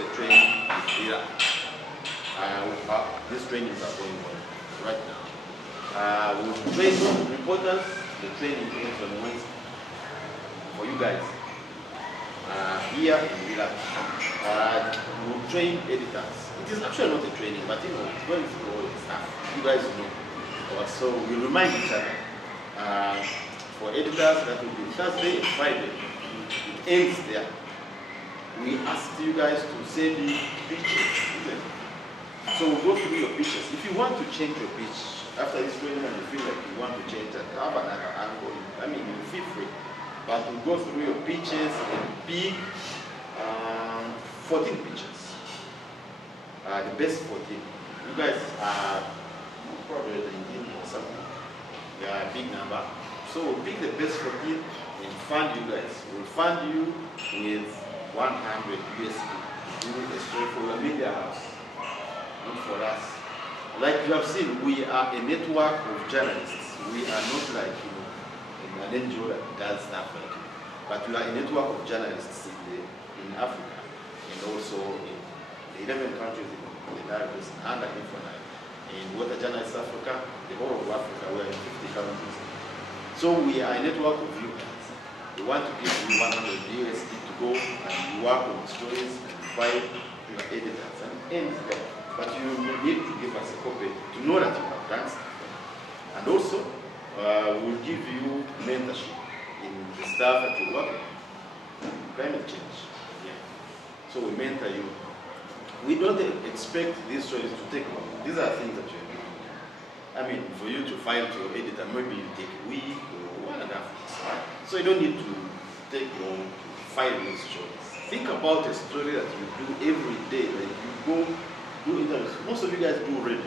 also a training here. These trainings are going on right now. We'll train reporters. The training ends on Wednesday for you guys. Here in Villa, we'll train editors. It is actually not a training, but you know, it's going through all the stuff. You guys know. So we'll remind each other. For editors, that will be Thursday and Friday. It ends there. We asked you guys to send in pictures, isn't it? So we'll go through your pictures. If you want to change your pitch after this training and you feel like you want to change it, have another angle. I mean, you feel free. But we'll go through your pitches and pick 14 pitches. The best 14. You guys are probably 19 or something. They are a big number. So we'll pick the best 14 and fund you guys. We'll fund you with 100 USD. Do a story for your media house, not for us. Like you have seen, we are a network of journalists. We are not like, you know, an NGO that does stuff like you. But we are a network of journalists in Africa and also in the 11 countries in the Darabas under InfoNile. In Water Journalists Africa, the whole of Africa, we are in 50 countries. So we are a network of you guys. We want to give you 100 USD to go and you work on stories and find your editors and end there. But you need to give us a copy to know that you have done stuff. And also, we'll give you mentorship in the stuff that you work on. Climate change. Yeah. So we mentor you. We don't expect these stories to take long. These are things that you're doing. I mean, for you to file to your editor, maybe you take a week or 1.5 weeks. So you don't need to take long to file those stories. Think about a story that you do every day. Like you go do interviews. Most of you guys do radio.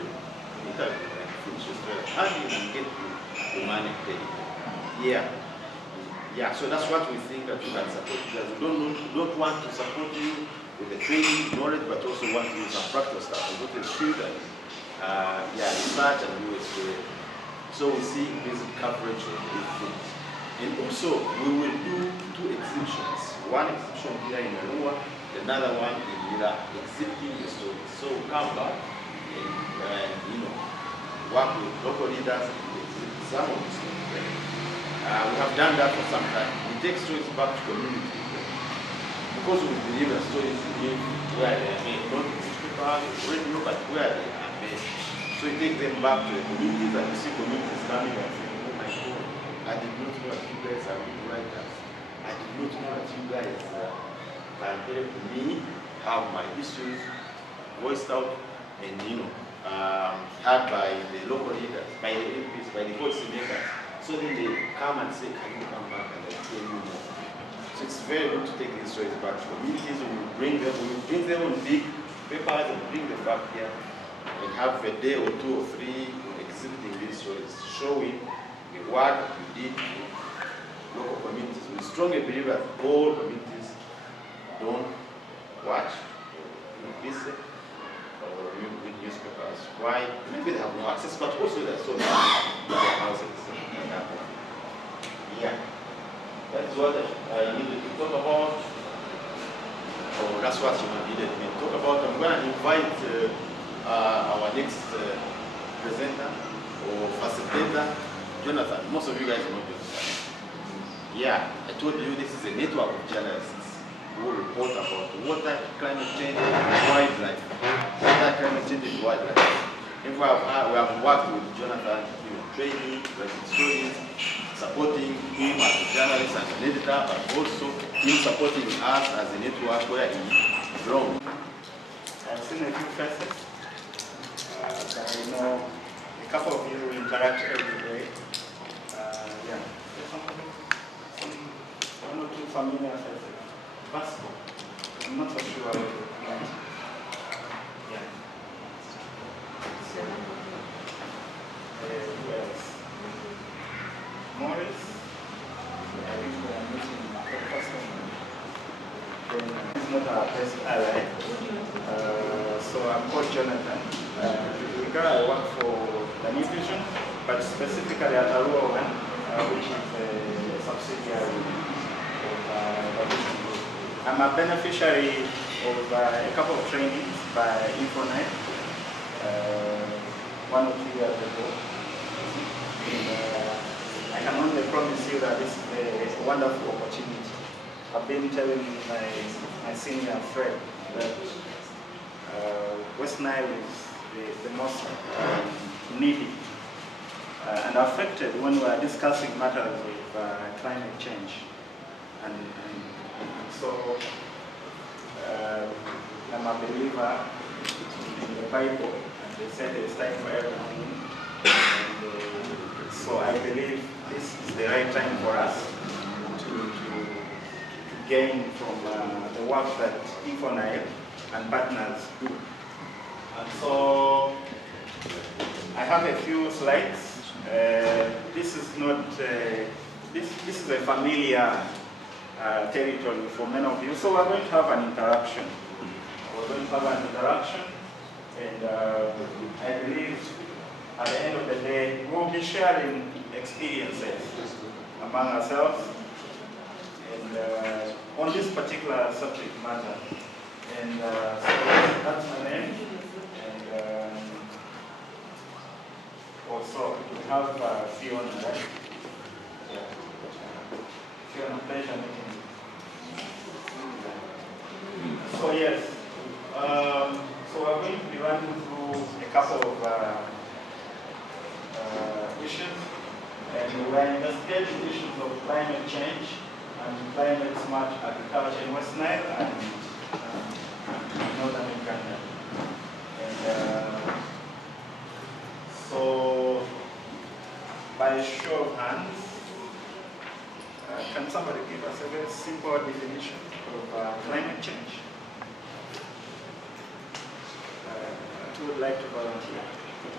Interview, like finish your story. How do you get the money paid? Yeah. Yeah, so that's what we think that you can support you guys. We don't want to support you with the training, knowledge, but also want to use some practical stuff. We go to the field and research and do it. So we see basic coverage of these things. And also, we will do 2 exhibitions. One exhibition here in Arua, another one in Mira, exhibiting the stories. So come back and you know, work with local leaders and exhibit some of the stories. We have done that for some time. We take stories back to community because we believe that stories live where they are made, not in newspaper, radio, but where they are made. So we take them back to the communities and we see communities coming and saying, oh my God, I did not know that you guys are good writers. I did not know that you guys can help me have my issues voiced out and, you know, heard by the local leaders, by the MPs, by the policy makers. So then they come and say, can you come back and I tell you more. So it's very good to take these stories back to communities. We will bring them on big papers and bring them back here and have a day or 2 or 3 exhibiting these stories, showing the work that you did in local communities. We strongly believe that all communities don't watch or listen or read newspapers. Why? Maybe they have no access, but also they're so many in their houses. Yeah. That's what I needed to talk about. Oh, that's what you needed me to talk about. I'm going to invite our next presenter or facilitator, Jonathan. Most of you guys know Jonathan. Yeah, I told you this is a network of journalists who report about water, climate change, and wildlife. Water, climate change, and wildlife. And we have worked with Jonathan, training, writing stories, supporting him as a journalist and an editor, but also him supporting us as a network where he belongs. I've seen a few faces, but I know a couple of you interact every day. Yeah, there's one or 2 familiar faces. Vasco, I'm not so sure about it. Yeah. Who else? Morris. I think we are meeting for the first time. Then he's not our best ally. So I'm called Jonathan. I work for the New Vision, but specifically at Arua One, which is a subsidiary of the Vision Group. I'm a beneficiary of a couple of trainings by InfoNile 1 or 2 years ago. And, I can only promise you that this is a wonderful opportunity. I've been telling my senior Fred that WestNile is the most needy and affected when we are discussing matters of climate change. And so I'm a believer in the Bible, and they said there's time for everything. And, so I believe this is the right time for us to gain from the work that InfoNile and partners do. And so I have a few slides. This is not this is a familiar territory for many of you. So we're going to have an interaction. And I believe at the end of the day, we'll be sharing experiences among ourselves and on this particular subject matter. And so that's my name. And also we have Fiona, right? Yeah. Fiona, pleasure meeting you. So yes, so we're going to be running through a couple of issues, and we're investigating issues of climate change and climate smart agriculture in WestNile and northern Uganda. And so, by a show of hands, can somebody give us a very simple definition of climate change? Who would like to volunteer?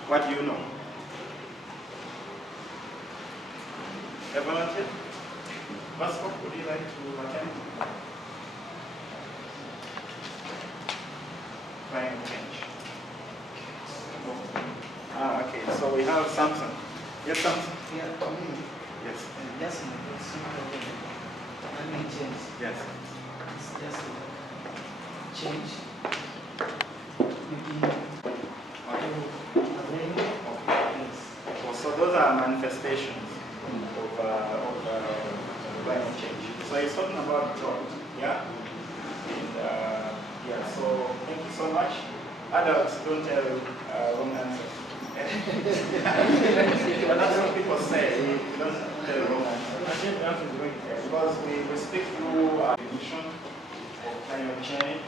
What do you know? A volunteer? Vasco, would you like to attend? Climate change. Okay, so we have Samson. Yes, Samson? Yeah, Yes. that's my simple climate change. Yes. It's just a change within So those are manifestations of climate change. So he's talking about drought, yeah? And yeah, so thank you so much. Adults don't tell wrong answers. But that's what people say, we don't tell wrong answers. Because we stick through our definition of climate change,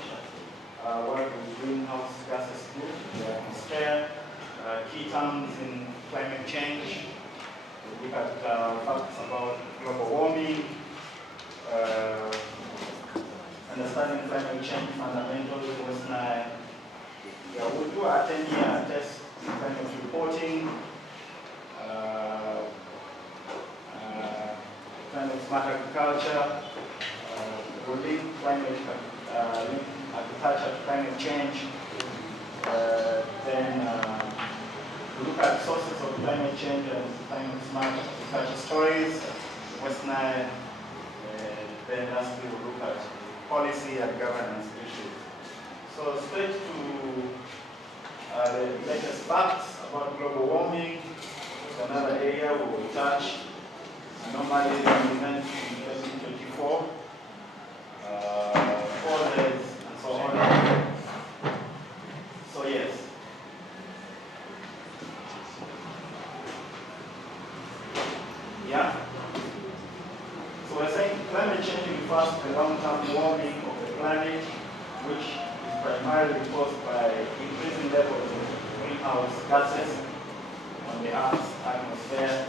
what the greenhouse gases do to the atmosphere, key terms in climate change. We look at facts about global warming, understanding climate change fundamentals in WestNile. Yeah, we'll do a 10-year test in climate reporting, climate smart agriculture, we'll link climate agriculture to climate change, then we look at sources of climate change and climate smart agriculture stories, WestNile, then lastly we look at policy and governance issues. So straight to the latest facts about global warming, is another area we will touch. Normally the event in 2024, causes and so on. So yes. Yeah? So we're saying climate change refers to the long-term warming of the planet, which is primarily caused by increasing levels of greenhouse gases on the Earth's atmosphere.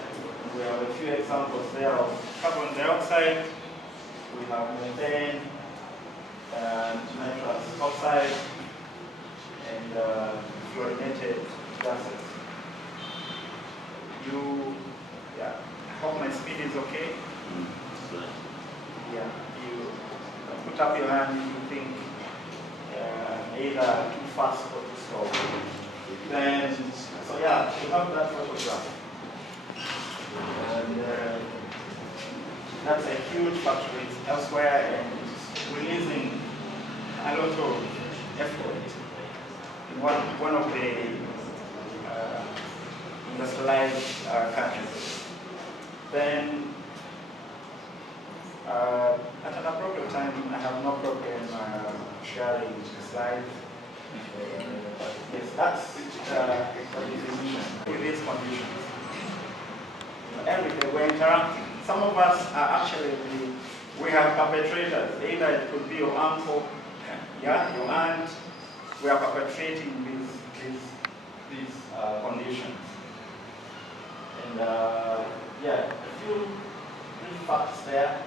We have a few examples there of carbon dioxide, we have methane, and nitrous oxide, and fluorinated gases. Yeah, I hope my speed is okay. Yeah, you put up your hand if you think either too fast or too slow. Then, so yeah, you have that photograph. And that's a huge factory elsewhere, and it's releasing a lot of effort in one of the industrialized countries. Then, at an appropriate time, I have no problem sharing the slides. Yes, that's the definition with these conditions. Every day we're interacting. Some of us are actually we have perpetrators. Either it could be your uncle, yeah, your aunt. We are perpetrating these conditions. And yeah, a few brief facts there.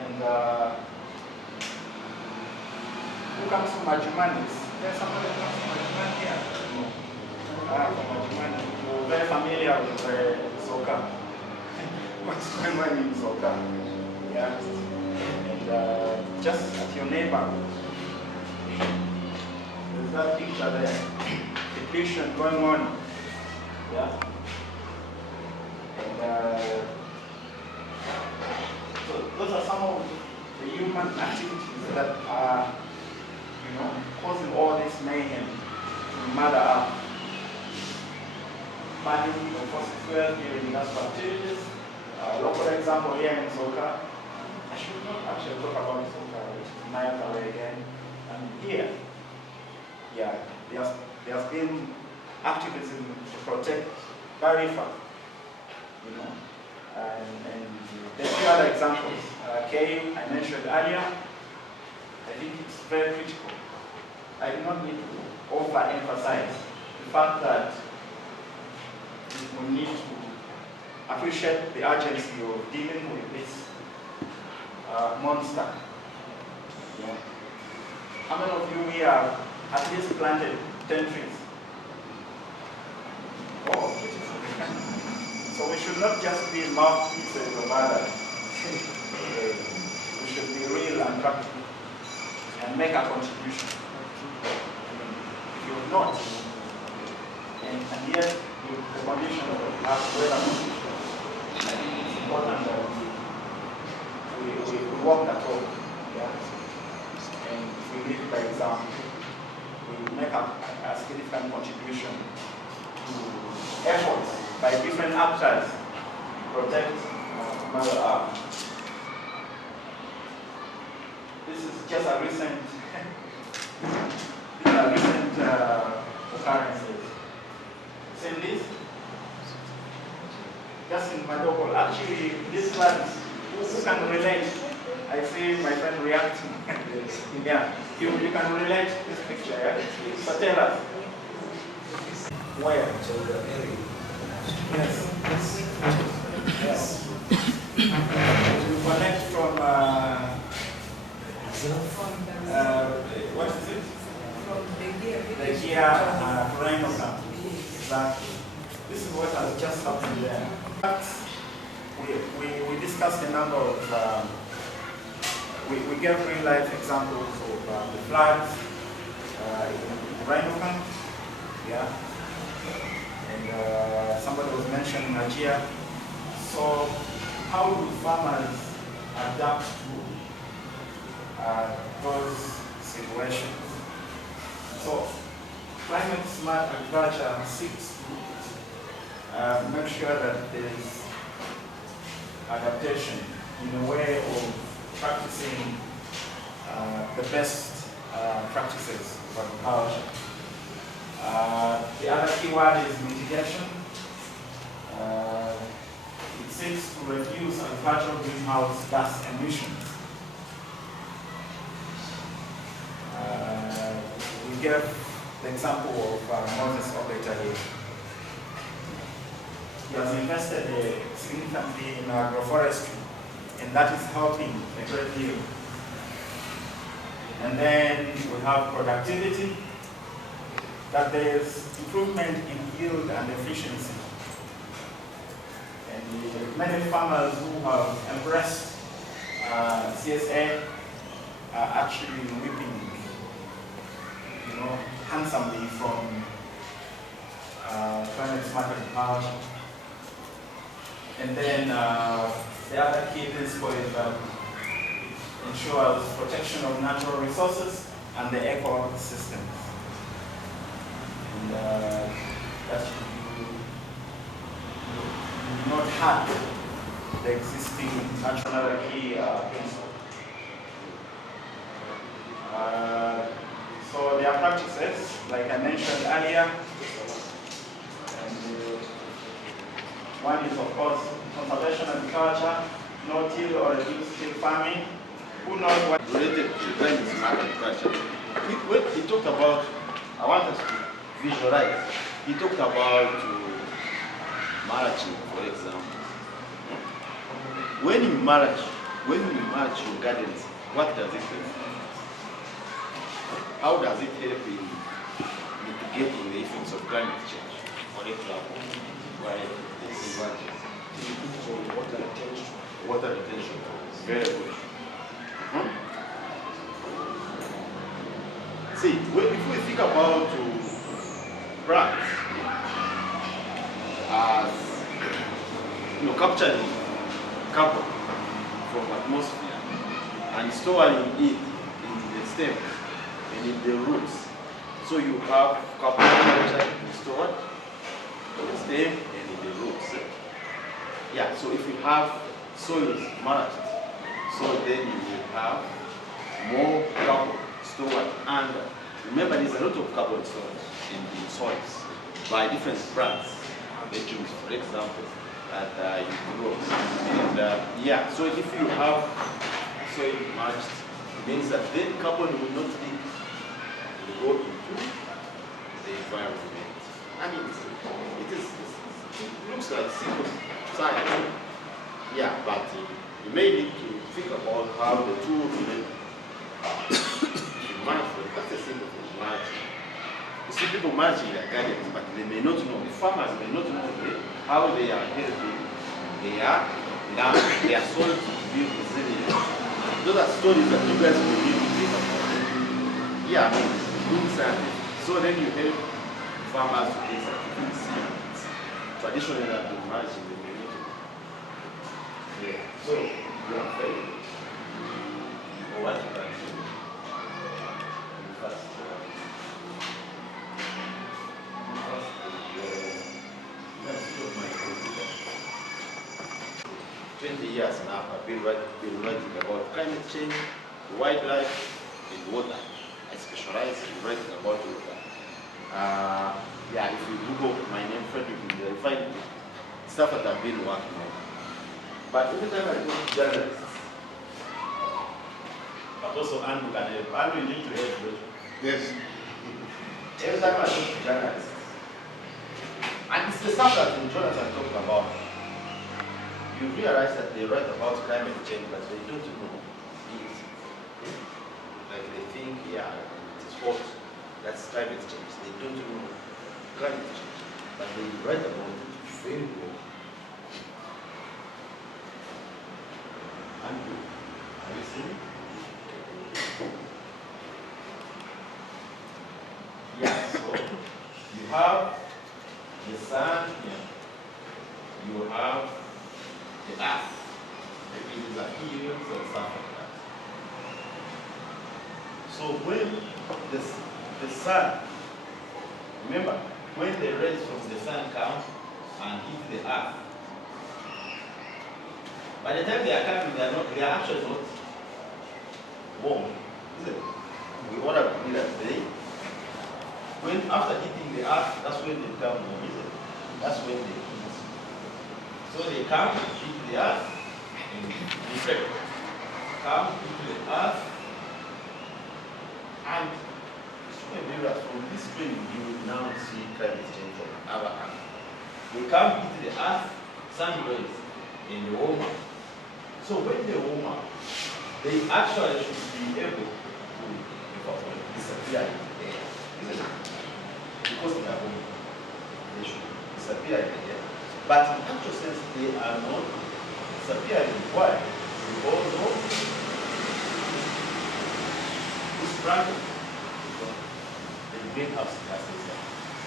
And who comes from Majumanis? There's somebody who comes from Majuman here. From Majuman. You're very familiar with soccer. What's going on in soccer? Yeah. And just at your neighbor, there's that picture there. Depletion going on. Yeah. And so those are some of the human activities that are, causing all this mayhem to murder up. Managing of fossil fuel during industrial activities. Local example here in Soka. I should not actually talk about Soka, which is miles away again. And here, yeah, there's been activism to protect Barifa, and there's a few other examples. KU, I mentioned earlier. I think it's very critical. I do not need to overemphasize the fact that we need to appreciate the urgency of dealing with this monster. Yeah. How many of you here have at least planted 10 trees? Oh, beautiful. So we should not just be mouthpieces of others. We should be real and practical and make a contribution. If you're not, and yet the condition of have weather conditions, I think it's important that we walk that talk. Yeah? And if we lead by example, we make a significant contribution to efforts by different actors to protect Mother Earth. This is just a recent, occurrences. Seen this? Just in Madoko. Actually, this one, who can relate? I see my friend reacting. Yeah, you can relate this picture, yeah? So tell us. Where? Yes. Yes. You connect from, what is it? The Gia Rhino Camp. This is what has just happened there. We discussed a number of, we gave real life examples of the floods in Rhino Camp. Yeah. And somebody was mentioning Nigeria. So how do farmers adapt to those situations? So climate smart agriculture seeks to make sure that there is adaptation in a way of practicing the best practices of agriculture. The other key word is mitigation. It seeks to reduce agricultural greenhouse gas emissions. We gave the example of Moses Obeta here. He has invested significantly in agroforestry, and that is helping a great deal. And then we have productivity, that there is improvement in yield and efficiency. And many farmers who have embraced CSA are actually reaping, handsomely from climate smart agriculture. And then the other key principle is that ensures protection of natural resources and the ecosystems. And that you do not hurt the existing natural key principle. So there are practices, like I mentioned earlier, and one is of course conservation agriculture, no-till or reduced-till farming. Who knows what related to when smart agriculture? When he talked about, I want us to visualize. He talked about mulching, for example. When you mulch your gardens, what does it do? How does it help in mitigating the effects of climate change? For example, water retention. Very good. See, if we think about plants as capturing carbon from atmosphere and storing it in the stem and in the roots, so you have carbon dioxide stored in the stem and in the roots. Yeah. So if you have soils mulched, so then you will have more carbon stored under. Remember, there's a lot of carbon stored in the soils by different plants, legumes, for example, that you grow. And yeah, so if you have soil mulched, it means that then carbon will not leak, will go into the environment. I mean, it looks like simple science. Yeah, but you may need to think about how the two relate to management. That's a simple thing, management. You see people managing their gardens, but they may not know, the farmers may not know how they are helping their land, their soil to be resilient. Those are stories that you guys will need to think about. Yeah, I mean, doing something. So then you help farmers to take certificates. Traditionally, that the managing the community. Yeah. So you are fair. Or what you can do. First, 20 years now, I've been writing about climate change, wildlife, and water. I specialize in writing about water. Yeah, if you Google my name, Fred, you can find stuff that I've been working on. But every time I talk to journalists, but also Andrew can help. Andrew, you need to help. Yes. Every time I talk to journalists, and it's the stuff that Jonathan talked about, you realize that they write about climate change, but they don't know it. Like they think, yeah, it is hot, that's climate change. They don't know climate change, but they write about it very well. Andrew, are you seeing it? Yeah, so you have the sun here, you have the earth, maybe these are heliums or stuff like that. So when the sun, remember, when the rays from the sun come and hit the earth, by the time they are coming, they are actually not warm, is it? We want to be that day. When after hitting the earth, that's when they become warm, is it? That's when they heat. So they come, hit the earth, and reflect. Come, hit the earth, and from this spring you will now see climate change from our earth. They come, hit the earth, sun rays, and they warm up. So when they warm up, they actually should be able to disappear in the air, isn't it? Because they are warm, they should disappear in the air. But in actual sense, they are not disappearing. Why? Because of this bracket, the greenhouse gases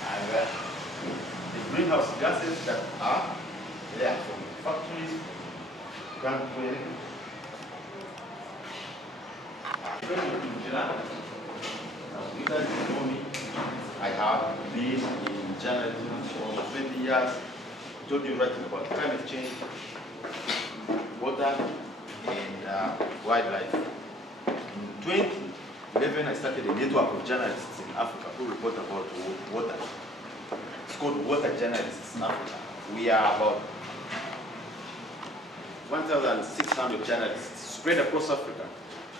are there. The greenhouse gases that are there from factories, You guys know me. I have been in journalism for almost 20 years. I told you writing about climate change, water, and wildlife. In 2011, I started a network of journalists in Africa who report about water. It's called Water Journalists in Africa. We are about 1,600 journalists spread across Africa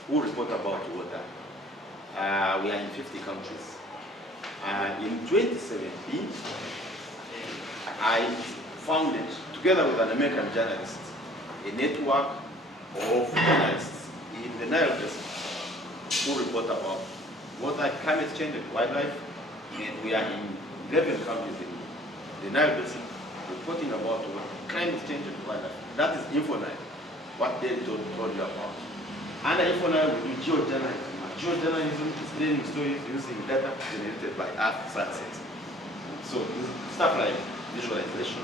who report about water. We are in 50 countries. In 2017, I founded, together with an American journalist, a network of journalists in the Nile Basin who report about water, climate change, and wildlife. And we are in 11 countries in the Nile Basin reporting about climate change and wildlife. That is InfoNile, what they told you about. Under InfoNile, we do geojournalism. Geojournalism is telling stories using data generated by Earth sciences. So stuff like visualization,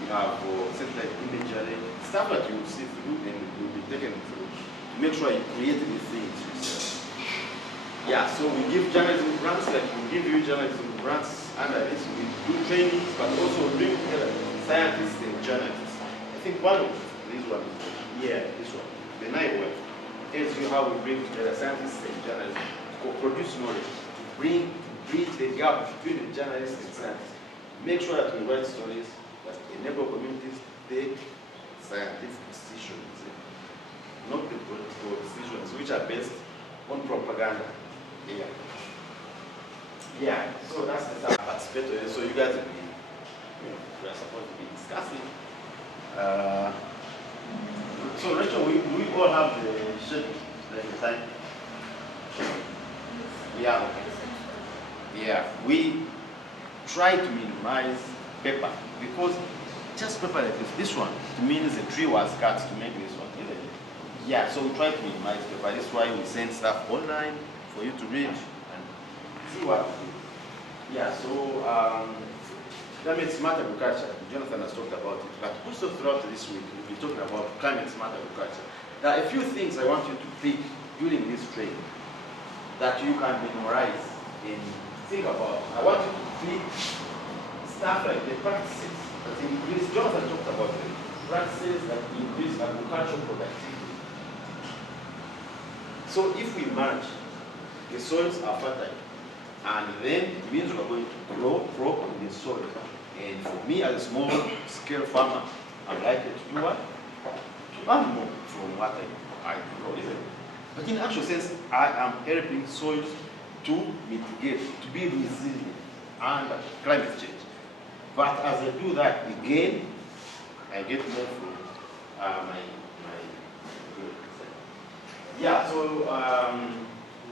you have satellite imagery, stuff that you will see through and will be taken through to make sure you create these things yourself. Yeah, so we give journalism grants, like we give you journalism grants under this. We do trainings, but also bring together scientists and journalists. I think one of these ones, yeah, this one, the Nile Web, tells you how we bring together scientists and journalists to co-produce knowledge, to bridge the gap between the journalists and scientists. Make sure that we write stories that enable communities to take scientific decisions, not the political decisions which are based on propaganda. Yeah. Yeah, so that's the participatory. So you guys will be, we are supposed to be discussing. So Rachel, we all have the schedule, like the time. Yeah, okay. Yeah, we try to minimize paper because just paper like this one, to me, the tree was cut to make this one, isn't it? Yeah, so we try to minimize paper. That's why we send stuff online for you to read and see what we do. Yeah, so that means smart agriculture. Jonathan has talked about it, but also throughout this week, we'll be talking about climate smart agriculture. There are a few things I want you to pick during this training that you can memorize and think about. I want you to pick stuff like the practices that increase, Jonathan talked about the practices that increase agricultural productivity. So if we manage, the soils are fertile, and then it means we're going to grow crop on this soil. And for me as a small scale farmer, I'm likely to do what? To earn more from what I grow, isn't it? But in actual sense, I am helping soils to mitigate, to be resilient under climate change. But as I do that, again, I get more from my good. Yeah, so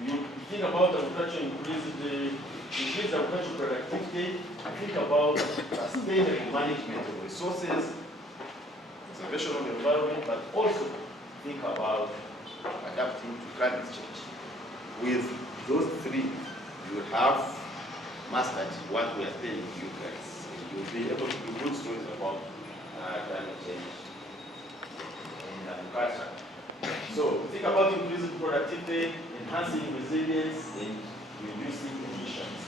you think about agriculture, increase agricultural productivity, think about sustainable management of resources, conservation of the environment, but also think about adapting to climate change. With those three, you will have mastered what we are telling you guys. You'll be able to do good stories about climate change and agriculture. So think about increasing productivity, enhancing resilience, and reducing emissions.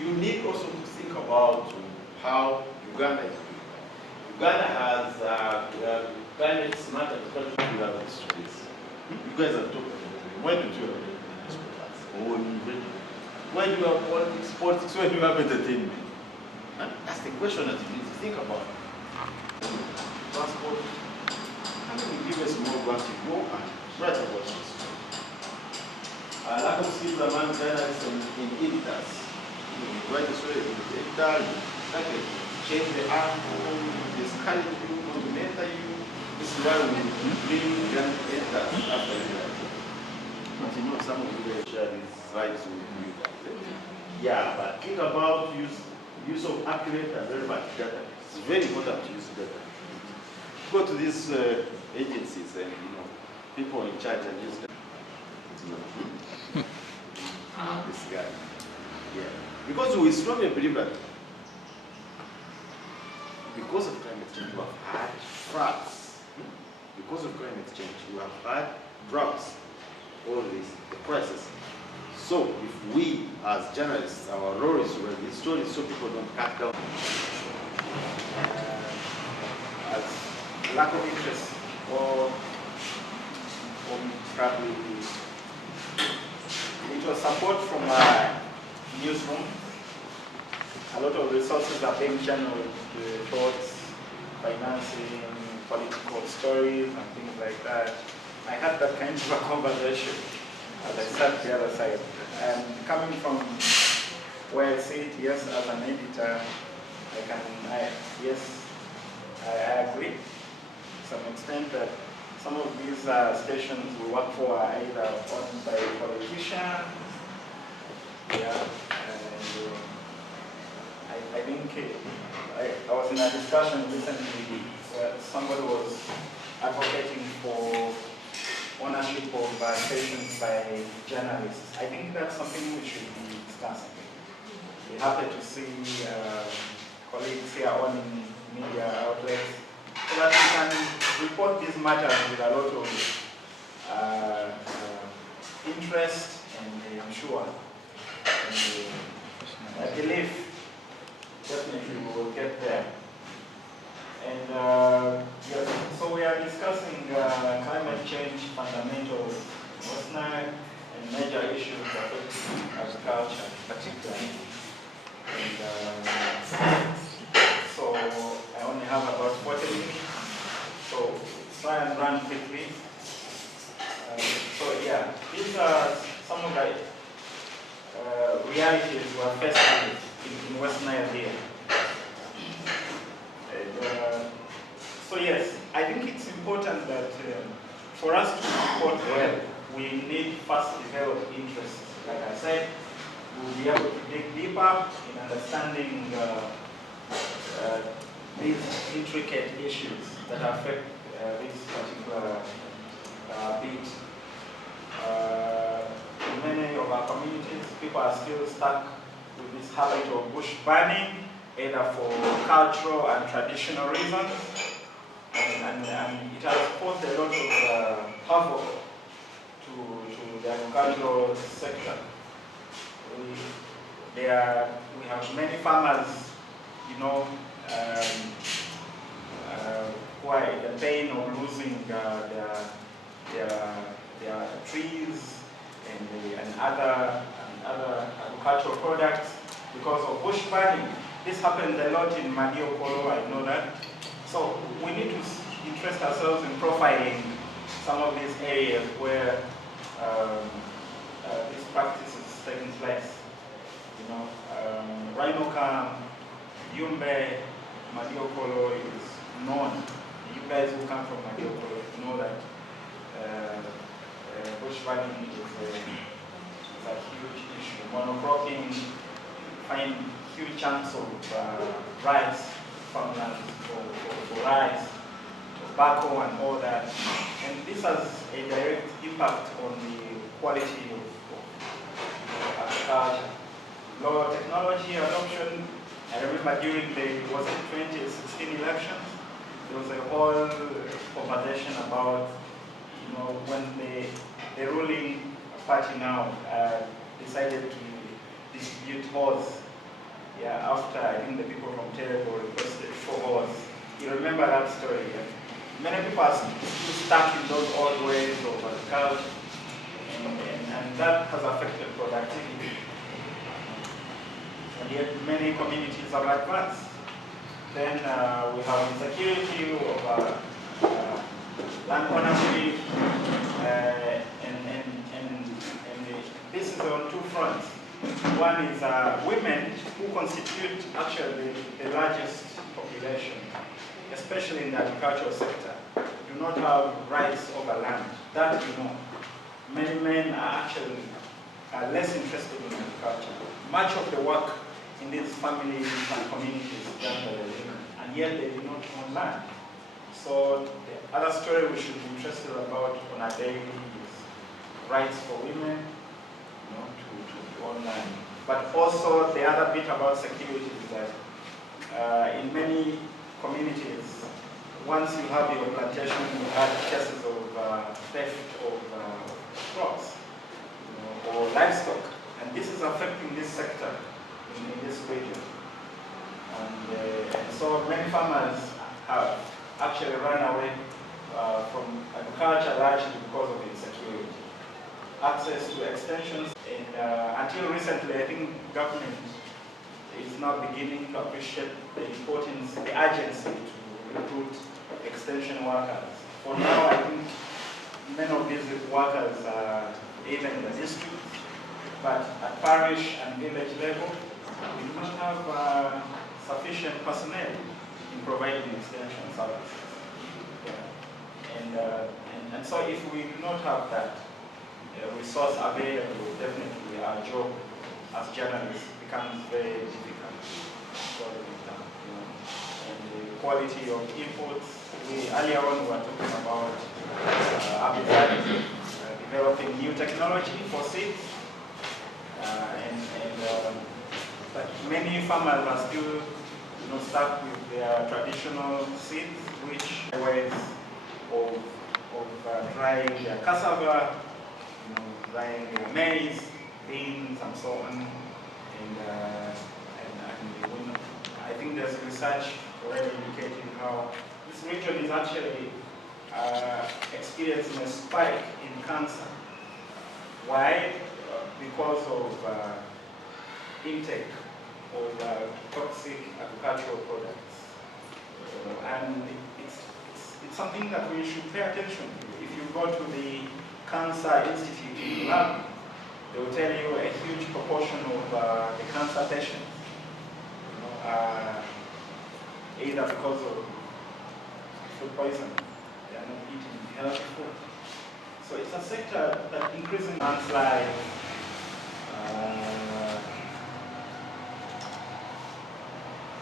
You need also to think about how Uganda is doing that. Uganda has climate smart agriculture. You have this. You guys have talked about it. When did you have this class? When do you have politics? When do you have entertainment? And that's the question that you need to think about. Transport. How can you give us more grants to go and write about this? Lack of skills among journalists and editors. You write a story with the editor, you change the article, discourage you, not to mentor you. This is why we bring young editors after you. But you know, some of you guys share these slides with you guys. Yeah, but think about use of accurate and relevant data. It's very important to use data. Go to these agencies and people in charge and use data. This guy. Yeah. Because we strongly believe that because of climate change, we have had floods. Because of climate change, we have had droughts. all this, the crisis. So if we as journalists, our role is to write these stories so people don't cut down. As lack of interest or probably it was support from our newsroom. A lot of resources are being channeled towards financing, political stories and things like that. I had that kind of a conversation as I sat the other side. And coming from where I sit, yes, as an editor, I agree to some extent that some of these stations we work for are either owned by politicians, and I think I was in a discussion recently where somebody was advocating for ownership of stations by journalists. I think that's something we should be discussing. We're happy to see colleagues here owning media outlets so that we can report these matters with a lot of interest, and I'm sure, and I believe definitely we will get there. And yes, so we are discussing climate change fundamentals, WestNile, and major issues affecting agriculture particularly. And so I only have about 40 minutes, so try and run quickly. So yeah, these are some of the realities we are facing in WestNile here. So yes, I think it's important that for us to report well, we need first develop interest. Like I said, we'll be able to dig deeper in understanding these intricate issues that affect this particular beat. In many of our communities, people are still stuck with this habit of bush burning, either for cultural and traditional reasons, and it has caused a lot of havoc to the agricultural sector. We have many farmers, you know, who are in the pain of losing their trees and other agricultural products because of bush burning. This happens a lot in Madiokolo, I know that. So we need to interest ourselves in profiling some of these areas where this practice is taking place. You know, Rhinoca, Yumbe, Madiokolo is known. You guys who come from Madiokolo know that bush burning is a huge issue. Monocropping, find huge chunks of rice, farmland for rice, tobacco and all that. And this has a direct impact on the quality of agriculture. Lower technology adoption. I remember during the 2016 elections, there was a whole conversation about, you know, when the ruling party now decided to distribute horse. Yeah, after I think the people from Terrible requested for horse. You remember that story? Yeah? Many people are still stuck in those old ways of agriculture, and that has affected productivity. And yet many communities have advanced. Then we have insecurity of land ownership, and this is on two fronts. One is women, who constitute actually the largest population, especially in the agricultural sector, do not have rights over land. That you know. Many men are actually less interested in agriculture. Much of the work in these families and communities is done by the women, and yet they do not own land. So the other story we should be interested about on a daily is rights for women, you know, to own land. But also the other bit about security is that in many communities, once you have your plantation, you have cases of theft of crops, or livestock, and this is affecting this sector in this region. And so many farmers have actually run away from agriculture largely because of insecurity. Access to extensions, and until recently, I think government is now beginning to appreciate the importance, the urgency to recruit extension workers. For now, I think many of these workers are either in the district, but at parish and village level, we do not have sufficient personnel in providing extension services. Yeah. And so if we do not have that resource available, definitely our job as journalists becomes very difficult. And the quality of inputs, earlier on we were talking about developing new technology for seeds, but many farmers are still stuck with their traditional seeds, which ways of drying their cassava, drying their maize, beans, and so on. And I think there's research already indicating how this region is actually experiencing a spike in cancer. Why? Because of intake of toxic agricultural products. And it's something that we should pay attention to. If you go to the Cancer Institute in lab, they will tell you a huge proportion of the cancer patients either because of food poisoning, they are not eating healthy food. So it's a sector that increasingly landslide.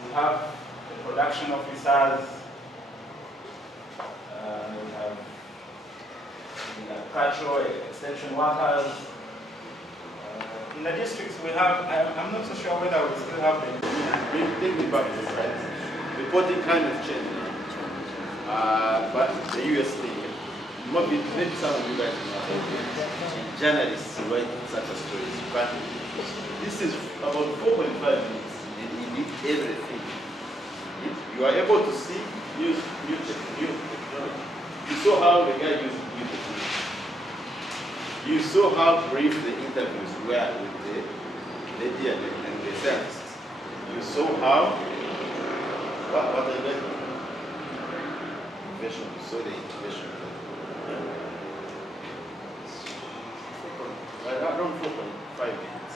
We have the production officers, we have agricultural extension workers. In the districts we have, I'm not so sure whether we still have them. Take me back to the site. Reporting kind of changed now. But the US thing, maybe some of you guys know, journalists write such a stories, but this is about 4.5 minutes and you need everything. You are able to see, use new technology. You saw how the guy used new technology. You saw how brief the interviews were with the lady and the scientists. You saw how, what are they doing? Innovation, you saw the innovation. Around 4.5 minutes.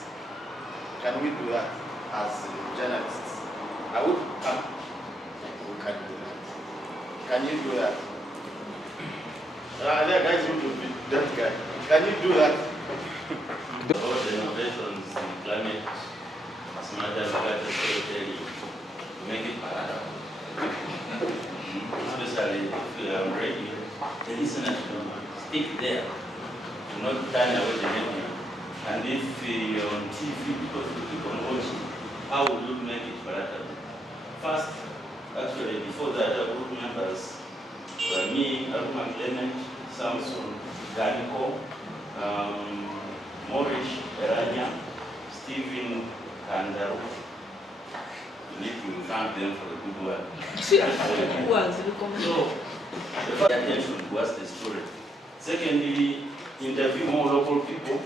Can we do that as journalists? We can do that. Can you do that? There are guys who will be that guy. Can you do that? About the innovations in climate, smart agriculture storytelling, to make it palatable. Especially if you are ready, the listener should stick there, to not turn away the media. And if you're on TV, because you keep on watching, how would you make it palatable? First, actually, before that, our group members were me, Aruma Clement, Samson, Daniko, Morish, Eranya, Stephen, and we need to thank them for the good work. So, the first attention was the story. Secondly, interview more local people,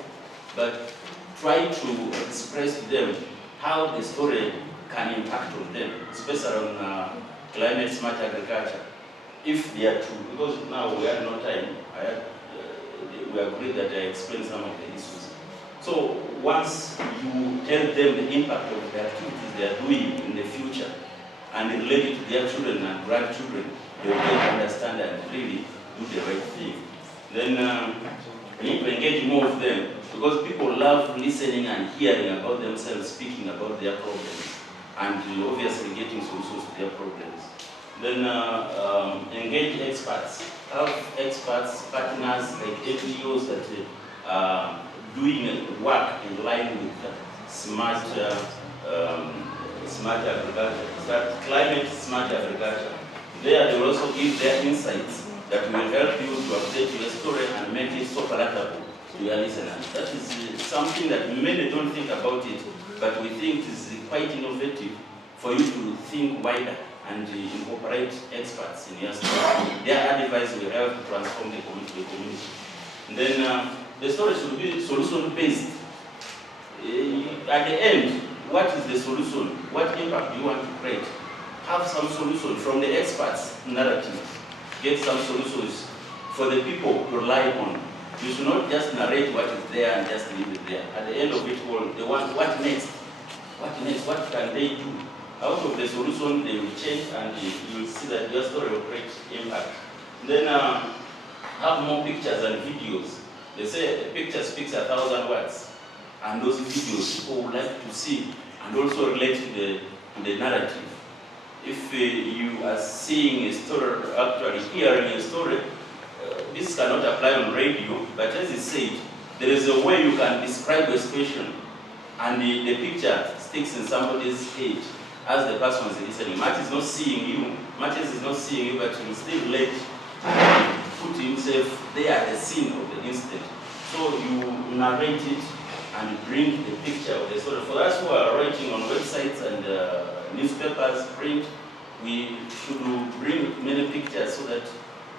but try to express to them how the story can impact on them, especially on climate smart agriculture, if they are true. Because now we have no time. We agreed that I explain some of the issues. So once you tell them the impact of the activities they are doing in the future and relate it to their children and grandchildren, they will get to understand and really do the right thing. Then we need to engage more of them, because people love listening and hearing about themselves, speaking about their problems, and obviously getting solutions to their problems. Then engage experts. Have experts, partners like NGOs that are doing work in line with smart agriculture, climate smart agriculture. There they will also give their insights that will help you to update your story and make it so palatable to your listeners. That is something that many don't think about it, but we think is quite innovative for you to think wider and incorporate experts in your story. Their advice will help to transform the community. And then the story should be solution-based. At the end, what is the solution? What impact do you want to create? Have some solution from the experts' narrative. Get some solutions for the people to rely on. You should not just narrate what is there and just leave it there. At the end of it all, they want what next? What next? What can they do? Out of the solution, they will change and you will see that your story will create impact. Then have more pictures and videos. They say a picture speaks 1,000 words. And those videos people would like to see and also relate to the narrative. If you are seeing a story, actually hearing a story, this cannot apply on radio, but as it said, there is a way you can describe a situation and the picture sticks in somebody's head as the person is listening. Matt is not seeing you, Matthias is not seeing you, but he will still relate and put himself there at the scene of the incident. So you narrate it and bring the picture of the story. For us who are writing on websites and newspapers, print, we should bring many pictures so that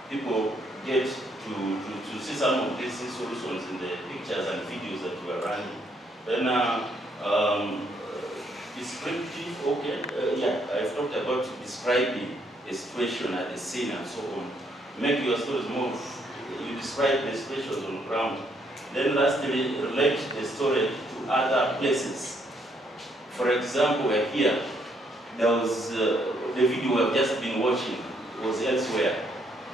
people get to see some of these solutions in the pictures and videos that we are running. Then descriptive, okay, yeah, I've talked about describing a situation at the scene and so on. Make your stories more, you describe the situations on the ground. Then lastly, relate the story to other places. For example, here, there was the video we have just been watching was elsewhere.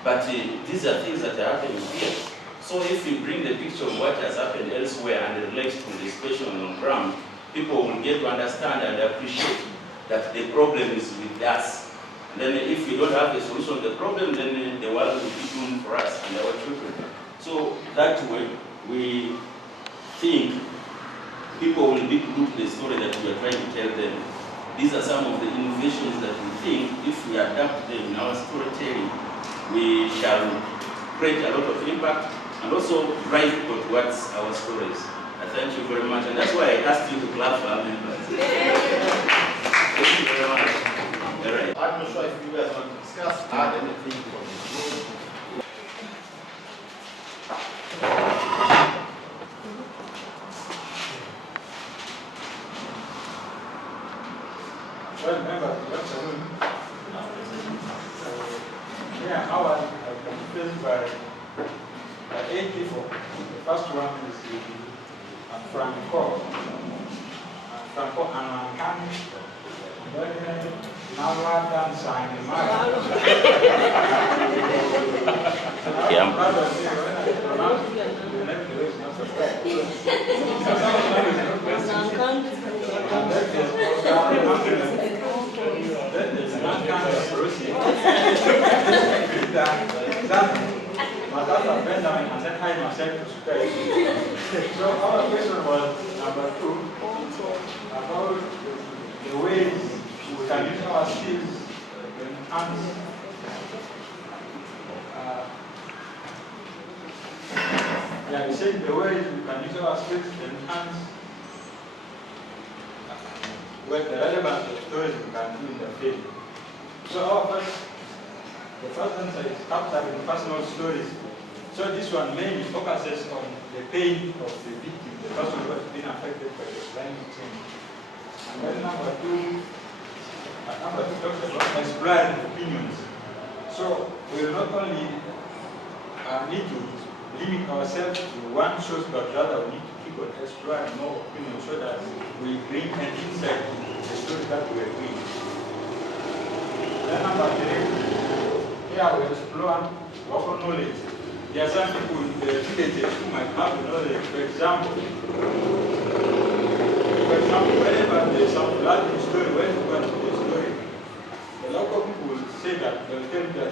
But these are things that are happening here. So if you bring the picture of what has happened elsewhere and relate to the situation on the ground, people will get to understand and appreciate that the problem is with us. And then if we don't have a solution to the problem, then the world will be doomed for us and our children. So that way, we think people will be glued to the story that we are trying to tell them. These are some of the innovations that we think if we adapt them in our storytelling, we shall create a lot of impact and also drive people towards our stories. I thank you very much, and that's why I asked you to clap for our members. Thank you very much. All right. I'm not sure if you guys want to discuss, add anything from this. Well, members, good afternoon. Yeah, how I've been filled by 8 people. The first one is Franco. Franco Anankani. Then Nawatan Sangimara. And then hide myself to space. So our question was number 2 about the ways we can use our skills to enhance we said the ways we can use our skills to enhance what the relevance of stories we can do in the field. So the first answer is capturing personal stories. So this one mainly focuses on the pain of the victim, the person who has been affected by the climate change. And then number two talks about exploring opinions. So we will not only need to limit ourselves to one source, but rather we need to keep on exploring more opinions so that we bring an insight to the story that we are doing. Then number 3, here we explore local knowledge. There are some people in the villages who might have knowledge. For example, whenever there is some flooding story, when you go to the story, the local people will say that, they will tell you that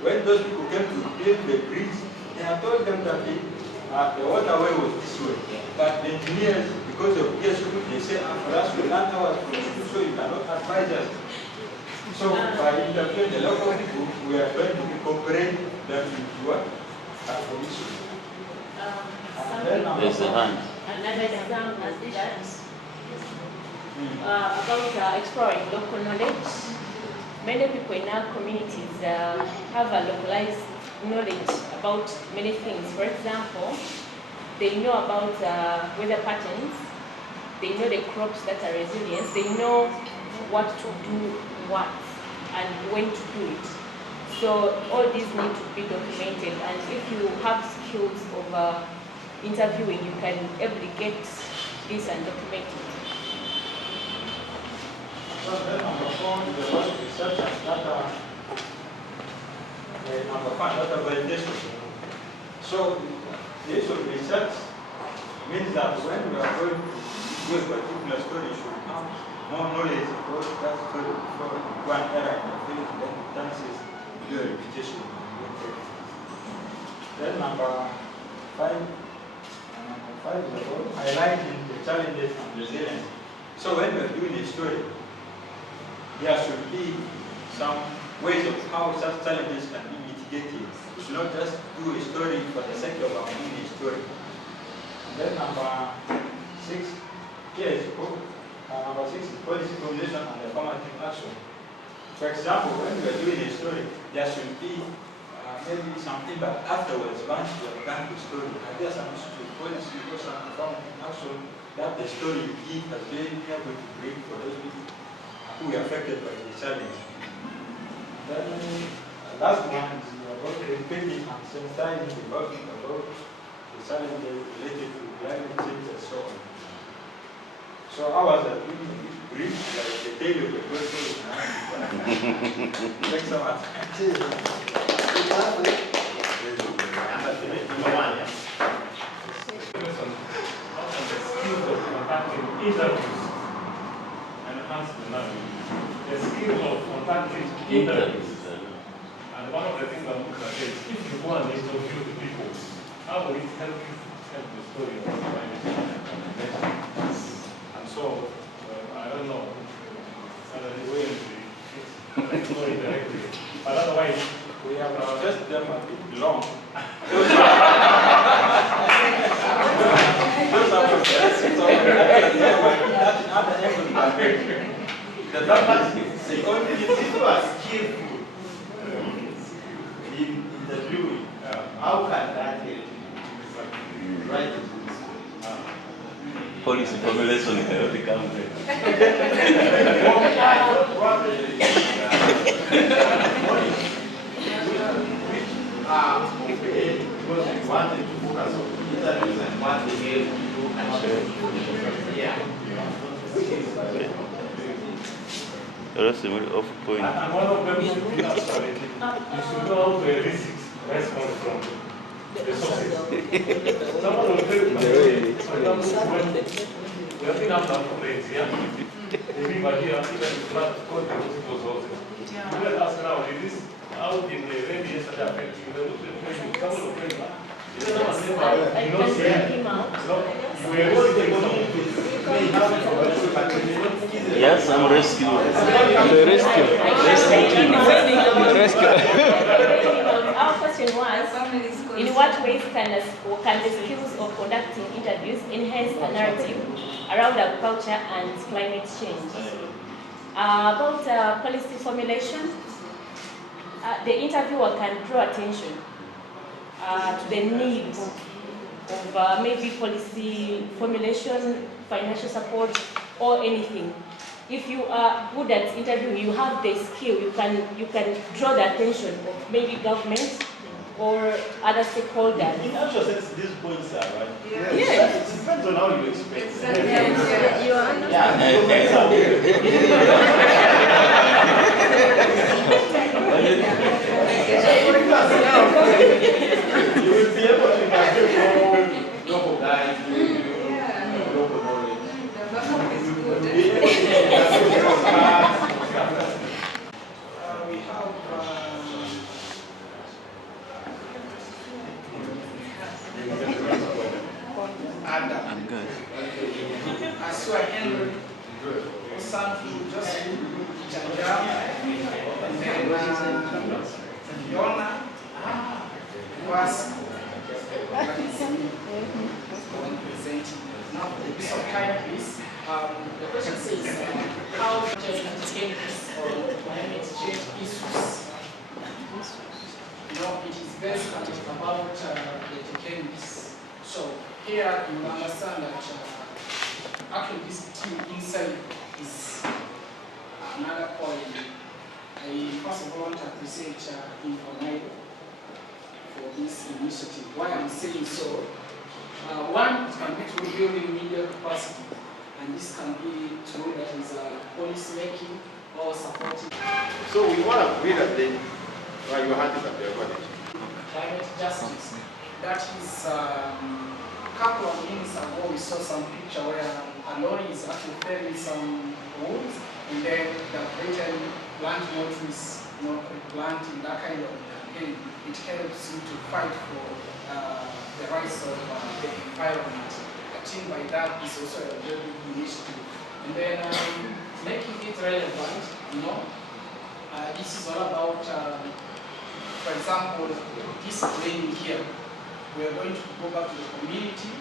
when those people came to build the bridge, they have told them that the waterway was this way. But the engineers, because of their school, they say, for us, we learned ours from school, so you cannot advise us. So by interviewing the local people, we are going to incorporate them into what? There's the hand. Another example is that about exploring local knowledge. Many people in our communities have a localized knowledge about many things. For example, they know about weather patterns, they know the crops that are resilient, they know what to do, what, and when to do it. So all these need to be documented, and if you have skills of interviewing, you can able to get this and document it. So then number 4 is about research and data. Number 5, data validation. So the issue of research means that when we are going to do a particular story, you should have more knowledge about that story before one error in the field, then the chances do a repetition. Then number 5 is about highlighting the challenges and resilience. So when we are doing a story, there should be some ways of how such challenges can be mitigated. We should not just do a story for the sake of doing a story. And then number 6, here is number 6 is policy formulation and affirmative action. For example, when we are doing a story, there should be maybe some feedback afterwards once you have done the story. Are there some issues with policy or some affirmative action that the story you give has been able to bring for those people who are affected by the challenge? Then last one is about repeating and sensitizing the public about the challenges related to climate change and so on. So ours are really brief, like the daily of the person. Thanks so much. Interviews enhance the knowledge. The skill of conducting interviews. And one of the things I'm looking at is if you go and interview the people, how will it help you tell the story of climate change? And so, I don't know. The way it's going directly. But otherwise, We have discussed them a bit long. Those are the best. The only people are skillful in interviewing. How can that help? Right. Policy formulation is how they come there. Okay, because we wanted to focus on interviews and what they gave to achieve. Yeah. That's the middle of point. and one of them should be absolute. You should know how to elicit response from the sources. Someone will tell you, for example, when we have been after complaints, yeah? The river here, even the flood, all the hospitals also. You will ask now, how did the rain yesterday affect you? They look at you, someone will tell you, I can bring him out. Yes, I'm rescue. Our question was, in what ways can the skills of conducting interviews enhance a narrative around agriculture and climate change? About policy formulation, the interviewer can draw attention to the needs of maybe policy formulation, financial support, or anything. If you are good at interviewing, you have the skill, you can draw the attention of maybe government or other stakeholders. In actual sense, these points are right. Yes. It depends on how you express it. You understand? You will be able to interview local guys, local knowledge. We have Adam. I'm good. I saw Henry. Osantu, just Janja, and then Yona, was kind of this. The question says, how can changes or climate change issues? It is based about the techniques. So here you understand that actually this team inside is another point. I first of all want to appreciate InfoNile for this initiative. Why I'm saying so? One, it can be through building media capacity, and this can be through that is policy making or supporting. So we all agree that then your hand is up there, Climate justice. That is a couple of minutes ago we saw some picture where a lorry is actually felling some woods, and then they've written plant more trees, planting that kind of campaign. It helps you to fight for the rights of the environment. I think by that is also a very good initiative. And then making it relevant, this is all about, for example, this training here. We are going to go back to the community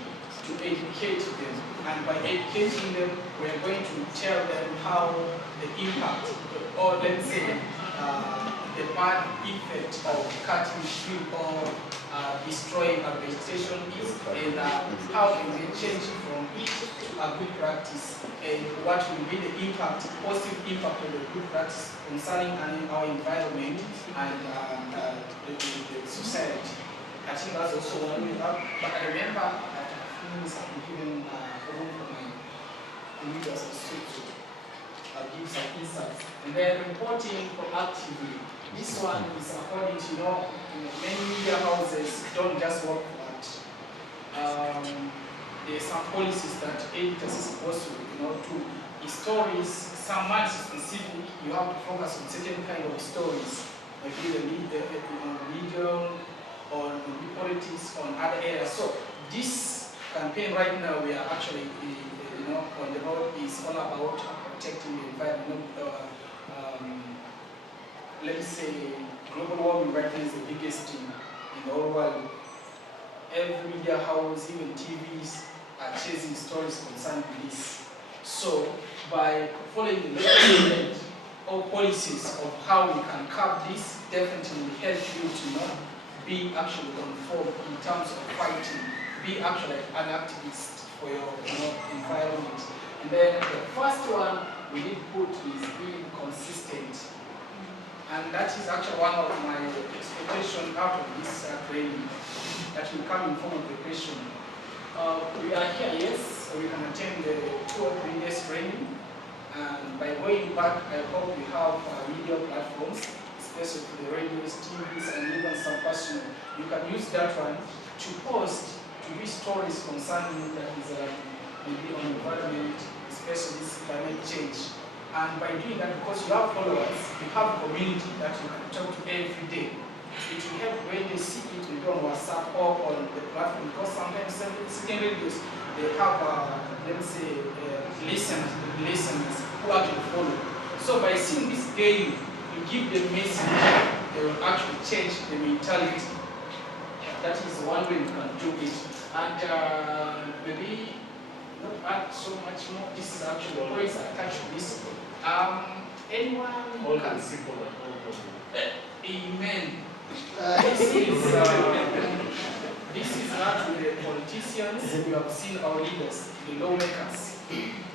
to educate them. And by educating them, we are going to tell them how the impact, or let's say, the bad effect of cutting tree or destroying a vegetation is, and how can they change from it to a good practice, and what will be the impact, positive impact of the good practice concerning our environment and the society. I think that's also one way up. But I remember that a few minutes I've been given room for my leaders to give some insights. And then reporting proactively. This one is according to, many media houses don't just work for that. There's some policies that editors are supposed to, do. Stories, some ones specific, you have to focus on certain kind of stories, maybe the religion, or maybe politics, on other areas. So this campaign right now, we are actually, on the road is all about protecting the environment. Let me say, global warming right now is the biggest thing in the whole world. Every media house, even TVs, are chasing stories concerning this. So, by following the trend or policies of how we can curb this, definitely will help you to be actually conformed in terms of fighting, be actually an activist for your environment. And then the first one we need to put is being consistent. And that is actually one of my expectations out of this training, that will come in form of the question. We are here, yes, we can attend the 2 or 3 days training. And by going back, I hope we have media platforms, especially for the radios, TVs, and even some personal. You can use that one to post, to be stories concerning that is maybe on environment, especially this climate change. And by doing that, because you have followers, you have a community that you can talk to every day. It will help when they see it maybe on WhatsApp or on the platform, because sometimes certain radios, they have, let me say, listeners who actually follow. So by seeing this game, you give them message, they will actually change the mentality. That is one way you can do it. And maybe not add so much more. This is actually always attached to this. Anyone who can see Amen. This is actually the politicians. We have seen our leaders, the lawmakers.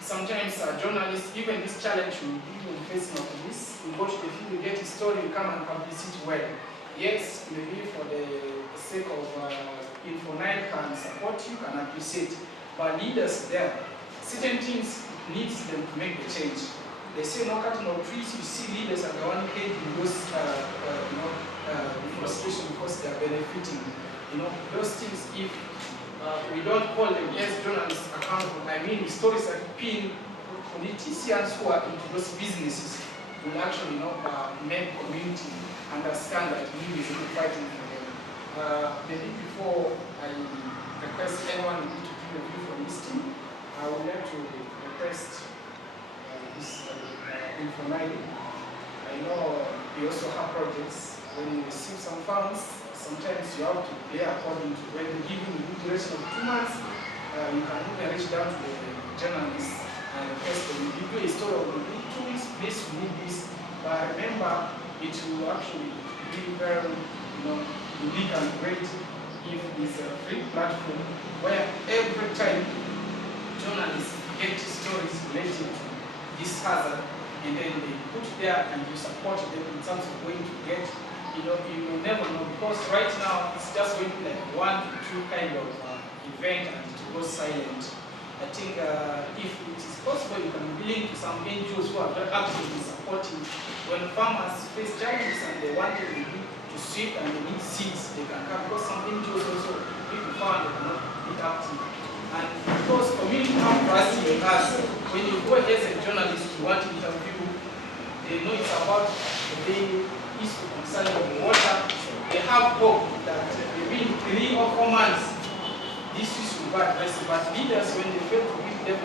Sometimes journalists, even this challenge will be facing of this. We go to the field, we get a story, we come and publish it well. Yes, maybe for the sake of InfoNile can support you, can appreciate. But leaders there, certain things needs them to make the change. They say no cutting of trees, you see leaders are the one heading those deforestation because they are benefiting. Those things, if we don't hold them as journalists accountable, I mean stories like politicians who are into those businesses will actually make community understand that we is fighting for them. Maybe before I request anyone to give a view from this team, I would like to request this InfoNile. I know we also have projects. When you receive some funds, sometimes you have to pay according to when you give in the duration of 2 months. You can even reach down to the journalists and request them, we do a story of in 2 weeks, please read this. But remember, it will actually be very, unique and great if it's a free platform where every time journalists get stories related to this hazard, and then they put there and you support them in terms of going to get, you will never know, because right now it's just going to be like 1 to 2 kind of event and it goes silent. I think if it is possible, you can link to some NGOs who are very actively supporting. When farmers face challenges and they want to sweep and they need seeds, they can come, because some NGOs also, if you found they cannot be active. And because community trust has, when you go as a journalist, you want to interview, they know it's about the issue concerning water. They have hope that maybe in 3 or 4 months, this issue will be addressed. But leaders, when they fail to give them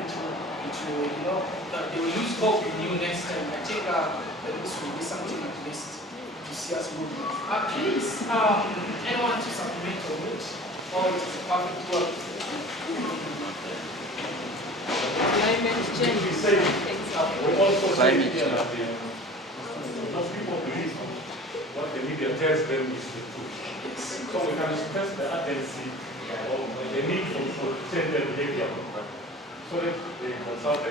that they will lose hope in you next time. I think that this will be something at least to see us move. Please, anyone to supplement on it, or it is a perfect work. Climate change. We say, we also say here that most people believe what the media tells them is the truth. So we can stress the urgency of the need for change their behavior, so that they consult the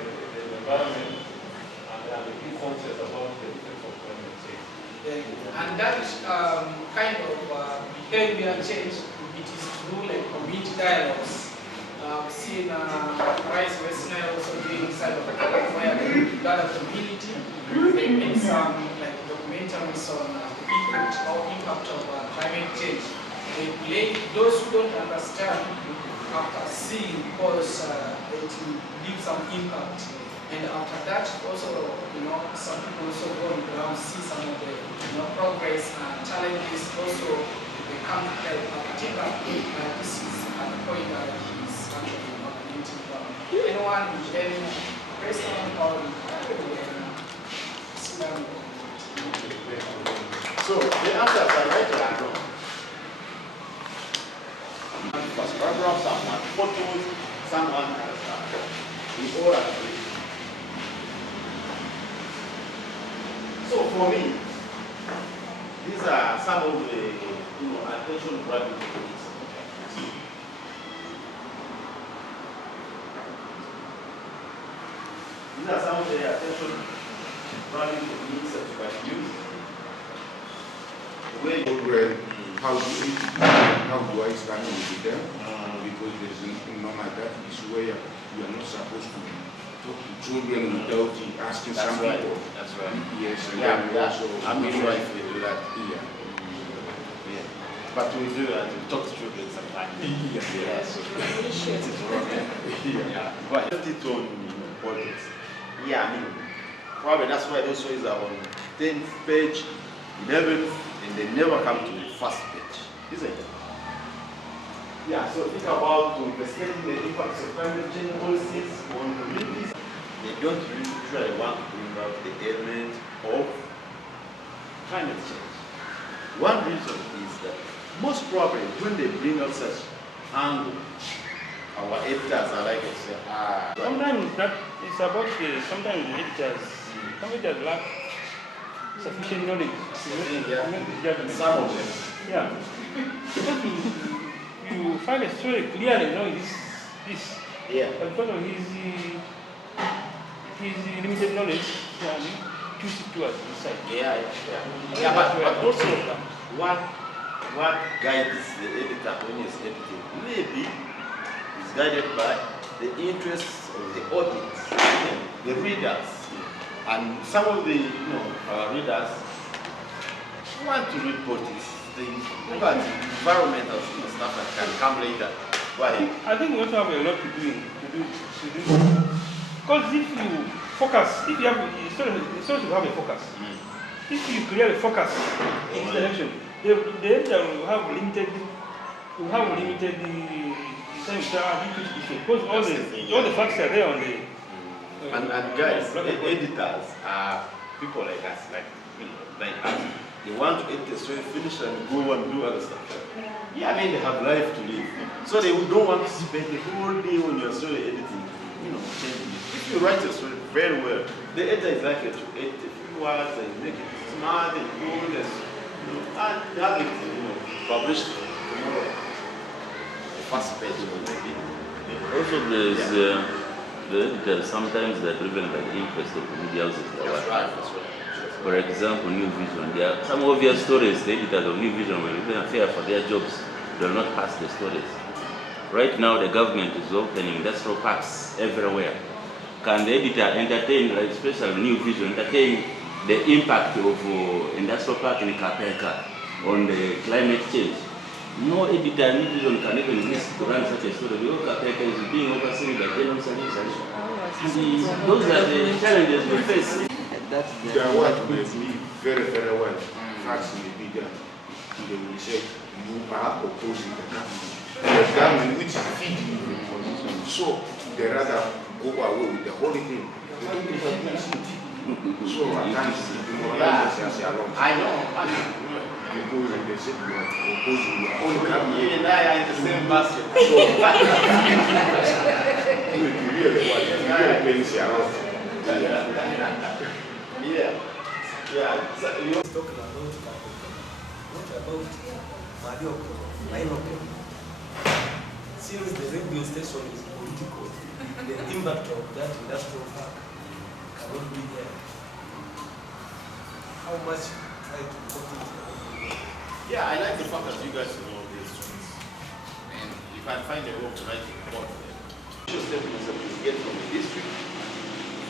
environment and they are being conscious about the effects of climate change. And that kind of behavior change, it is through like community dialogues. We've seen WestNile also doing side of where they gather community. They make some like documentaries on the impact of climate change. They play those who don't understand after seeing, because it will leave some impact. And after that, also, some people also go on the ground, see some of the progress and challenges. Also, they come to help. I think this is at the point that he's actually implementing from. Anyone with any question or sit down? So the answers are right or wrong. First paragraph, someone photos, someone has we all agree. So for me, these are some of the attention grabbing techniques. These are some of the attention grabbing techniques that you can use. How do I stand with them? Because there's no matter is where you are not supposed to talk to children without asking some people. That's right. Yes, and Yeah, then yeah. also I'm not sure if we do that. Yeah. Yeah. But we do we talk to children sometimes. Yeah. So it is wrong. Yeah. But it on politics. Yeah, I mean, probably that's why those stories are on 10th page, 11th, and they never come to the first page, isn't it? Yeah, so think about investigating the impacts of climate change policies on communities. They don't usually want to bring up the element of climate change. One reason is that most probably when they bring up such angle, our editors are like, Sometimes that is about sometimes the editors lack sufficient knowledge. some of them. Yeah. Because you find a story clearly knowing this. Yeah. But because of his limited knowledge, choose it towards this side. Yeah, but also what guides the editor when he's editing maybe is guided by the interests of the audience, the readers, and some of the readers want to read politics, things, but environmental stuff that can come later. Why? I think we also have a lot to do. Because if you focus, if you have a story to have a focus. If you clearly focus in this direction, the editor will have limited because all the facts are there on the. And guys, the editors are people like us, like us. They want to edit the story, finish and go and do other stuff. Yeah, I mean they have life to live, so they don't want to spend the whole day on your story editing. changing it. If you write a story very well, the editor is likely to edit a few words and make it smart and good and, and have it, published tomorrow. The first page maybe. Also, there's the editors, sometimes they're driven by the interest of the media houses. That's right. For example, New Vision. There are some obvious stories the editors of New Vision will even fair for their jobs. They will not pass the stories. Right now, the government is opening industrial parks everywhere. Can the editor entertain, like especially New Vision, entertain the impact of industrial park in Kapeka on the climate change? No editor in New Vision can even risk to run such a story. Because Kapeka is being overseen by General Solutions. Those are the challenges we face. They are what will be very, very well. Facts in the media, they will say, you are opposing the government. The government which is feeding the opposition. So they rather go away with the whole thing. They don't even listen. So at times, I know. Because they say you are opposing your own government. You and I are in the same basket. You really want to really around. Yeah. So, Talking about what about Marioko, Nainoke? Since the radio station is political, the impact of that industrial park cannot be there. How much try to put it? yeah, I like the fact that you guys know these things. And you can find a way to write a report there. The first step is that you get from the district,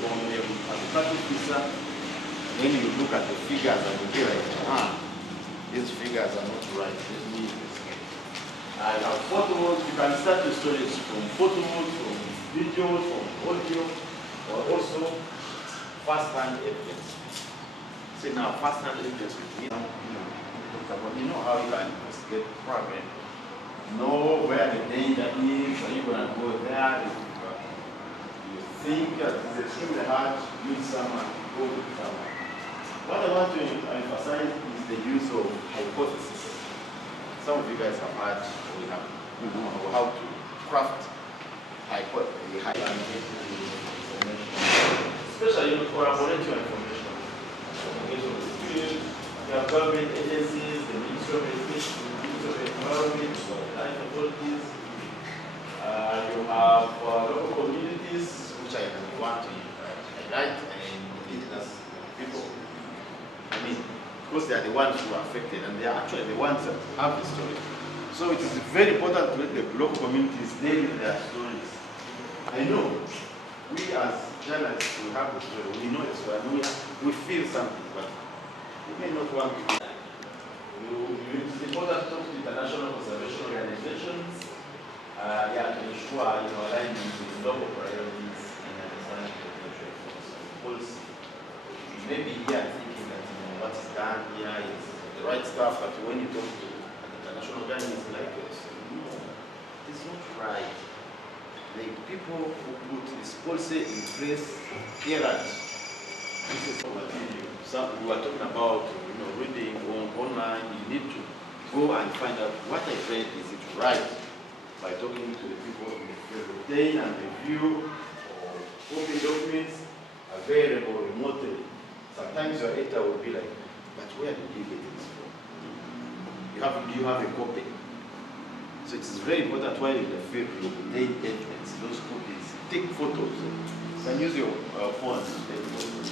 from the administrative officer. When you look at the figures and you be like, these figures are not right, let's leave this. And photos, you can start the stories from photos, from videos, from audio, or also first-hand evidence. See now, first-hand evidence with me, you know how you can investigate problem, know where the danger is, are you going to go there, you think that it's extremely hard to use someone, go with someone. What I want to emphasize is the use of hypothesis. Some of you guys have heard how to craft hypothesis, especially collaborative information. Communication with students, you have government agencies, the Ministry of Education, the Ministry of Environment, life authorities. You have local communities, which I want to highlight, and indigenous people. I mean, because they are the ones who are affected, and they are actually the ones that have the story. So it is very important to let the local communities tell their stories. I know we as journalists, we have the story, we know the story, we feel something, but we may not want to. It is important to talk to international conservation organizations, to ensure alignment with local priorities and understanding the nature of policy. You may be here thinking that what is done here is the right stuff, but when you talk to an international organization like us, no, it's not right. The people who put this policy in place here at this is material. Some we are talking about reading online, you need to go and find out what I read, is it right? By talking to the people in the field, obtain and review or copy documents available remotely. Sometimes your editor will be like, but where did you get this from? You have a copy. So it is very important while in the field you obtain documents, those copies, take photos. You can use your phone to take photos.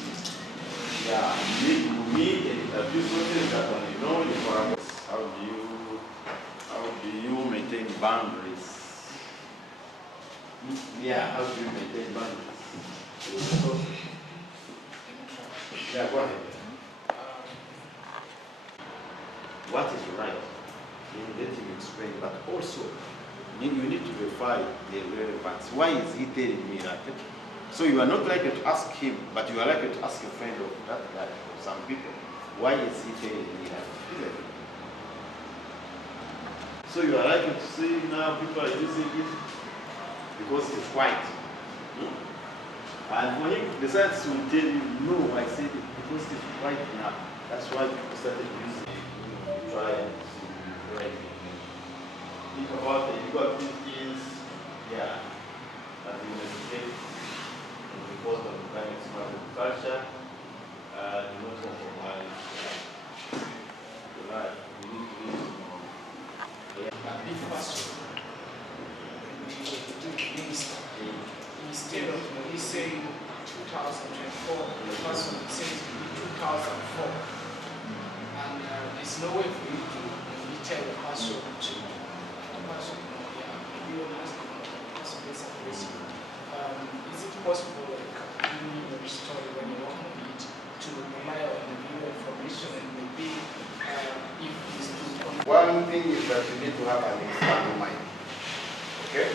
Yeah, you meet and interview sources that when you know the parameters. How do you maintain boundaries? Yeah, how do you maintain boundaries? Yeah, go ahead. What is right? You let him explain, but also you need to verify the relevance. Why is he telling me that? So you are not likely to ask him, but you are likely to ask a friend of that guy, or some people. Why is he telling me that? So you are likely to see now people are using it because it's white. And when he decides to tell you, no, I said it because it's white now. That's why people started using it. Try and see right. Think about the legal activities. Yeah. and investigate and report on climate smart agriculture. Do not compromise your life. We need to live A big question. Minister, instead of he saying 2024, the person says 2004, and there's no way for you to tell the person to maybe you ask the person is aggressive. Is it possible, like in your story when you work on it, to rely on the new information and maybe if it's to One thing is that you need to have an external mind. Okay?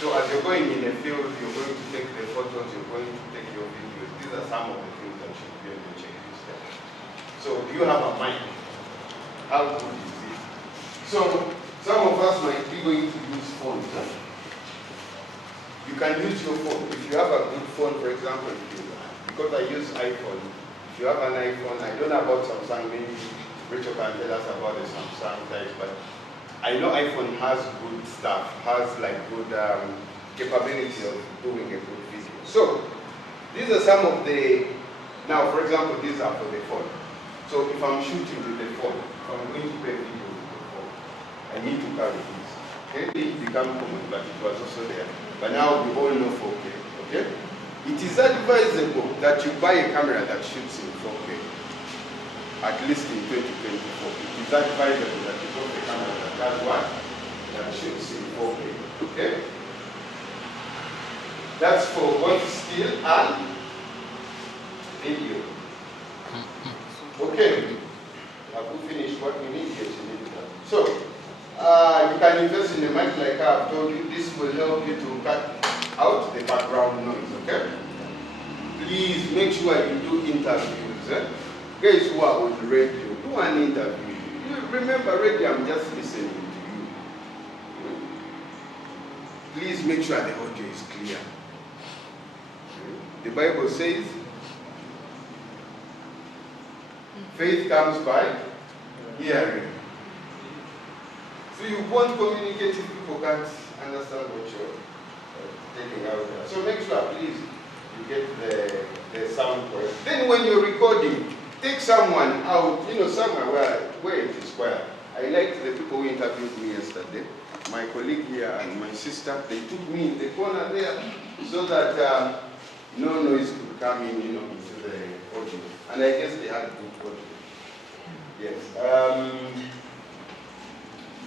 So as you're going in the field, you're going to take the photos, you're going to take your videos. These are some of the things that should be on the checklist. So do you have a mind? How good is it? So some of us might be going to use phones. You can use your phone. If you have a good phone, for example, because I use iPhone, if you have an iPhone, I don't know about Samsung, maybe Rachel can tell us about the Samsung type, but I know iPhone has good stuff, has like good capability of doing a good video. So these are some of the, now for example, these are for the phone. So if I'm shooting with the phone, if I'm going to play video with the phone, I need to carry this. Okay? It became common, but it was also there. But now we all know 4K. Okay? It is advisable that you buy a camera that shoots in 4K. At least in 2024. It is advisable that you go to a camera that does what? That shoots in 4K. Okay? That's for both still and video. Okay. Have we finished what we need? Yes, we need that. So, you can invest in a mic like I've told you. This will help you to cut out the background noise, okay? Please make sure you do interviews. Guys who are on radio, do an interview. You remember radio, I'm just listening to you. Please make sure the audio is clear. The Bible says, faith comes by hearing. So you won't communicate if people can't understand what you're taking out there. So make sure, please, you get the sound correct. Then when you're recording, take someone out, somewhere where it is quiet. I liked the people who interviewed me yesterday. My colleague here and my sister, they took me in the corner there so that no noise could come in, into the audio. And I guess they had good audio. Yes.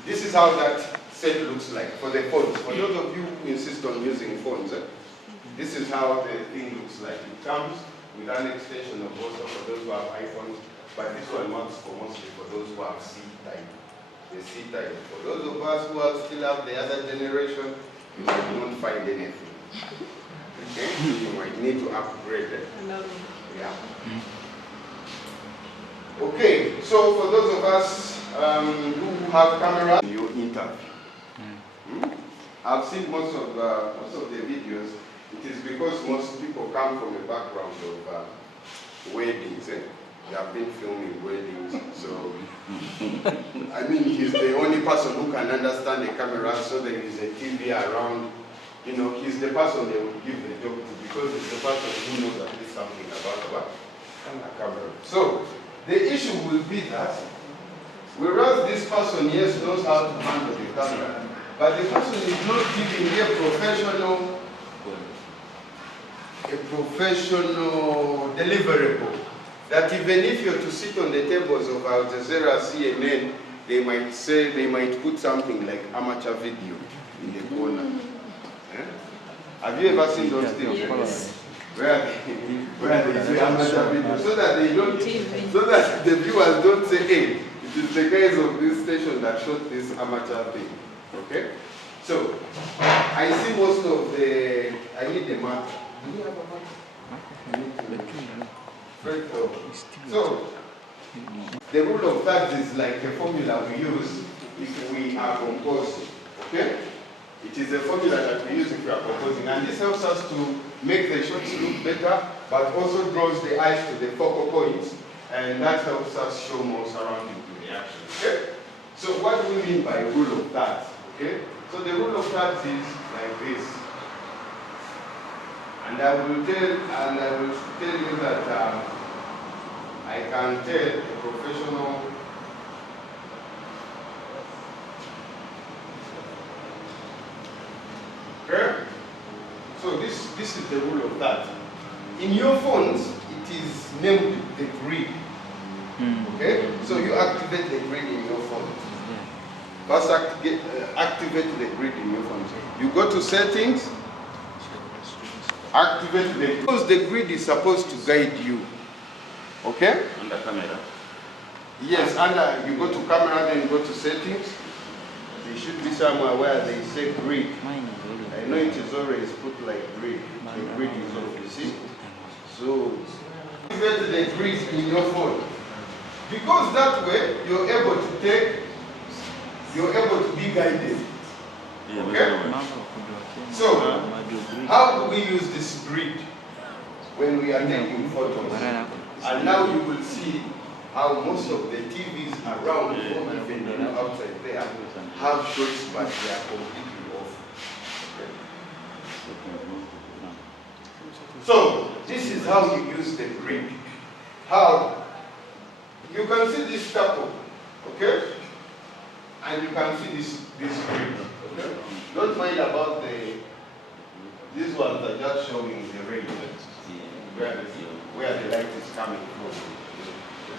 This is how that set looks like for the phones. For those of you who insist on using phones, this is how the thing looks like. It comes with an extension of also for those who have iPhones, but this one works for mostly for those who have C-type. The C-type. For those of us who still have the other generation, you might not find anything. Okay? You might need to upgrade it. Yeah. Okay, so for those of us who have cameras, you interview. I've seen most of the videos. It is because most people come from a background of weddings. They have been filming weddings, so I mean, he's the only person who can understand the camera. So there is a TV around. He's the person they will give the job to because he's the person who knows at least something about a camera. So the issue will be that whereas this person, yes, knows how to handle the camera, but the person is not giving a professional deliverable. That even if you're to sit on the tables of Al Jazeera, CNN, they might put something like amateur video in the corner. Have you ever seen those things? Yes. Where they say amateur video, so that the viewers don't say, hey, it is the guys of this station that shot this amateur thing. Okay? So, I see most of the, I need the map. Do you have a map? So, the rule of thirds is like a formula we use if we are composing. Okay? It is a formula that we use if we are composing, and this helps us to make the shots look better, but also draws the eyes to the focal points, and that helps us show more surrounding to the action. Okay? So what do we mean by rule of thirds? Okay? So the rule of thirds is like this. And I will tell you that I can tell a professional okay? So this is the rule of that. In your phones, it is named the grid. Okay? So you activate the grid in your phone. First activate the grid in your phone. You go to settings, activate the grid. Because the grid is supposed to guide you. Okay? Under camera. Yes, and you go to camera, then you go to settings. There should be somewhere where they say grid. I know it is always put like grid. The grid is off, you see? So, activate the grid in your phone. Because that way, you're able to be guided. Okay? So, how do we use this grid when we are taking photos? And now you will see how most of the TVs around, or even outside there, have shots, but they are completely off. Okay. So, this is how you use the grid. How? You can see this couple, okay? And you can see this grid, okay? Don't mind about these ones are just showing the range, where the light is coming from.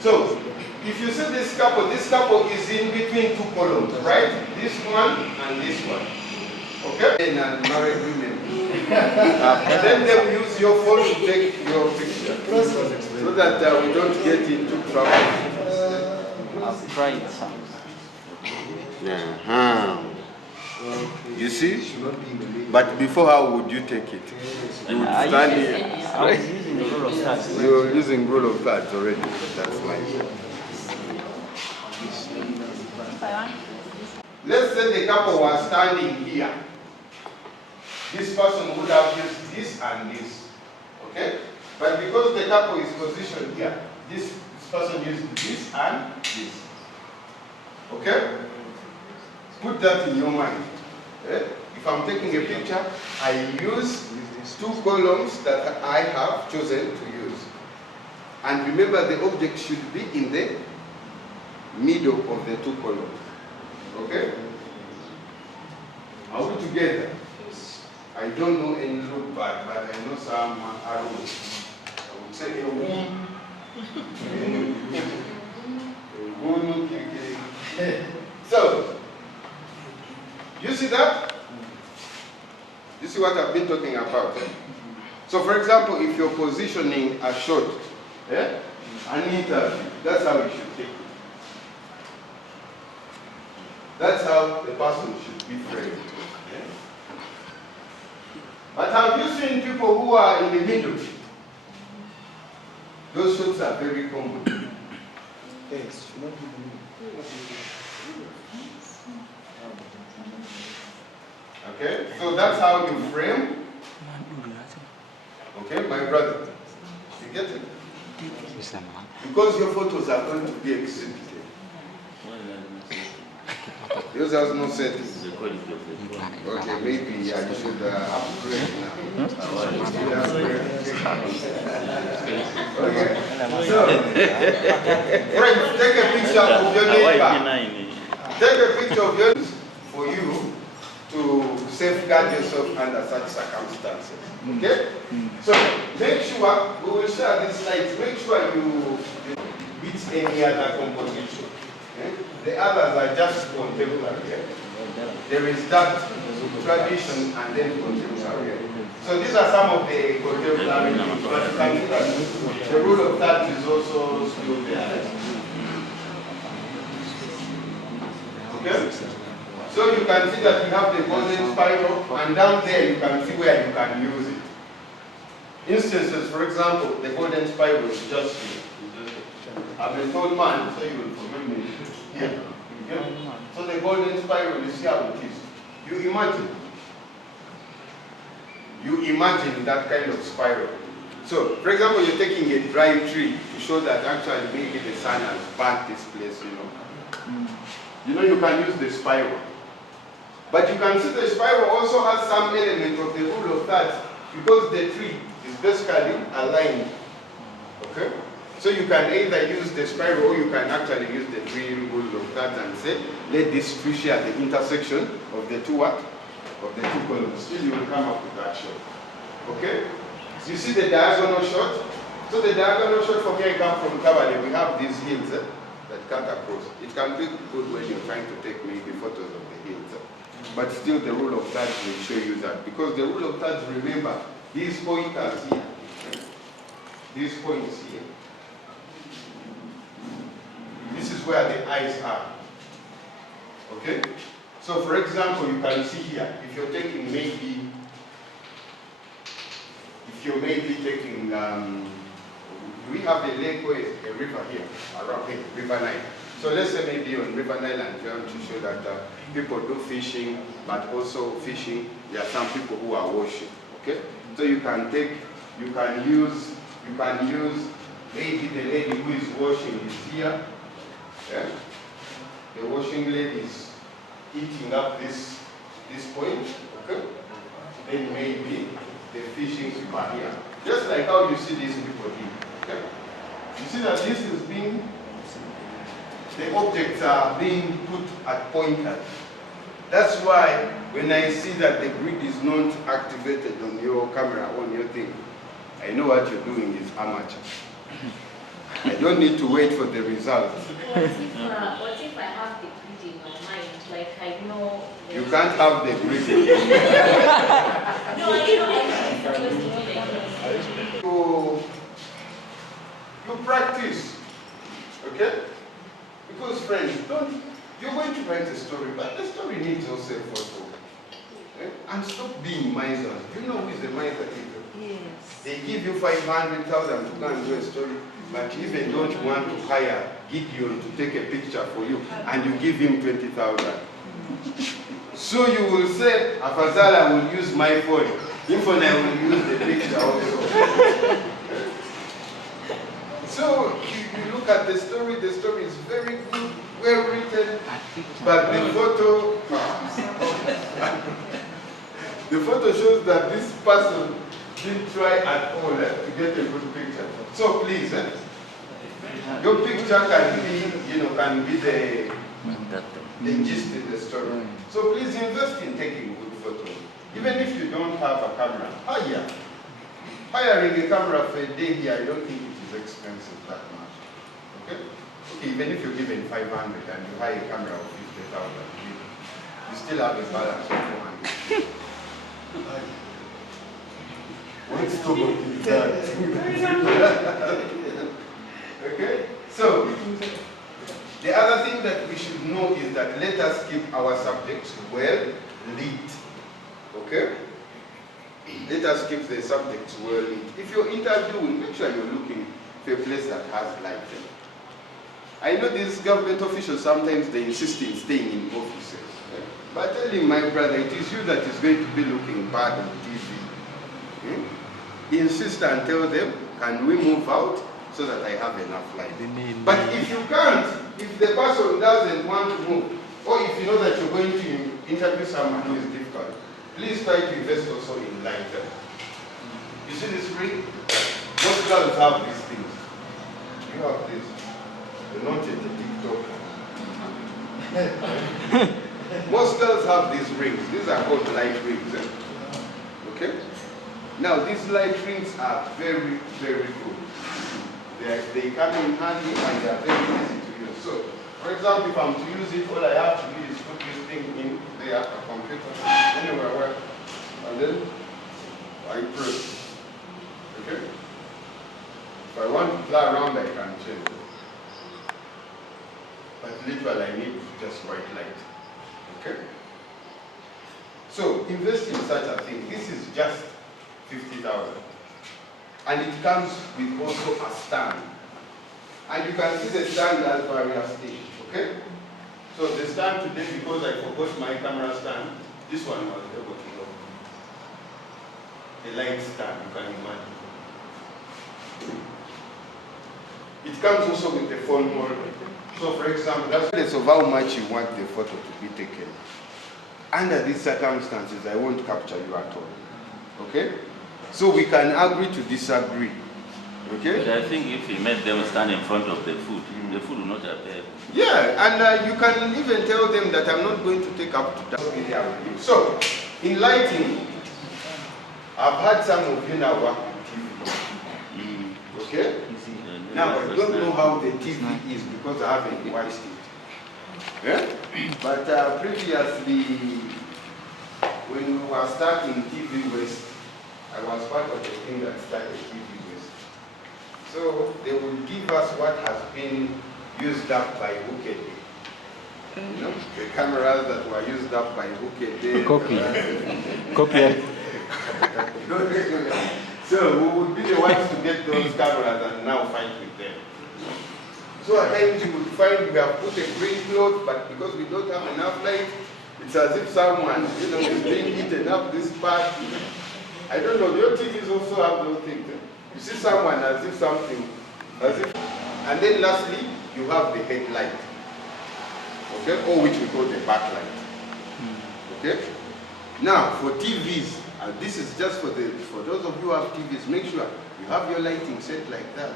So, if you see this couple is in between two columns, right? This one and this one. Okay? And married women. And then they will use your phone to take your picture. So that we don't get into trouble. I've tried some. You see? But before, how would you take it? You would stand here. I was using the rule of thirds. You're using rule of thirds already. That's nice. Let's say the couple was standing here. This person would have used this and this. Okay? But because the couple is positioned here, this person used this and this. Okay? Put that in your mind. Okay? If I'm taking a picture, I use two columns that I have chosen to use. And remember, the object should be in the middle of the two columns. Okay? Are we together? I don't know any look back, but I know some arrows. I would say a womb. So, you see that? You see what I've been talking about? So, for example, if you're positioning a shot, an interview, that's how you should take it. That's how the person should be framed. But have you seen people who are in the middle? Those shots are very common. Yes. Okay, so that's how you frame. Okay, my brother. You get it? Because your photos are going to be exhibited. Yours has no settings. Okay, maybe I should upgrade now. Okay. So, friends, take a picture of your neighbor. Take a picture of yours for you to safeguard yourself under such circumstances. Okay? So, make sure, we will share these slides, make sure you beat any other composition. Okay? The others are just contemporary. There is that tradition and then contemporary. So these are some of the contemporary things, but you can see that the rule of thirds is also still there. Okay? So you can see that you have the golden spiral, and down there you can see where you can use it. Instances, for example, the golden spiral is just here. I'm a tall man, so you will forgive me. Here. Okay? So the golden spiral is here how it is. You imagine that kind of spiral. So, for example, you're taking a dry tree to show that actually maybe the sun has burnt this place, you know. You know, you can use the spiral. But you can see the spiral also has some element of the rule of thirds because the tree is basically aligned. Okay? So you can either use the spiral or you can actually use the tree rule of that and say, let this tree share the intersection of the two what? Of the two columns. Still you will come up with that shot. Okay? You see the diagonal shot? So the diagonal shot from here, I come from Kabale, we have these hills that cut across. It can be good when you're trying to take maybe photos of the hills. But still the rule of thirds will show you that. Because the rule of thirds, remember, these pointers here, these points here, this is where the eyes are. Okay? So for example, you can see here, if you're taking maybe, taking, we have a lake or a river here, around here, River Nile. So let's say maybe on River Nile and trying to show that people do fishing, but also fishing, there are some people who are washing, okay? So you can use, maybe the lady who is washing is here, yeah? The washing lady is eating up this point, okay? Then maybe the fishing people are here. Just like how you see these people here. Okay? You see that this is being, the objects are being put at pointers. That's why when I see that the grid is not activated on your camera, on your thing, I know what you're doing is amateur. I don't need to wait for the results. What if I have the grid in my mind? Like I know... You can't have the grid. No, I know. You practice, okay? Because friends, you're going to write a story, but the story needs also a photo. Okay? And stop being misers. Do you know who is a miser? Yes. They give you 500,000 to go and do a story, but you even don't want to hire Gideon to take a picture for you, and you give him 20,000. So you will say, Afazala will use my phone. InfoNile will use the picture also. So you look at the story is very good, well written, but the photo shows that this person didn't try at all to get a good picture. So please, your picture can be the gist in the story. So please invest in taking good photos. Even if you don't have a camera, hiring a camera for a day here, I don't think it is expensive that much. Okay? Okay, even if you're given 500 and you hire a camera of 50,000, you still have a balance of 400. What's too much is that? Okay? So, the other thing that we should know is that let us keep our subjects well lit. Okay? Let us keep the subjects well lit. If you're interviewing, make sure you're looking for a place that has light. I know these government officials, sometimes they insist in staying in offices. Okay? But tell him, my brother, it is you that is going to be looking bad on TV. Insist and tell them, can we move out so that I have enough light? But if you can't, if the person doesn't want to move, or if you know that you're going to interview someone who is difficult, please try to invest also in light. You see this ring? Most girls have these things. You have this. You're not in the TikTok. Most girls have these rings. These are called light rings. Okay? Now, these light rings are very, very good. They come in handy and they are very easy to use. So, for example, if I'm to use it, all I have to do is put this thing in there, a computer, anywhere, and then I press. Okay? If I want to fly around, I can change it. But literally, I need just white light. Okay? So, invest in such a thing. This is just 50,000. And it comes with also a stand. And you can see the stand has various things. Okay? So the stand today, because I forgot my camera stand, this one was able to go. The light stand, you can imagine. It comes also with the phone holder. So for example, that's the of how much you want the photo to be taken. Under these circumstances, I won't capture you at all. Okay? So we can agree to disagree. Okay? But I think if he made them stand in front of the food will not appear. Yeah, and you can even tell them that I'm not going to take up to that. So, in lighting, I've had some of you now work with TV. Okay? Now, I don't know how the TV is because I haven't watched it. Yeah? But previously, when we were starting TV West, I was part of the thing that started TV West. So they will give us what has been used up by Hooked. You know, the cameras that were used up by Hooked. Copy. So we would be the ones to get those cameras and now fight with them. So at times you would find we have put a green cloth, but because we don't have enough light, it's as if someone, you know, is being eaten up this part. I don't know, your TVs also have those things. You see someone as if something, and then lastly, you have the headlight, okay, or which we call the backlight, okay. Now for TVs, and this is just for those of you who have TVs, make sure you have your lighting set like that,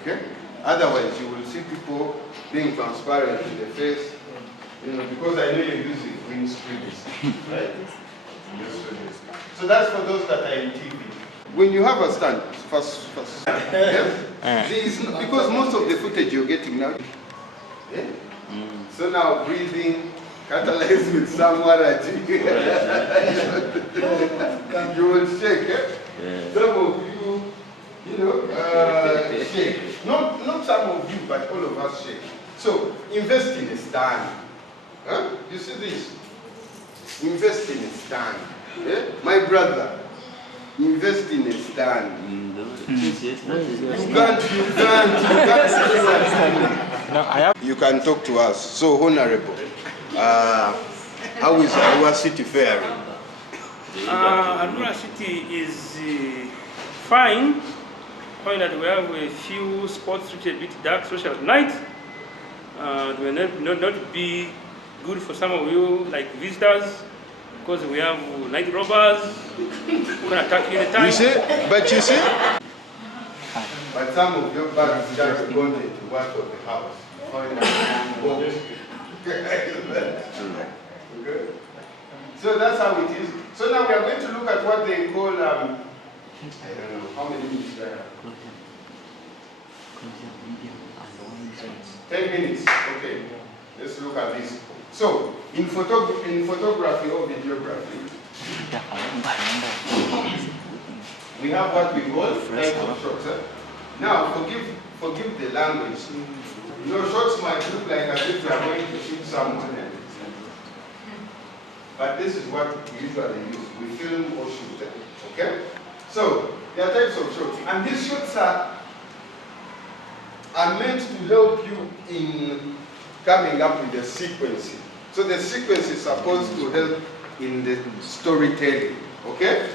okay. Otherwise, you will see people being transparent in the face, you know, because I know you're using green screens, right? So that's for those that are in TV. When you have a stand, first. Yeah? Because most of the footage you're getting now, yeah? So now breathing, catalyzed with some water, you will shake. Yeah? Some of you, shake. Not some of you, but all of us shake. So invest in a stand. Huh? You see this? Invest in a stand. Yeah? My brother, invest in a stand. You can't. You can talk to us. So, Honorable, how is our city faring? Our city is fine. Point that we have a few spots which are a bit dark, especially at night. It may not be good for some of you, like visitors, because we have night robbers who can attack you anytime. You see? But you see? But some of your bags just gone into one of the house. Okay. So that's how it is. So now we are going to look at what they call, I don't know, how many minutes do I have? 10 minutes, okay. Let's look at this. So, in photography or videography, we have what we call type of shots. Now, forgive the language. You know, shots might look like as if you are going to shoot someone. But this is what we usually use. We film or shoot. Okay? So, there are types of shots. And these shots are meant to help you in coming up with the sequencing. So the sequence is supposed to help in the storytelling. Okay?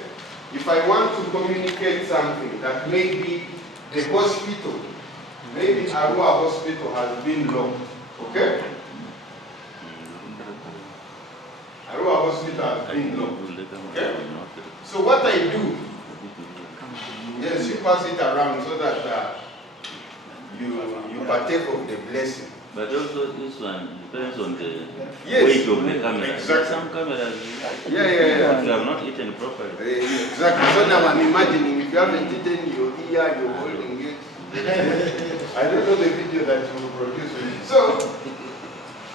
If I want to communicate something that maybe the hospital, maybe Arua Hospital has been locked. Okay? Arua Hospital has been locked. Okay? So what I do, yes, you pass it around so that you partake of the blessing. But also this one depends on the weight of the camera. Exactly. Some cameras, yeah. you have not eaten properly. Exactly. So now I'm imagining if you haven't eaten your ear, you're holding it. I don't know the video that you will produce. So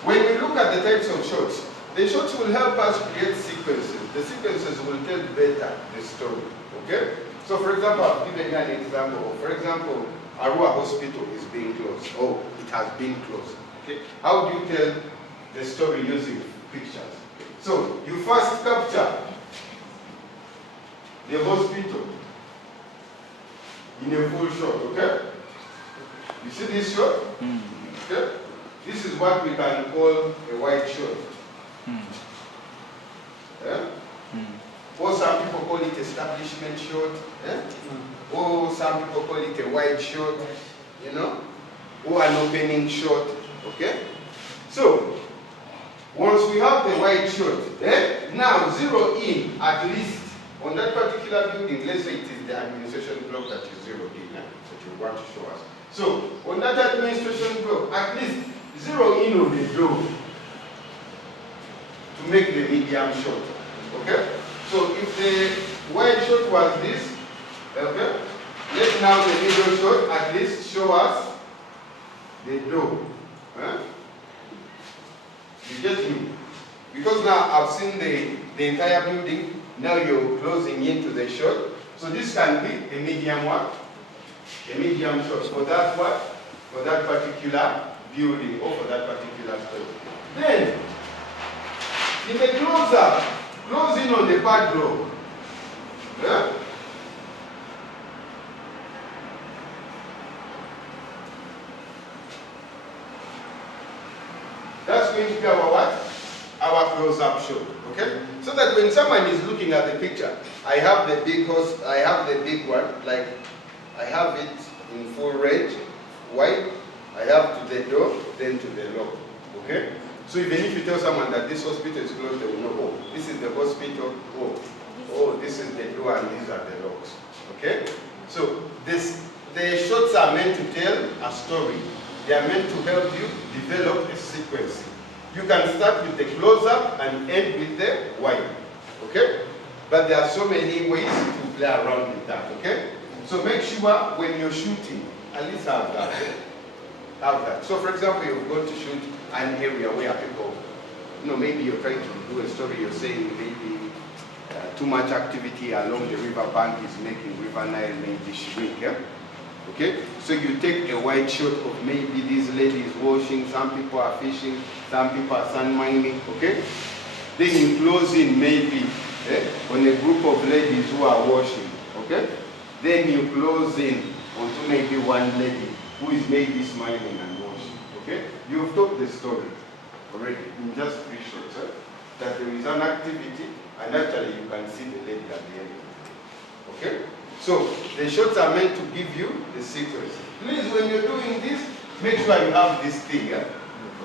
when we look at the types of shots, the shots will help us create sequences. The sequences will tell better the story. Okay? So for example, I've given you an example. For example, Arua Hospital is being closed. Oh, it has been closed. Okay? How do you tell the story using pictures? So you first capture the hospital in a full shot, okay? You see this shot? Okay? This is what we can call a wide shot. Yeah? Or some people call it establishment shot. Yeah? Or some people call it a wide shot, you know? Or an opening shot, okay? So, once we have the wide shot, now zero in at least on that particular building, let's say it is the administration block that you zeroed in, that you want to show us. So, on that administration block, at least zero in on the door to make the medium short. Okay? So, if the wide short was this, okay? Let now the middle short at least show us the door. Huh? You get me? Because now I've seen the entire building, now you're closing into the short. So this can be a medium what? A medium short for that what? For that particular building or for that particular store. Then, in the close-up, close in on the padlock. Yeah? That's going to be our what? Our close-up shot, okay? So that when someone is looking at the picture, I have the big horse, I have the big one, like I have it in full range, wide, I have to the door, then to the lock, okay? So even if you tell someone that this hospital is closed, they will know, oh, this is the hospital, oh, this is the door and these are the locks, okay? So the shots are meant to tell a story. They are meant to help you develop a sequence. You can start with the close-up and end with the wide, okay? But there are so many ways to play around with that, okay? So make sure when you're shooting, at least have that. Have that. So for example, you're going to shoot an area where people, maybe you're trying to do a story, you're saying maybe too much activity along the river bank is making River Nile maybe shrink, yeah? Okay, so you take a wide shot of maybe these ladies washing, some people are fishing, some people are sand mining, okay? Then you close in maybe on a group of ladies who are washing, okay? Then you close in onto maybe one lady who is maybe smiling and washing, okay? You've told the story already in just 3 shots, that there is an activity and actually you can see the lady at the end, okay? So, the shots are meant to give you the sequence. Please, when you're doing this, make sure you have this thing.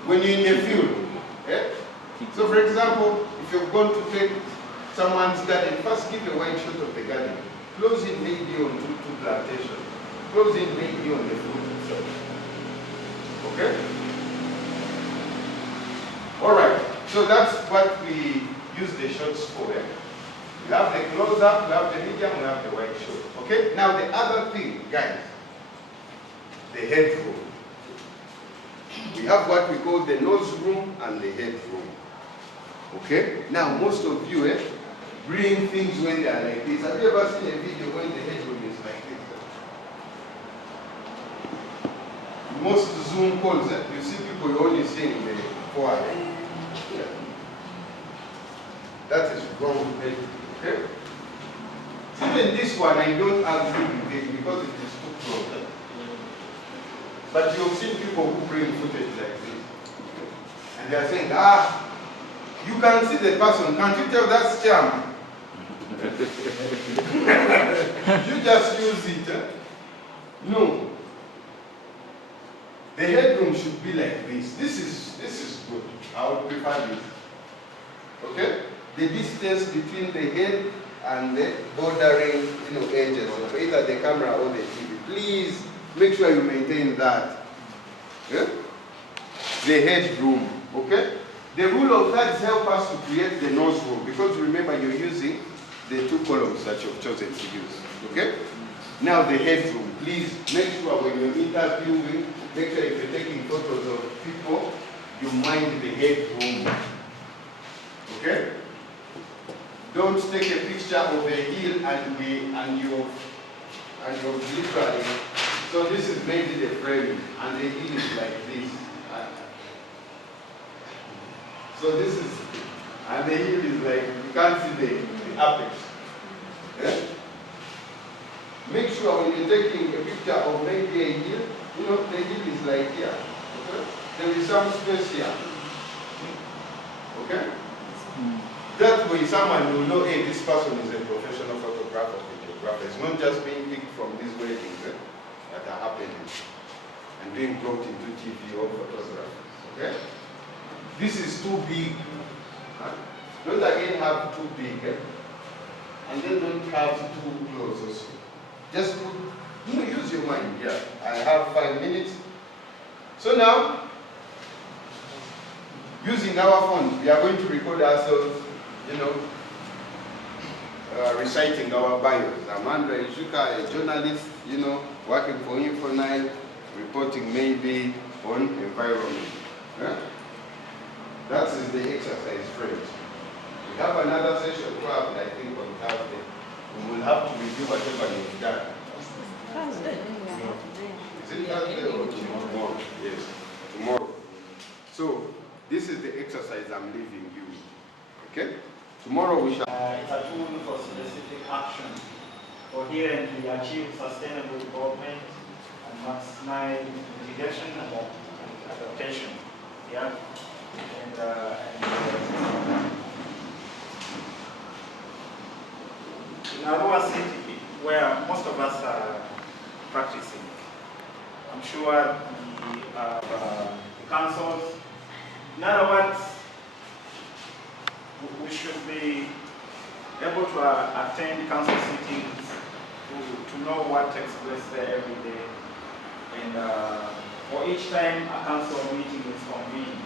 When you're in the field. So, for example, if you're going to take someone's garden, first give a wide shot of the garden. Close in maybe on to plantation. Close in maybe on the fruit itself. Okay? Alright, so that's what we use the shots for. We have the close-up, we have the medium, we have the wide shot. Okay? Now the other thing, guys, the headroom. We have what we call the nose room and the headroom. Okay? Now most of you bring things when they are like this. Have you ever seen a video when the headroom is like this? Most Zoom calls, you see people only seeing the forehead. Yeah. That is wrong. Okay? Even this one, I don't agree with it because it is too close. But you've seen people who bring footage like this. And they are saying, you can see the person. Can't you tell that's charm? You just use it. No. The headroom should be like this. This is good. I would prefer this. Okay? The distance between the head and the bordering edges of either the camera or the TV. Please make sure you maintain that. Yeah? The headroom. Okay? The rule of thirds help us to create the nose room because remember you're using the 2 columns that you've chosen to use. Okay? Now the headroom. Please make sure when you're interviewing, make sure if you're taking photos of people, you mind the headroom. Okay? Don't take a picture of a hill and you're literally. So this is maybe the frame, and the hill is like this. So this is, and the hill is like you can't see the apex. Yeah? Make sure when you're taking a picture of maybe a hill, the hill is like here. Okay? There is some space here. Okay? That way someone will know, hey, this person is a professional photographer, videographer. It's not just being picked from these weddings that are happening and being brought into TV or photography. Okay? This is too big. Don't again have too big. and then don't have too close also. Just put, use your mind. Yeah, I have 5 minutes. So now, using our phones, we are going to record ourselves, reciting our bios. Amanda Ijuka, a journalist, working for InfoNile, reporting maybe on environment. Yeah? That is the exercise, friends. We have another session planned, I think, on Thursday. We will have to review whatever you've done. Thursday. Is it Thursday or tomorrow? Yes, tomorrow. So, this is the exercise I'm leaving you. Okay? Tomorrow we shall... It's a tool for specific action. Coherently achieve sustainable development and maximize mitigation and adaptation. Yeah? In our city, where most of us are practicing, I'm sure we have councils. In other words, we should be able to attend council meetings to know what takes place there every day. And for each time a council meeting is convened.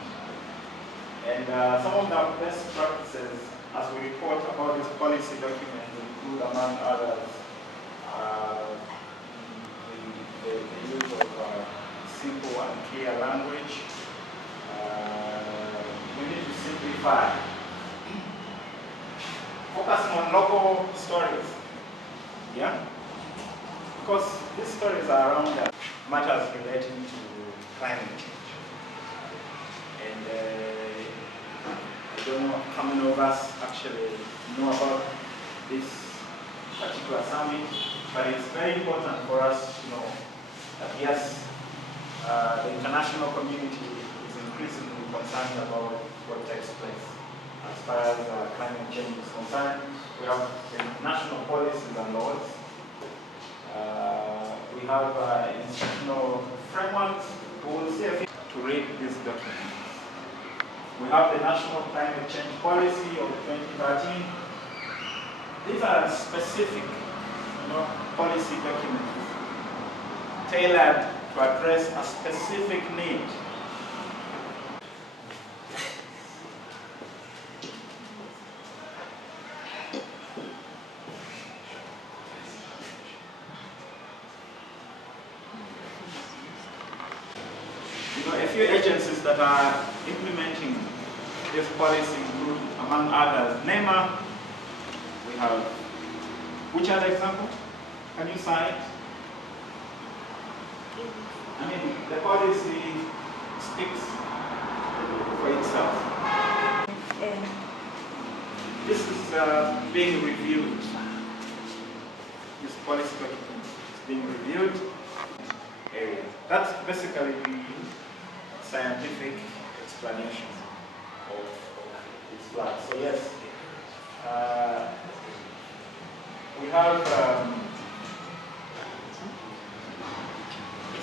And some of the best practices as we report about this policy document include, among others, the use of simple and clear language. We need to simplify. Focusing on local stories, yeah? Because these stories are around matters relating to climate change. And I don't know how many of us actually know about this particular summit, but it's very important for us to know that yes, the international community is increasingly concerned about what takes place. As far as climate change is concerned, we have national policies and laws. We have institutional frameworks. We will see a few to read this document. We have the National Climate Change Policy of 2013. These are specific, policy documents tailored to address a specific need. A few agencies that are implementing this policy include, among others, NEMA. We have, which other example? Can you cite? I mean, the policy speaks for itself. This is being reviewed. This policy document is being reviewed. Area. That's basically the scientific explanation of this flag. So yes, we have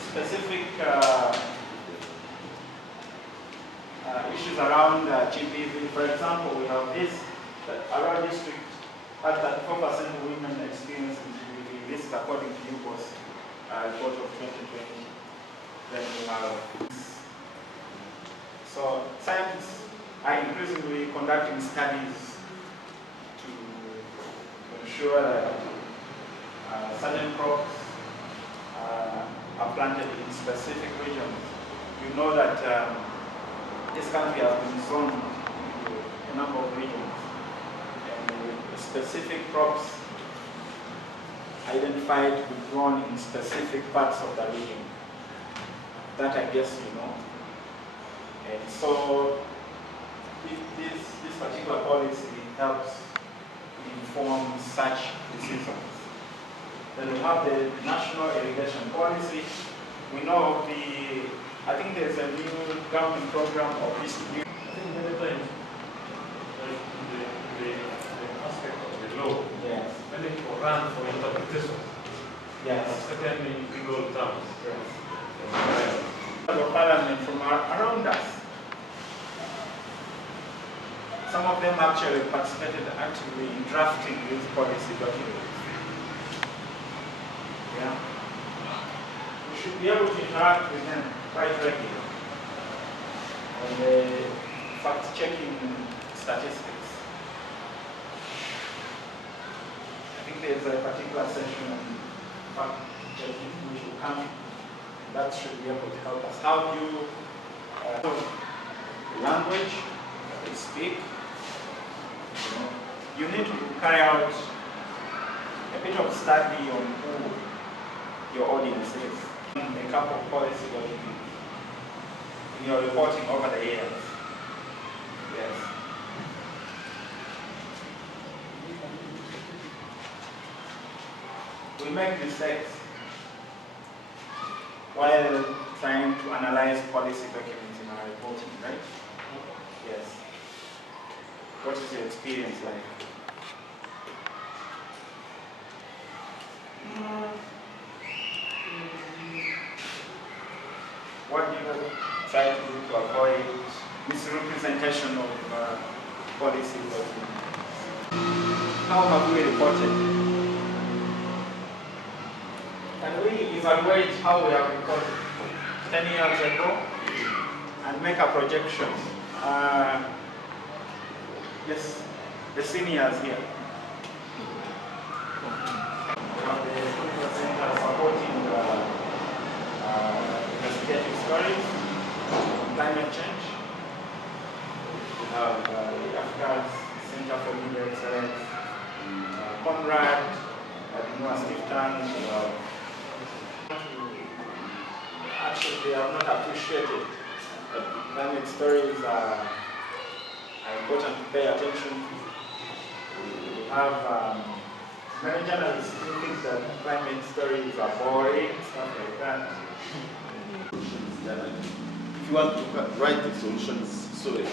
specific issues around GBV. For example, we have this, that our district had 34% of women experiencing GBV. This is according to UBOS report of 2020. Then we have, so scientists are increasingly conducting studies to ensure that certain crops are planted in specific regions. You know that this country has been zoned into a number of regions, and specific crops identified to be grown in specific parts of the region. That I guess you know. And so this particular policy helps inform such decisions. Then we have the National Irrigation Policy. We know I think there's a new government program of distribution. I think many times, like the aspect of the law, Yes. many people run for interpretation. Yes. Certainly legal terms. Yes. Of Parliament from around us. Some of them actually participated actively in drafting these policy documents. Yeah. We should be able to interact with them quite regularly on the fact-checking statistics. I think there's a particular section on fact-checking which will come. That should be able to help us. How do you language that they speak? You need to carry out a bit of study on who your audience is. A couple of policy documents in your reporting over the years. Yes. We make mistakes while trying to analyze policy documents in our reporting, right? Yes. What is your experience like? What do you try to do to avoid misrepresentation of policy documents? How have we reported? Can we evaluate how we have reported 10 years ago and make a projection? Yes, the seniors here. Now the 20% are supporting investigative stories on climate change. We have the Africa's Center for Media Excellence, Conrad, Stifton. Actually, they are not appreciated. Climate stories are important to pay attention to. We have many journalists who think that climate stories are boring, stuff like that. If you want to write the solutions story,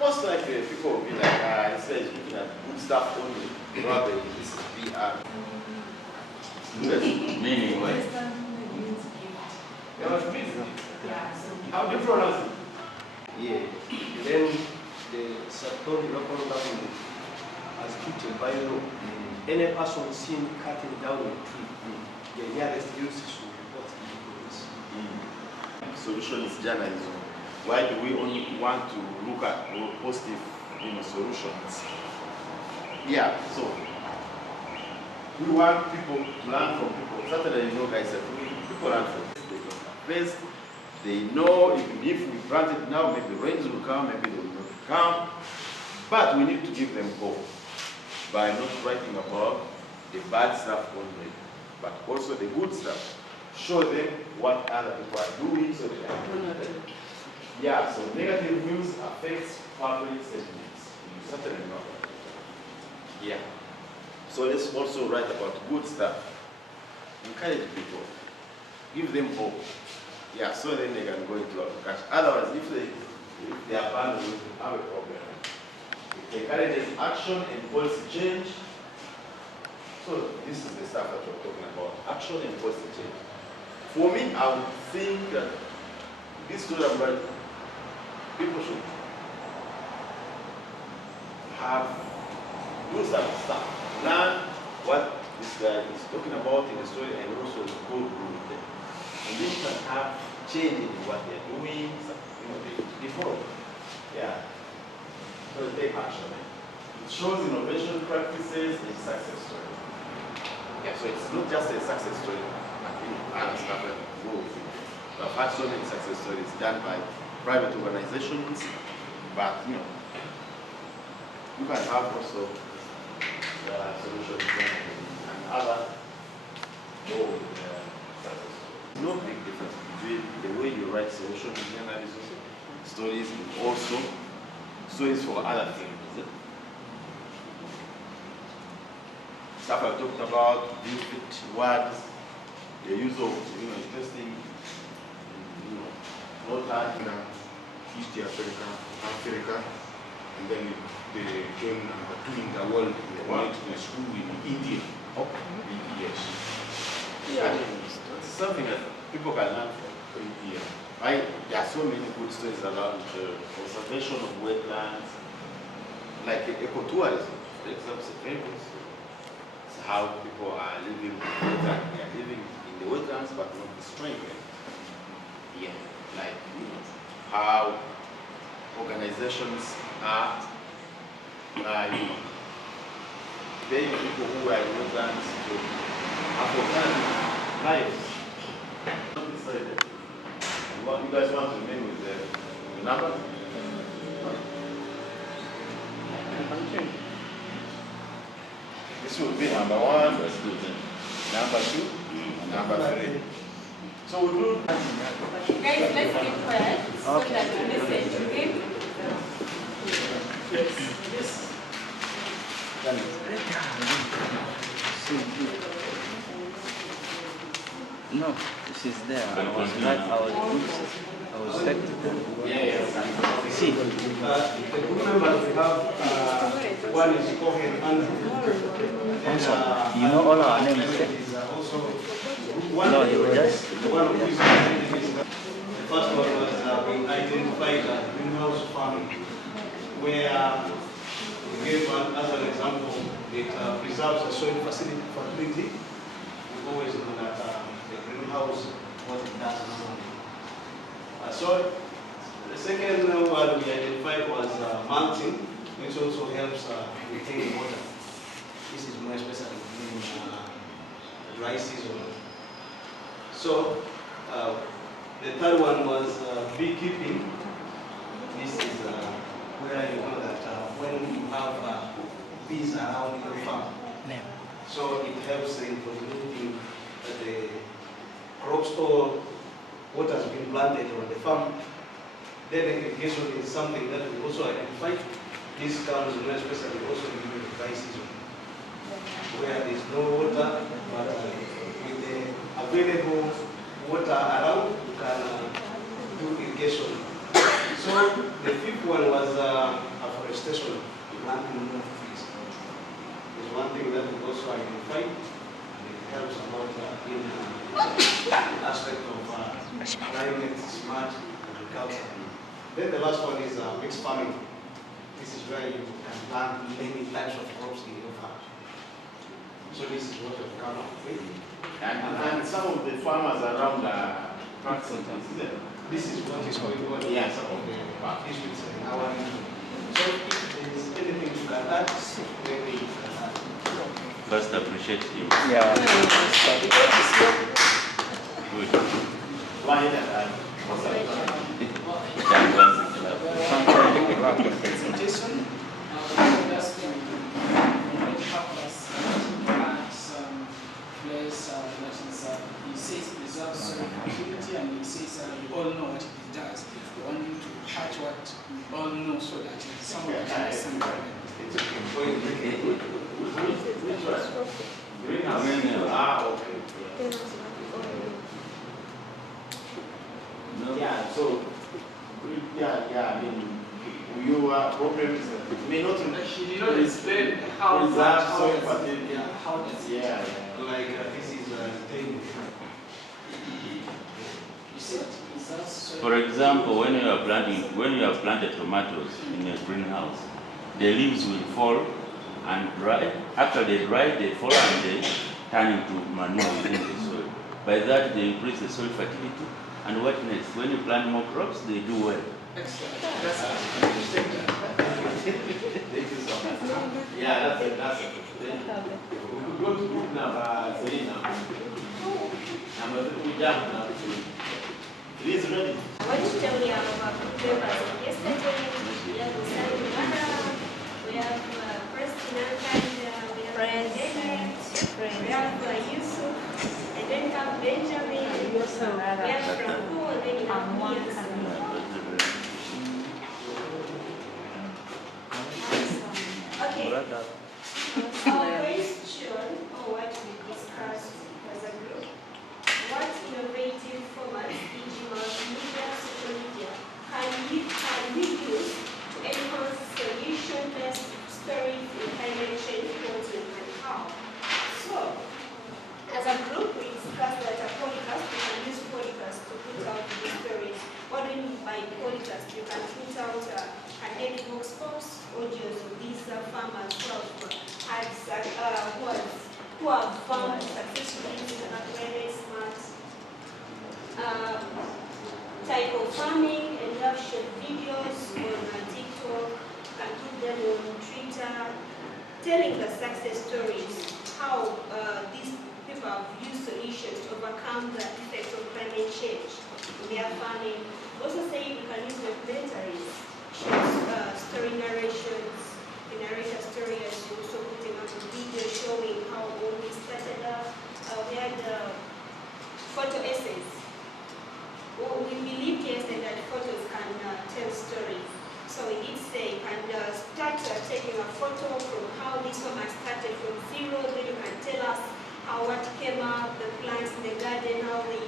most likely people will be like, this guy is looking at good stuff only, rather than this is PR. Meaning what? How do you pronounce it? Yeah. Then the Satori local government has put a bylaw. Any person seen cutting down a tree, the nearest use should report the police. Solution is journalism. Why do we only want to look at positive, solutions? Yeah. So we want people to learn from people. Certainly, guys, that people learn from best. They know even if we plant it now, maybe rains will come, maybe they will not come. But we need to give them hope by not writing about the bad stuff only, but also the good stuff. Show them what other people are doing so they can do it. Yeah, so negative news affects public sentiments. You certainly know that. Yeah. So let's also write about good stuff. Encourage people. Give them hope. Yeah, so then they can go into agriculture. Otherwise, if they abandon, we will have a problem. It encourages action and policy change. So this is the stuff that we're talking about. Action and policy change. For me, I would think that this story I'm writing, people should do some stuff. Learn what this guy is talking about in the story and also go through with them. And then you can have change in what they're doing, they follow. Yeah. So take action. It shows innovation practices and success story. Yeah, so it's not just a success story, but other stuff that go with it. We've had so many success stories done by private organizations, but you can have also solutions and other success. No big difference between the way you write solution journalism, stories, and also stories for other things. Stuff I talked about, benefit words, the use of interesting, East Africa, and then they joined number 2 in the world. They went to a school in India. Okay. Yes. Yeah, it's something that people can learn from. Yeah. There are so many good stories around conservation of wetlands, like ecotourism, for example, is a very good story. It's how people are living in the wetlands. They are living in the wetlands but not destroying them. Yeah, like how organizations are, paying people who are in wetlands to have organic lives. You guys want to remain with the number? This will be number 1, number 2, and number 3. So we'll do. Guys, let's keep quiet so that we listen to him. No, she's there. I was expecting her. See. The group members we have, one is Cohen and Also, you know all our names, okay? No, he was just. one of these the first one was we identified greenhouse farming, where we gave one as an example, it preserves the soil fertility. We always know that the greenhouse, what it does normally. So the second one we identified was mulching, which also helps retain water. This is more especially in dry season. So the third one was beekeeping. This is where you know that when you have bees around your farm, so it helps in polluting the crops or what has been planted on the farm. Then irrigation is something that we also identify. This comes especially also during the dry season, where there is no water, but with the available water around, you can do irrigation. So the fifth one was afforestation, planting more trees. There's one thing that we also identified, and it helps a lot in the aspect of climate smart agriculture. Then the last one is mixed farming. This is where you can plant many types of crops in your farm. So this is what we've come up with. And some of the farmers around Praxton, This is what is going on in some of the districts in our region. So if there is anything you can add, maybe you can add. First, appreciate you. Yeah. Good. go ahead and add. Presentation, just to help us add some place that is, he says preserves soil fertility, and he says you all know what it does. We want you to catch what we all know so that some of us understand. It's okay. Which one? Greenhouse. Ah, okay. No. Yeah, so, I mean, you are problems may not She did not explain how preserve soil does it, fertility. yeah, how does it, Yeah. Like this is the thing. you said preserves soil. For example, when you have planted tomatoes in a greenhouse, the leaves will fall and dry. After they dry, they fall and they turn into manure within the soil. By that, they increase the soil fertility. And what next? When you plant more crops, they do well. Excellent. Thank you so much. Yeah, that's it. We could go to group number 3 now. Number 3, we jump now. Please ready. I want to tell you about members. Yesterday, we have we have Preston and we have David, we have Yusuf, and then we have Benjamin, we have Franco, and then we have Yusuf. Okay. Our question, or what we discussed as a group, what innovative formats, e.g. multimedia, social media, can we use to enhance solution-based stories in climate change reporting, and how? So, as a group, we discussed that we can use podcasts to put out these stories who have found successfully very smart type of farming and have short videos on TikTok, can put them on Twitter, telling the success stories, how these people have used solutions to overcome the effects of climate change in their farming. Also saying we can use documentaries, story narrations, the narrator story, as you also putting up a video showing how all this started up. We had photo essays. Well, we believed yesterday that photos can tell stories. So we did say, and start taking a photo from how this one has started from zero, then you can tell us how what came up, the plants in the garden, how they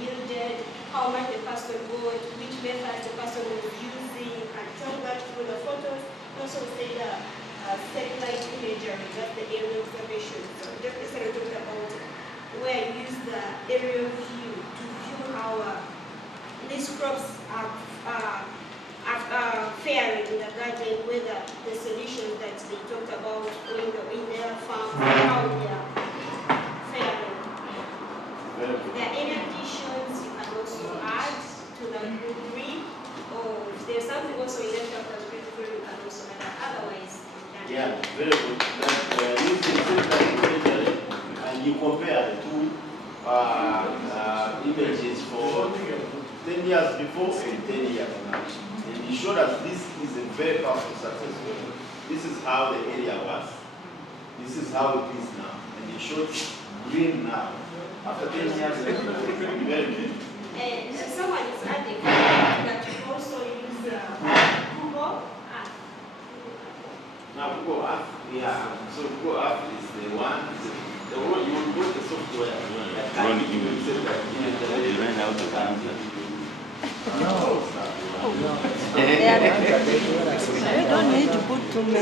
yielded, how much the person got, which methods the person was using. You can tell that through the photos. Also say the satellite imagery, that's the aerial observation. So just yesterday we talked about where I use the aerial view to view how these crops are faring in the garden, whether the solutions that they talked about in their farm, how they are faring. There are any additions you can also add to the group read, or if there's something also you left out as group read, you can also add. Otherwise, yeah, very good. Like, using imagery, and you compare the two images for 10 years before and 10 years now. And you show that this is a very powerful success story. This is how the area was. This is how it is now. And it shows green now. After 10 years, very good. And someone is adding that you also use Google Earth. Now Google Earth, yeah. So Google Earth is the one, the one you will go to software. You will say that you learn how to answer. You don't need to put too many.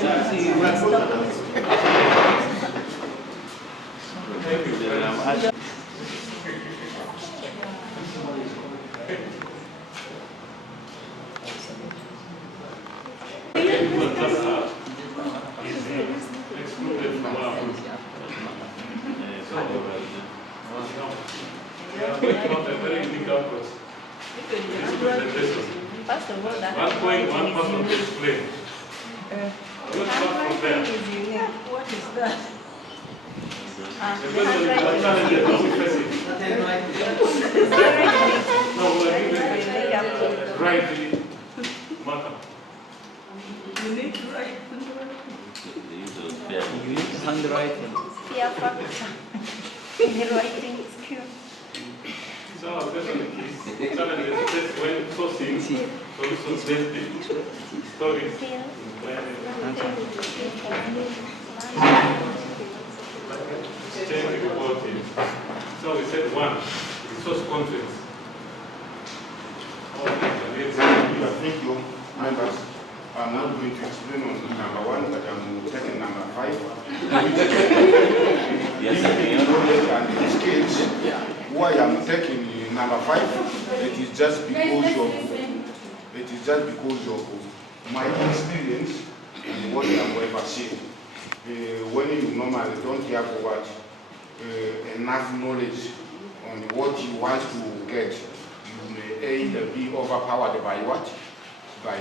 First of all, that 1.1% display. Let's start from there. What is that? The person is challenged, not impressive. No, we're giving right marker. You need to write. You use handwriting. fear factor in the writing skill. So our question is challenge is test when sourcing solutions-based stories change reporting. So we said one, resource content. Thank you, members. I'm not going to explain on number one, but I'm taking number 5. Yes, and in this case, why I'm taking number 5, it is just because of my experience and what I have ever seen. When you normally don't have what enough knowledge on what you want to get, you may either be overpowered by what? By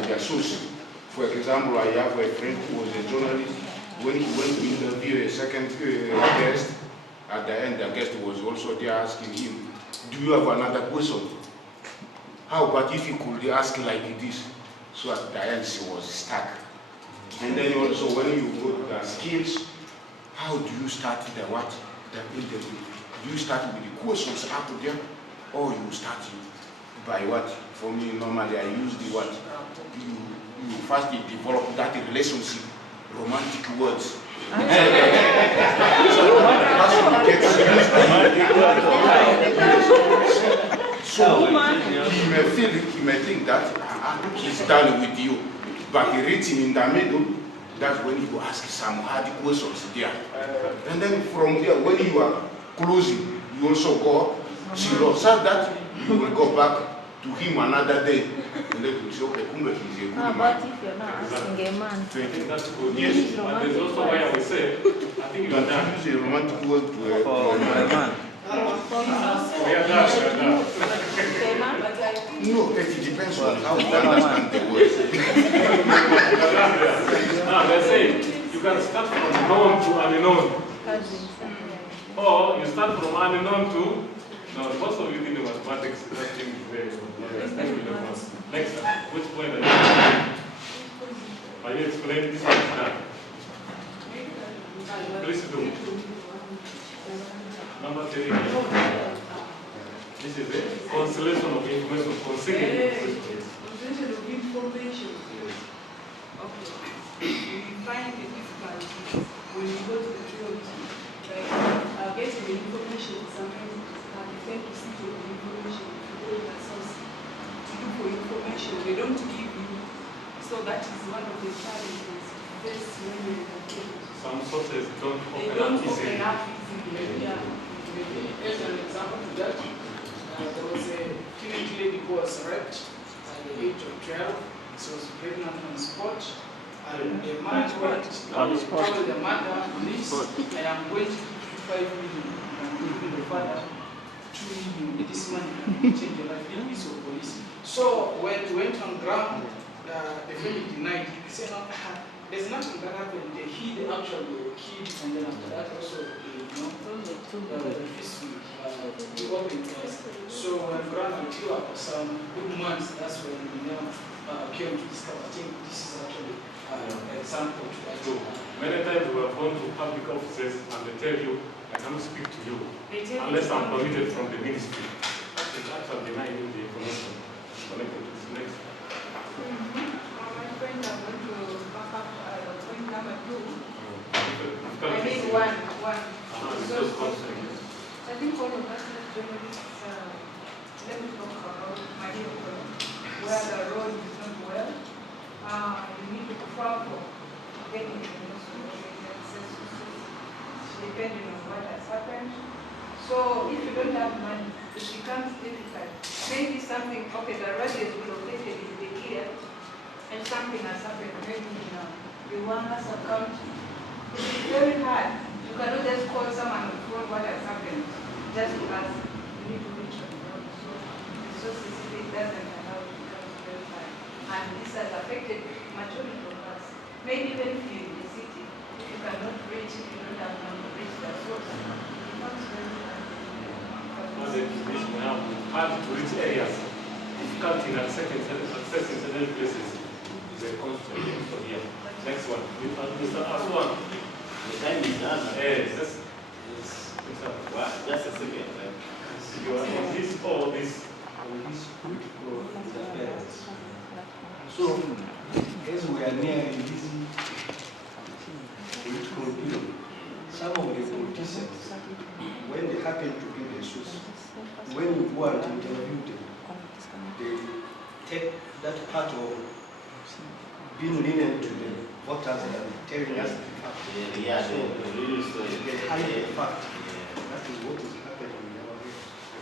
the source. For example, I have a friend who was a journalist. When he went to interview a second guest, at the end the guest was also there asking him, do you have another question? How about if you could ask like this? So at the end she was stuck. And then also when you go to the skills, how do you start the what? The interview. Do you start with the questions up there, or you start by what? For me, normally I use the what? You first develop that relationship, romantic words. So he may think that he's done with you, but written in the middle, that's when you ask some hard questions there. And then from there, when you are closing, you also go zero, so that you will go back to him another day. And then we say, okay, Kumbe is a good How man. about if you're not asking a man? I think that's good. Yes. And there's also why I would say, I think you are done. Use a romantic word to a man. We are done. No, it depends on how you understand the word. Now, let's say you can start from known to unknown. Or you start from unknown to, no, most of you did the mathematics, that thing is very good. Next, which point are you making? Are you explaining this one now? Please do. Number 3. This is the constellation of information, Constellation of information. Okay. We find the difficulties when we go to the field. Like getting the information, sometimes they tend to see the information to go to the source to look for information. They don't give you. So that is one of the challenges. This when you're in the field. some sources don't They open don't up easily. open up easily. Yeah. As an example to that, there was a teenage lady who was raped at the age of 12. She was pregnant on the spot. And the man went On the spot. told the mother, please, I am going to give you 5 million. I'm giving the father 2 million. This money can change your life. It is your police. So when we went on ground, the family denied. They said, no, there's nothing that happened. They hid actually the kid, and then after that also, the fist we opened test. So when ground until after some good months, that's when we now came to discover. I think this is actually an example to that. So many times we have gone to public offices and they tell you, I cannot speak to you unless I'm permitted from the ministry. That is actually denying you the information connected to this next. My friend, I'm going to back up point number 2. I I need one. I think all of us as journalists, let me talk about my problem. Where the road is not well, you need to travel, getting access depending on what has happened. So if you don't have money, it becomes difficult. Maybe something, okay, the road is located in the area, and something has happened, maybe in the Wanga's account. It's very hard. You cannot just call someone and phone what has happened, just because you need to reach the road. So the society doesn't allow it to come very hard. And this has affected majority of us. Maybe even if you're in the city, if you cannot reach, if you don't have money to reach the source, it becomes very hard. This we have hard to reach areas. Difficulty in accessing certain places is a constant for here. Next one. Mr. Aswan. The time is done. Yes. Just a second. You are on this or this? So, as we are nearing this political period, some of the politicians, when they happen to be the source, when you go and interview them, they take that part of being lenient to the voters and telling us the fact. Yeah, They hide the fact. That is what is happening in our area.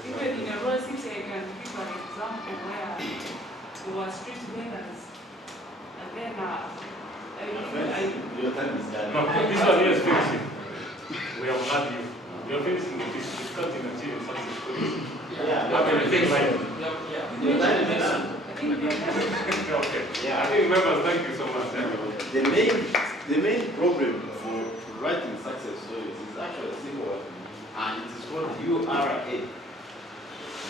Even in a rural city, I can give an example where there were street vendors, and then your time is done. No, this one here is finishing. We have had you. You are finishing the difficulty in achieving success stories. Yeah. Have anything like Your time is done. okay. Yeah. I think members, thank you so much. The main problem for writing success stories is actually a simple one, and it is called URA.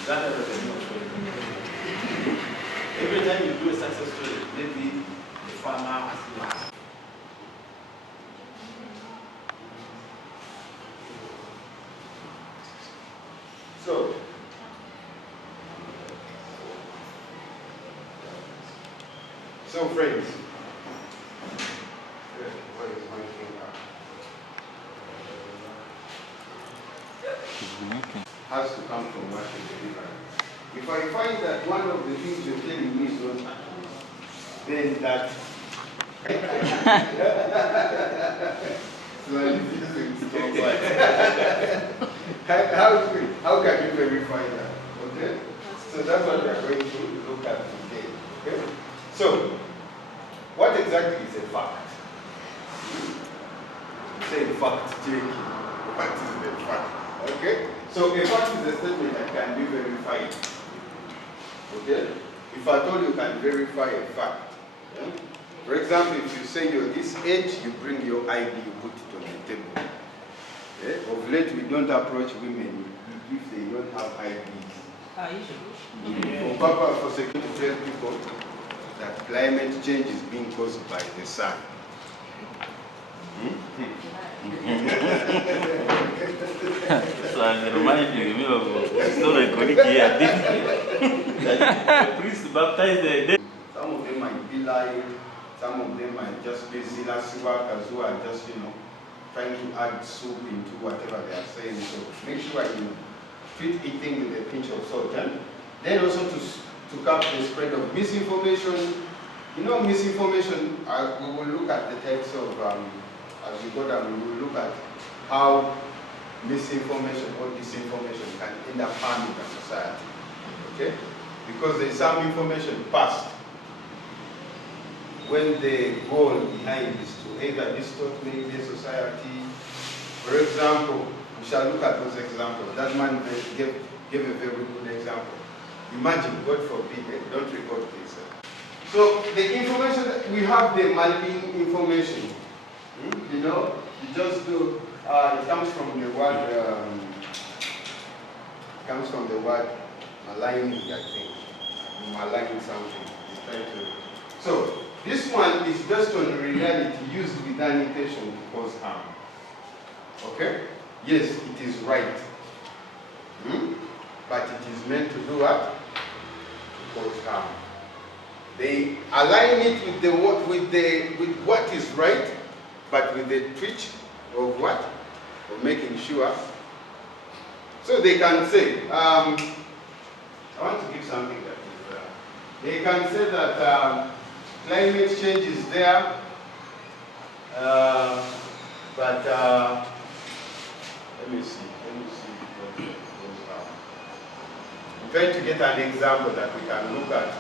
That is the name of it. Every time you do a success story, maybe the farmer has lost. So friends, where is my finger? Has to come from what you deliver. If I find that one of the things you're telling me is not true, then that how can you verify that? Okay? So that's what we are going to look at today. Okay? So, what exactly is a fact? Say fact checking. What is the fact? Okay? So a fact is a statement that can be verified. Okay? If at all you can verify a fact. Yeah? For example, if you say you're this age, you bring your ID, you put it on the table. Okay? Of late, we don't approach women if they don't have IDs. For security to tell people that climate change is being caused by the sun. So I'm reminding me of a story here. The priest baptized the dead. Some of them might be lying, some of them might just be zealous workers who are just, trying to add soup into whatever they are saying. So make sure you treat eating with a pinch of salt. And then also to curb the spread of misinformation. Misinformation, we will look at the types of, as we go down, we will look at how misinformation or disinformation can end up harming the society. Okay? Because there is some information passed when the goal behind is to either distort maybe society. For example, we shall look at those examples. That man gave a very good example. Imagine, God forbid, don't record this. So the information that we have, the malign information, you just do. It comes from the word, maligning, I think. Maligning something. So this one is based on reality used with an intention to cause harm. Okay? Yes, it is right. But it is meant to do what? To cause harm. They align it with what is right, but with the twitch of what? Of making sure. So they can say, I want to give something that is, they can say that climate change is there, but let me see what goes on. I'm trying to get an example that we can look at,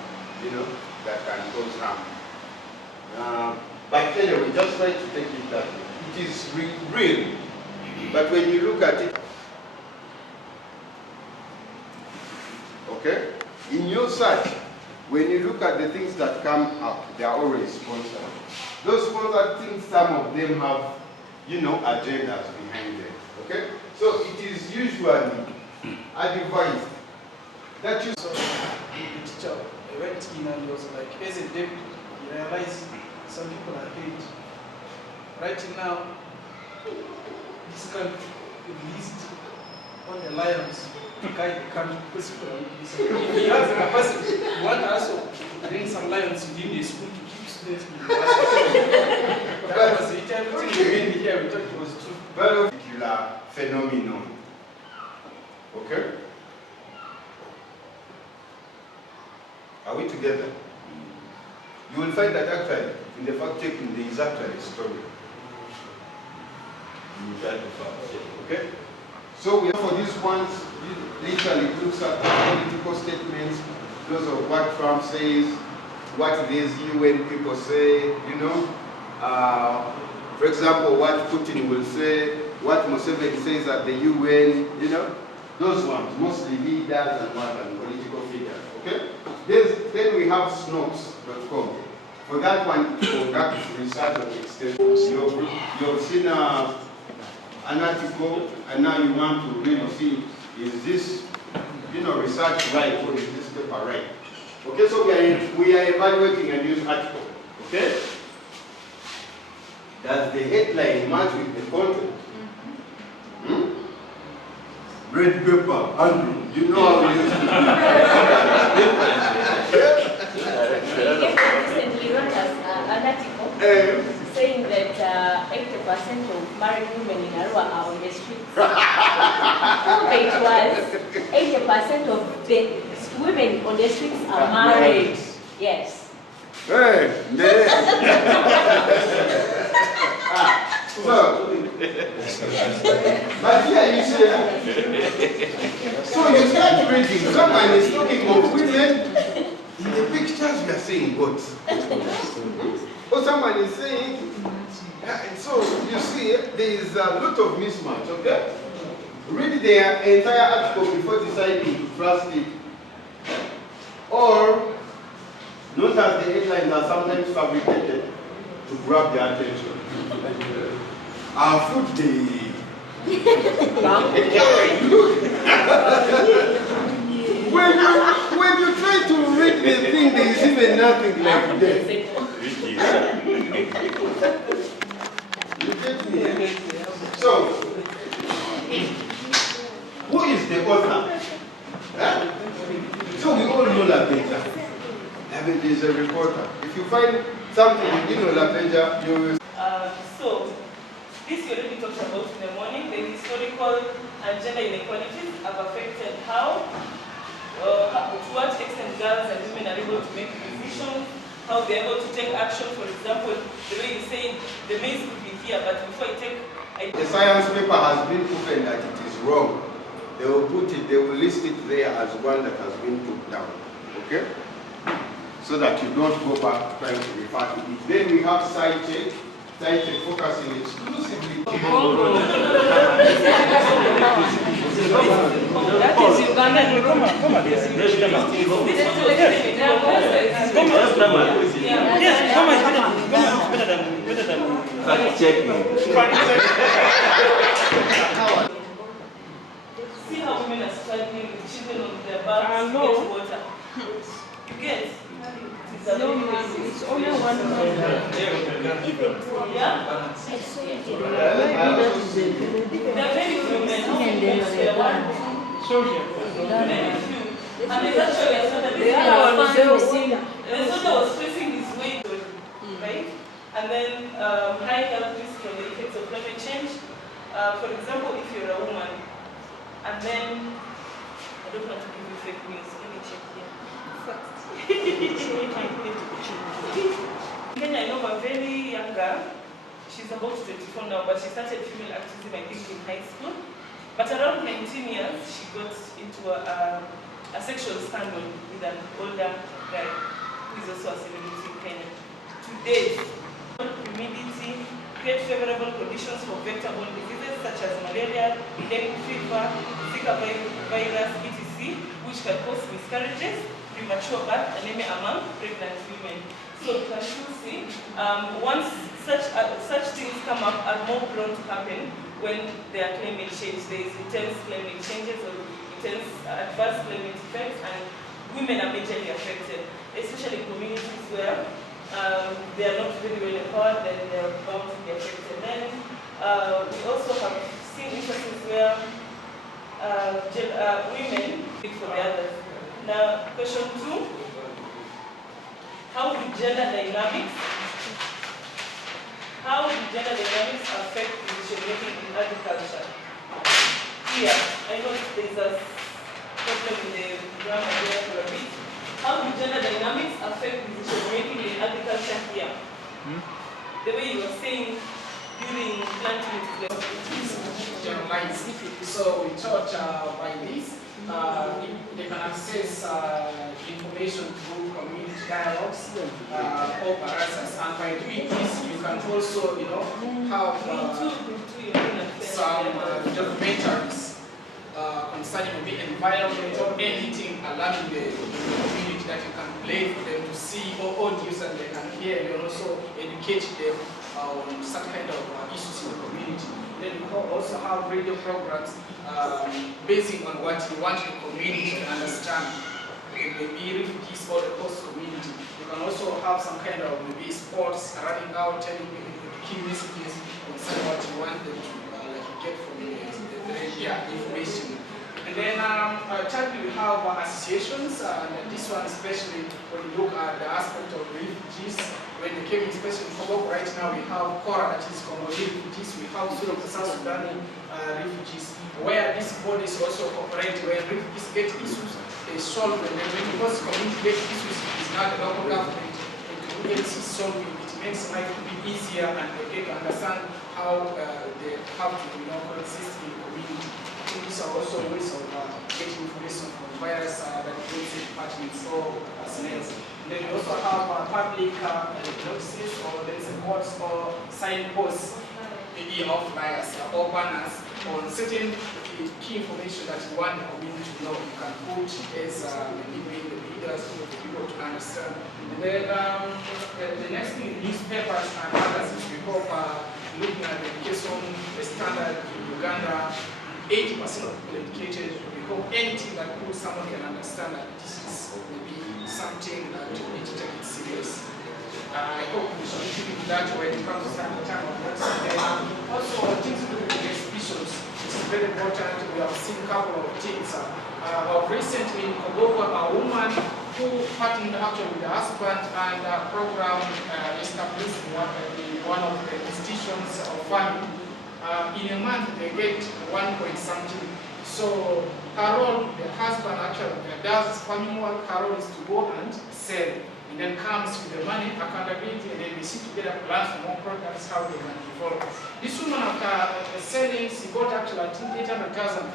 that can cause harm. But anyway, just try to take it that way. It is real, but when you look at it, okay, in your search, when you look at the things that come up, they are always sponsored. Those sponsored things, some of them have, agendas behind them. Okay, so it is usually advised that you. So the teacher went in and was like, as a deputy, you realize some people are paid. Right now, this country released all the lions to guide the country. If he has the capacity, he want also bring some lions within the school to keep students in the class. That was it. Everything we here, we thought it was true. Very particular phenomenon. Okay? Are we together? You will find that actually, in the fact checking, there is actually a story. You try to fact check, okay? So we have for these ones, literally looks at political statements, those of what Trump says, what these UN people say, for example, what Putin will say, what Museveni says at the UN, those ones, mostly leaders and political figures, okay? Then we have snopes.com. For that one, conduct research on extension. You've seen an article, and now you want to really see, is this, research right, or is this paper right? Okay, so we are evaluating a news article, okay? Does the headline match with the content? Red paper, Andrew, you know how we used to Recently wrote us an article saying that 80% of married women in Arua are on the streets. It was 80% of the women on the streets are married. Yes. Hey, so, but here you see, so you start reading, someone is talking of women, in the pictures we are saying goats. Or someone is saying, so you see, there is a lot of mismatch, okay? Read their entire article before deciding to trust it. Or, note that the headlines are sometimes fabricated to grab their attention. Our food day. when you try to read the thing, there is even nothing like that. You get me? So, who is the author? Huh? So we all know LaPeja. LaPeja is a reporter. If you find something you know LaPeja, you will. So, this you already talked about in the morning. The historical and gender inequalities have affected how, to what extent girls and women are able to make decisions, how they're able to take action. For example, the way you say the maize could be here, but before you take... The science paper has been proven that it is wrong. They will list it there as one that has been put down. Okay? So that you don't go back trying to refer to it. Then we have side check. Side check focusing exclusively. That is Uganda. Yes, Goma is better than fact checking. See how women are struggling with children on their backs to get water. You get? It's only one month. Yeah? There are very few men who can get one. Very few. And there's actually a sort of the soldier was facing his way, right? And then high health risk from the effects of climate change. For example, if you're a woman, and then I don't want to give you fake news. Let me check here. Kenya, I know a very young girl. She's about 24 now, but she started female activism, I think, in high school. But around 19 years, she got into a sexual scandal with an older guy who is also a celebrity in Kenya. Today, humidity create favorable conditions for vector-borne diseases such as malaria, dengue fever, Zika virus, etc., which can cause miscarriages, premature birth, anemia among pregnant women. So you can see, once such things come up, are more prone to happen when there are climate change. There is intense climate changes or intense adverse climate effects, and women are majorly affected, especially communities where they are not very well empowered, then they are bound to be affected. Then we also have seen instances where women speak for the others. Now, question 2. How do gender dynamics affect decision making in agriculture? Here, I know there's a problem in the grammar here for a bit. How do gender dynamics affect decision making in agriculture here? The way you were saying during planting is generalized. So we taught by this, they can access information through community dialogues or barazas, and by doing this, you can also, have some documentaries concerning the environment or anything alarming the community that you can play for them to see or audience, and they can hear, and also educate them on some kind of issues in the community. Then you also have radio programs basing on what you want the community to understand. It may be refugees or the host community. You can also have some kind of maybe sports running out, telling people the key messages concerning what you want them to get from the information. And then thirdly, we have associations, and this one especially when you look at the aspect of refugees. When they came in, especially in Congo, right now we have Kora, that is Congolese refugees, we have South Sudan refugees, where these bodies also cooperate. When refugees get issues, they solve them. And when the host community get issues, it is not the local government. The community is solving it. It makes life a bit easier, and they get to understand how they have to coexist in the community. think these are also ways of getting information from various regulatory departments or personnel. Then we also have public notices, or there is a boards or signposts, maybe of flyers or banners on certain key information that you want the community to know. You can put as maybe the leaders for people to understand. And then the next thing, newspapers and others, we hope looking at the education standard in Uganda, 80% of people educated. We hope anything that someone can understand that this is maybe something that we need to take it serious. I hope we should keep it that way when it comes to time of work. Also, things to do with exhibitions, which is very important. We have seen a couple of things. Recently in Koboko, a woman who partnered actually with her husband and a program established in one of the institutions of farming. In a month, they get 1 point something. So her role, the husband actually does farming work. Her role is to go and sell. And then comes with the money, accountability, and then we see together plans for more products, how they can evolve. This woman after selling, she got actually, I think, 800,000.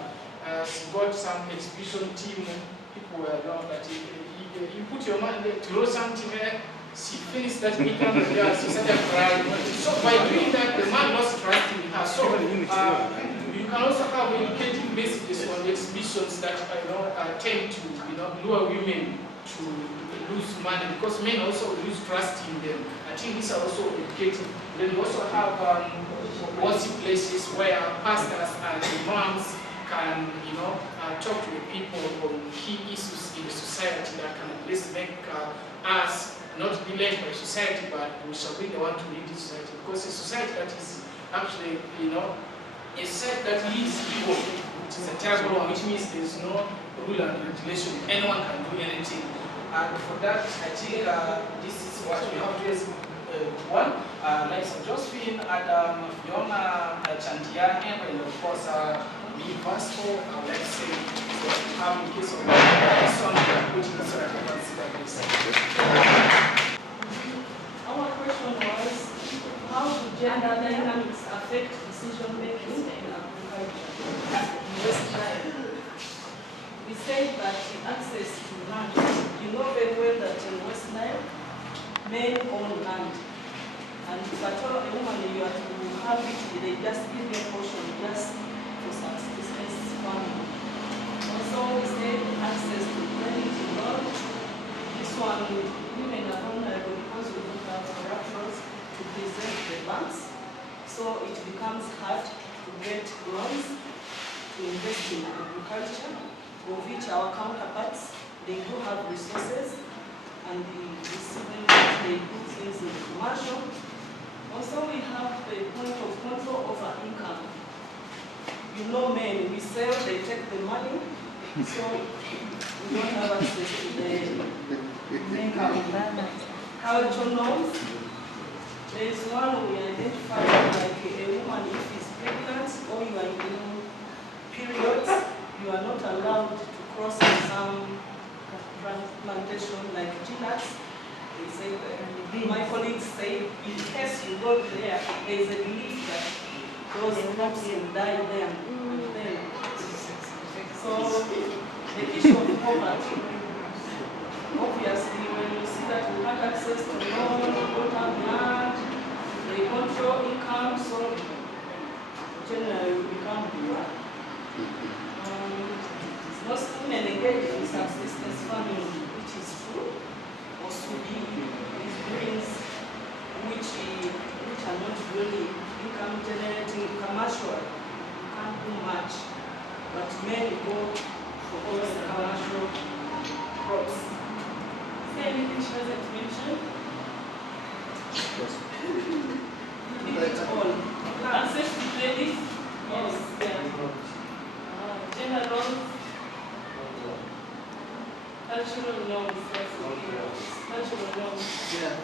She got some exhibition team, people were around that you put your money there to roll something there, she finished that 800,000, she started crying. So by doing that, the man lost trust in her. So you can also have educating messages on the exhibitions that tend to lure women to lose money, because men also lose trust in them. I think these are also educating. Then we also have worship places where pastors and imams can, talk to the people on key issues in the society that can at least make us not be led by society, but we shall be the one to lead this society. Because a society that is actually, a society that leads people, which is a terrible one, which means there is no rule and regulation. Anyone can do anything. And for that, I think this is what we have to do. One, like Josephine, Adam, Fiona, Chantia, and of course, me, Pastor, I would like to say, so have in case of this one, which is so I can consider this. Our question was, how do gender dynamics affect decision making in agriculture in WestNile? We said that access to land, you know very well that in WestNile, men own land. And if at all a woman you are to have it, they just give you a portion just for subsistence farming. Also, we said access to credit loan. This one, women are vulnerable because we don't have corruptions to present the banks. So it becomes hard to get loans to invest in agriculture, of which our counterparts, they do have resources, and they do things in commercial. Also, we have the point of control over income. You know, men, we sell, they take the money, so we don't have access to the income. Cultural norms. There is one we identify like a woman if she's pregnant or you are in periods, you are not allowed to cross some plantation like peanuts. They say, my colleagues say, in case you go there, there is a belief that those crops will die there. So the issue of poverty, obviously, when you see that you have access to loan, don't have land, they control income, so generally we become poor. Most women engage in subsistence farming, which is true, or sudi, is greens, which are not really income generating commercial. You can't do much, but men go for all the commercial crops. Is there anything she hasn't mentioned? You did it all. Access to credit? Yes. Gender roles? Cultural norms, cultural norms. Yeah.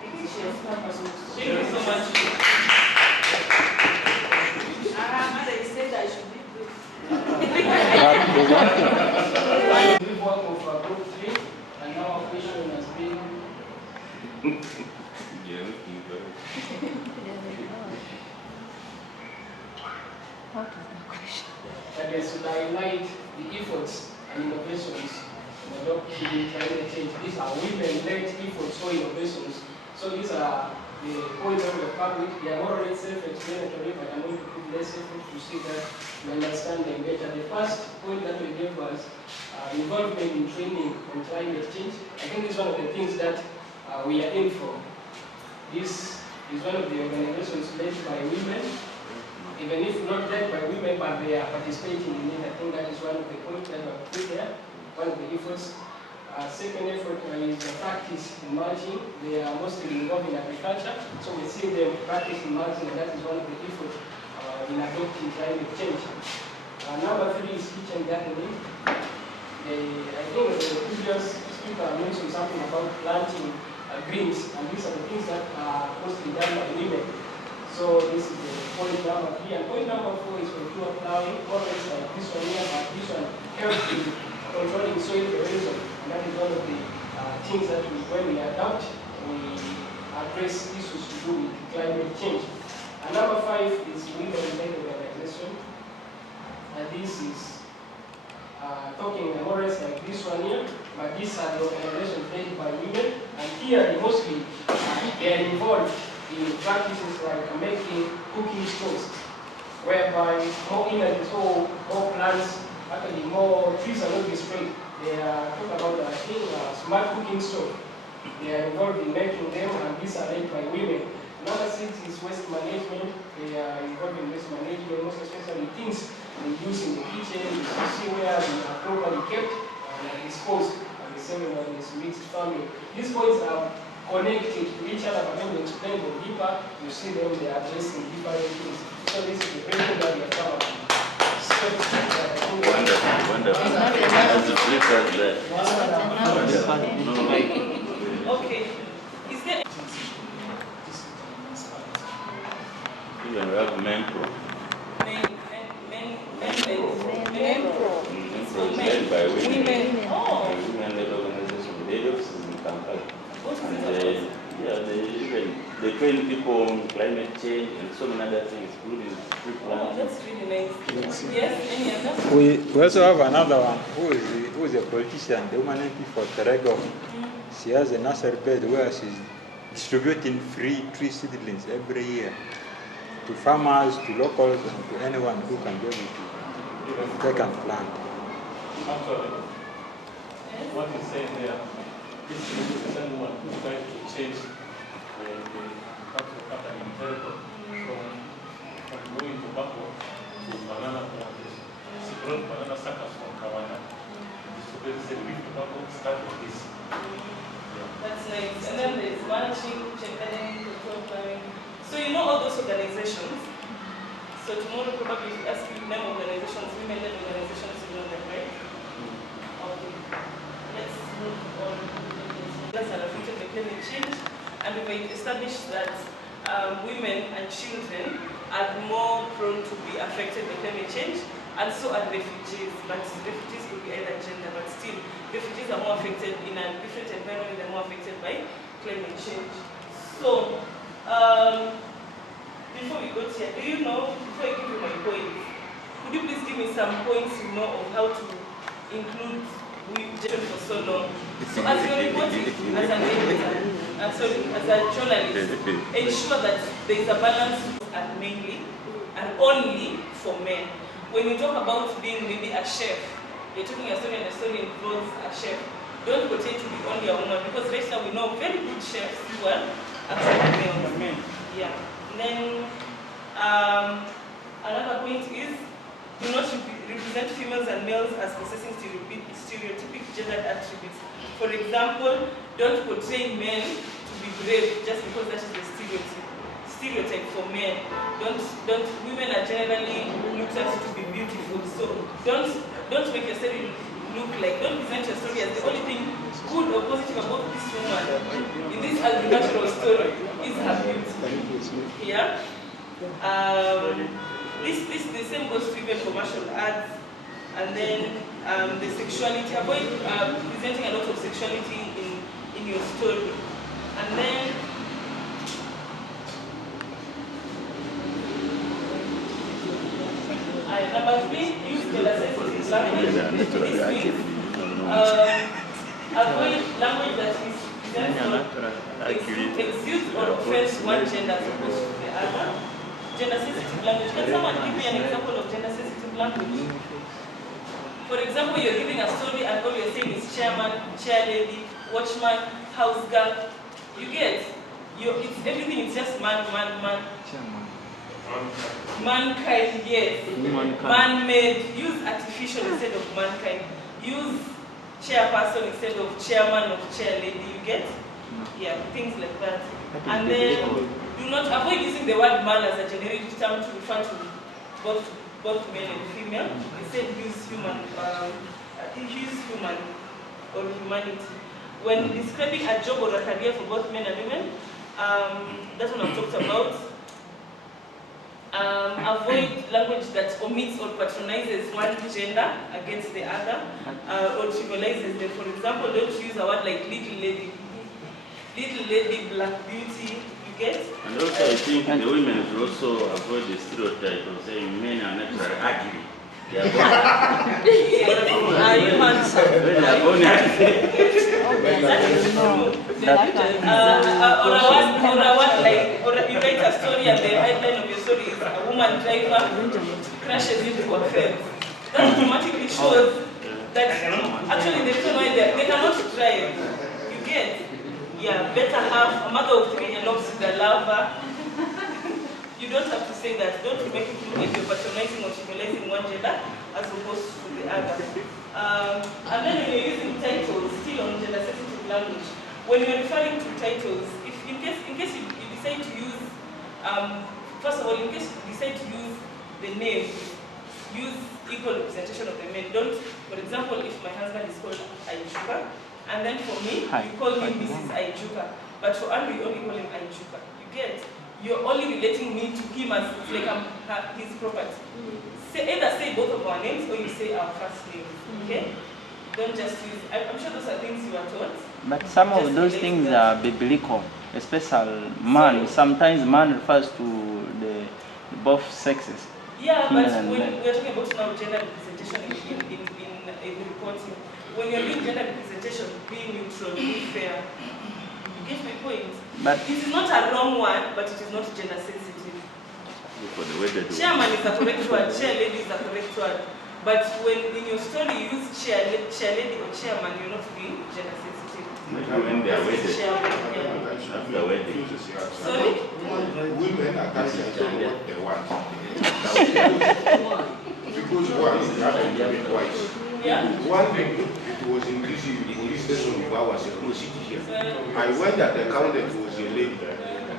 Thank you so much. They said I should be We work of group 3, and now our question has been. they should highlight the efforts and innovations in adopting climate change. These are women-led efforts or innovations. So these are the points of the public. They are more or less self-explanatory, but I'm going to put less effort to see that we understand them better. The first point that we gave was involvement in training on climate change. I think this is one of the things that we are in for. This is one of the organizations led by women, even if not led by women, but they are participating in it. I think that is one of the points that were put there, one of the efforts. Second effort is practice in mulching. They are mostly involved in agriculture, so we see them practice in mulching, and that is one of the efforts in adopting climate change. Number 3 is kitchen gardening. I think the previous speaker mentioned something about planting greens, and these are the things that are mostly done by women. So this is the point number 3. And point number 4 is contour plowing, always like this one here, but this one helps in controlling soil erosion. And that is one of the things that when we adapt, we address issues to do with climate change. And number 5 is women-led organization. And this is talking more or less like this one here, but these are the organizations led by women, and here mostly they are involved in practices like making cooking stoves, whereby more innards or more plants, actually more trees are not destroyed. They are talking about smart cooking stove. They are involved in making them, and these are led by women. Number 6 is waste management. They are involved in waste management, most especially things we use in the kitchen, you see where they are properly kept and disposed, and the same one is mixed farming. These points are connected to each other, but when we explain them deeper, you see them, they are addressing different things. So this is the breakdown that we have covered. Wonderful. As the flippers there. Okay. Is there even we have men pro. It's led by women. Oh. Women-led organization. The head office is in Kampala. And they train people on climate change and so many other things, including tree planting. Oh, that's really nice. Yes, any other? We also have another one who is a politician, the woman MP for Terego. She has a nursery bed where she's distributing free tree seedlings every year to farmers, to locals, and to anyone who can be able to take and plant. Actually, what he's saying here, this is the same one who tries to change the pattern in Territory from growing tobacco to banana plantation. She brought banana suckers from Kawana. Distributed the leaf tobacco, start with this. That's nice. And then there's mulching, checking, control planning. So you know all those organizations. So tomorrow probably if you ask you name organizations, women-led organizations, you know them, right? Okay. Let's move on. That's an affected by climate change. And we've established that women and children are more prone to be affected by climate change, and so are refugees. But refugees could be either gender, but still, refugees are more affected in a different environment, they're more affected by climate change. So, before we go to here, do you know, before I give you my points, could you please give me some points you know of how to include women for so long? So as you're reporting, as an editor, as a journalist, ensure that there is a balance and mainly and only for men. When you talk about being maybe a chef, you're talking a story and the story involves a chef. Don't pretend to be only a woman, because right now we know very good chefs who are actually men. Yeah. And then another point is, do not represent females and males as possessing stereotypic gendered attributes. For example, don't portray men to be brave just because that is the stereotype for men. Women are generally looked at to be beautiful. So don't make your story look like, don't present your story as the only thing good or positive about this woman in this agricultural story is her beauty. Yeah. The same goes to even commercial ads, and then the sexuality. Avoid presenting a lot of sexuality in your story, and then number 3, use gender-sensitive language. This means avoid language that is exudes or offends one gender as opposed to the other. Gender-sensitive language. Can someone give me an example of gender-sensitive language? For example, you're giving a story and all you're saying is chairman, chairlady, watchman, house girl. You get? It's everything is just man. Mankind, yes. Man-made. Use artificial instead of mankind. Use chairperson instead of chairman or chairlady. You get? Yeah, things like that. And then do not avoid using the word man as a generic term to refer to both male and female. Instead, use human or humanity. When describing a job or a career for both men and women, that's what I've talked about. Avoid language that omits or patronizes one gender against the other, or trivializes them. For example, don't use a word like little lady, black beauty. You get? And also, I think the women should also avoid the stereotype of saying men are naturally ugly. They are born. Are you handsome? They are born or you write a story and the headline of your story is a woman driver crashes into a fence. That automatically shows that actually the reason why they cannot drive. You get? Yeah, better have a mother of three elopes with a lover. You don't have to say that. Don't make it look like you're patronizing or trivializing one gender as opposed to the other. And then when you're using titles, still on gender-sensitive language, when you're referring to titles, if in case you decide to use, first of all, in case you decide to use the name, use equal representation of the men. Don't, for example, if my husband is called Aijuka, and then for me, you call me Mrs. Aijuka, but for Andrew, you only call him Aijuka. You get? You're only relating me to him as it's like I'm his property. Either say both of our names or you say our first name. Okay? Don't just use. I'm sure those are things you are taught. But some of those things are biblical, especially man. Sometimes man refers to the both sexes. Yeah, but when we're talking about now gender representation in reporting, when you're doing gender representation, be neutral, be fair. You get my point? But it is not a wrong one, but it is not gender sensitive. Chairman is the correct word, chairlady is the correct word. But when in your story you use chairlady or chairman, you're not being gender sensitive. When they are wedded. After wedding. Sorry? Women are doing what they want. Because one happened to be twice. Yeah. One day, it was in this police station where I was a close city here. I went at the counter, it was a lady.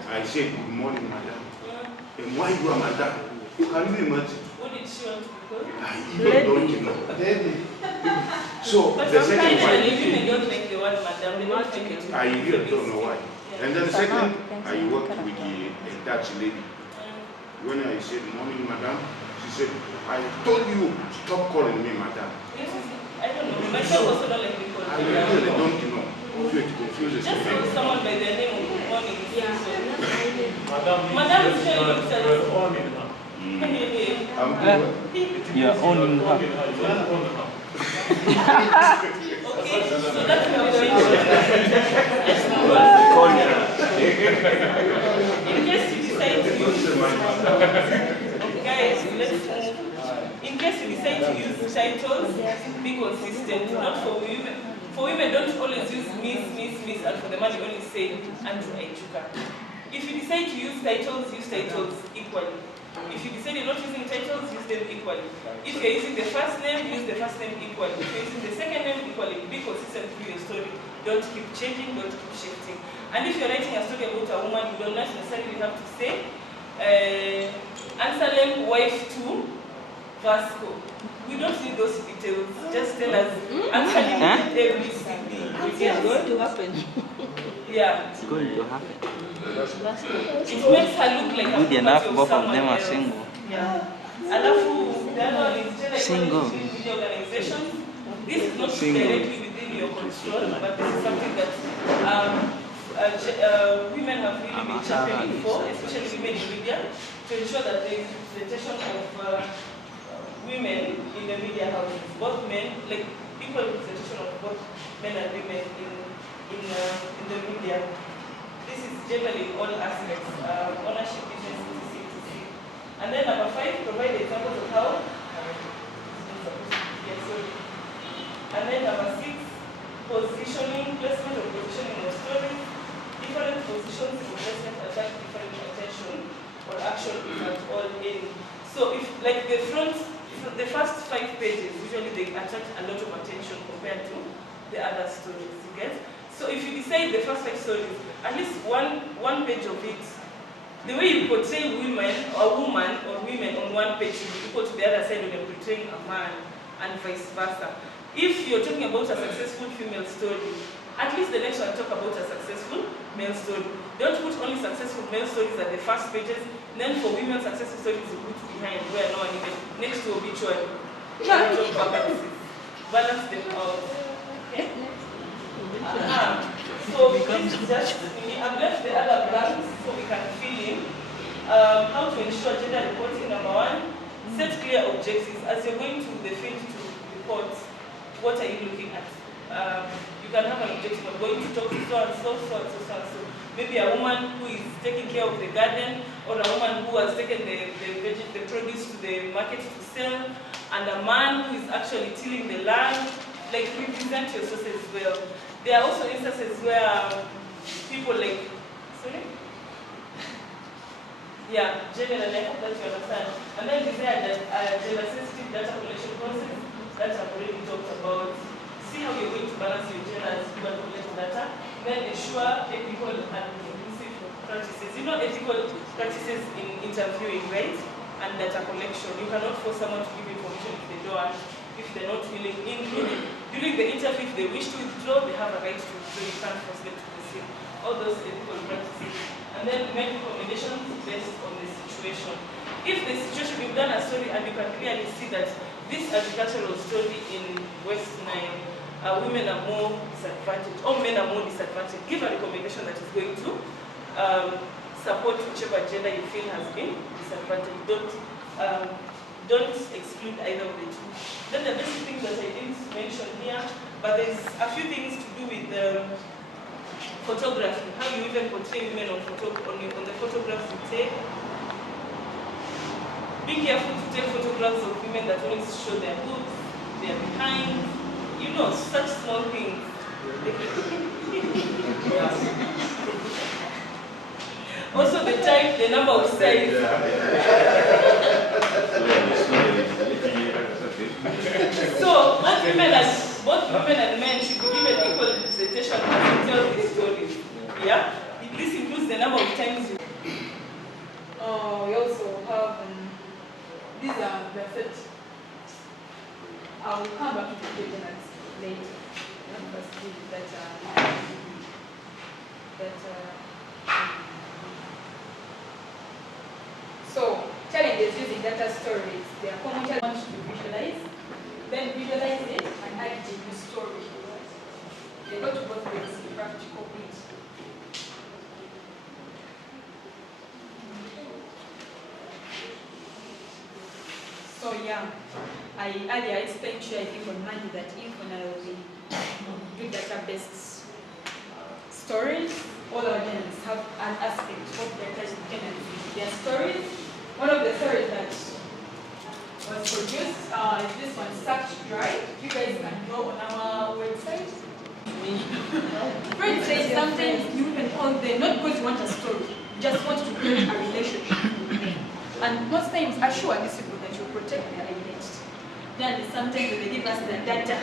I said, good morning, madam. And why you are madam? Can you imagine? What did she want to be called? I don't know. So but the second sometimes one, women don't make the word madam, they don't make it. I really don't know why. Yeah. And then the second, I worked with a Dutch lady. When I said, morning, madam, she said, I told you, stop calling me madam. I don't know. Myself also don't like people. I really don't know. It confuses just me. call someone by their name of good morning. Yeah. Madam is very good service. you're owning her. Okay, so that's how we're going to in case you decide to use guys, let's move. In case you decide to use titles, be consistent, not for women. For women, don't always use miss, and for the man you only say Andrew Aijuka. If you decide to use titles equally. If you decide you're not using titles, use them equally. If you're using the first name, use the first name equally. If you're using the second name equally, be consistent through your story. Don't keep changing, don't keep shifting. And if you're writing a story about a woman, you don't necessarily have to say, Ansalem, wife to Vasco. We don't need those details. Just tell us, Ansalem, ABCD. It's going to happen. Yeah. It's going to happen. It makes her look like a good enough, both of them are single. Yeah. Alafu, the other one is single. Video organizations. This is not directly within your control, but this is something that women have really been championing for, especially women in media, to ensure that there is representation of women in the media houses, both men, like equal representation of both men and women in the media. This is generally in all aspects, ownership, business, etc. And then number 5, provide examples of how. And then number 6, positioning, placement of positioning of stories. Different positions in placement attract different attention or action if at all any. So if like the first 5 pages, usually they attract a lot of attention compared to the other stories, you get? So if you decide the first 5 stories, at least one page of it, the way you portray women or woman or women on one page should be equal to the other side when you're portraying a man, and vice versa. If you're talking about a successful female story, at least the next one talk about a successful male story. Don't put only successful male stories at the first pages, then for women successful stories you put behind where no one even next to obituary. Balance them out. Okay? So this is just, I've left the other blanks so we can fill in. How to ensure gender reporting, number 1, set clear objectives. As you're going to the field to report, what are you looking at? You can have an objective of going to talk to so and so, so and so, so and so. Maybe a woman who is taking care of the garden, or a woman who has taken the produce to the market to sell, and a man who is actually tilling the land. Like, represent your sources well. There are also instances where people like, sorry? Yeah, gender and I hope that you understand. And then desire that gender-sensitive data collection process that I've already talked about. See how you're going to balance your gender as you collect data. Then ensure ethical and inclusive practices. You know ethical practices in interviewing, right? And data collection. You cannot force someone to give information if they don't want, if they're not willing. During the interview, if they wish to withdraw, they have a right to withdraw. You can't force them to receive all those ethical practices. And then make recommendations based on the situation. If the situation, you've done a story and you can clearly see that this agricultural story in WestNile, women are more disadvantaged, or men are more disadvantaged, give a recommendation that is going to support whichever gender you feel has been disadvantaged. Don't exclude either of the two. Then the basic things that I didn't mention here, but there's a few things to do with photography, how you even portray women on the photographs you take. Be careful to take photographs of women that only show their boobs, their behind, you know, such small things. Also the type, the number of size. So both women and men should be given equal representation as they tell these stories. Yeah? This includes the number of times you. We also have these are the set. I will come back to the journals later. So challenges using data stories. They are common challenges to visualize. Then visualize it and add it in the story. They go to both ways, practical bit. So yeah, I earlier explained to you, I think on Monday, that InfoNile will do data-based stories. All our journals have an aspect of data journalism. Their stories. One of the stories that was produced is this one, Search Drive. You guys can go on our website. Friends say sometimes you can call them not because you want a story, you just want to build a relationship with them. And most times assure these people that you protect their identity. Then sometimes when they give us the data,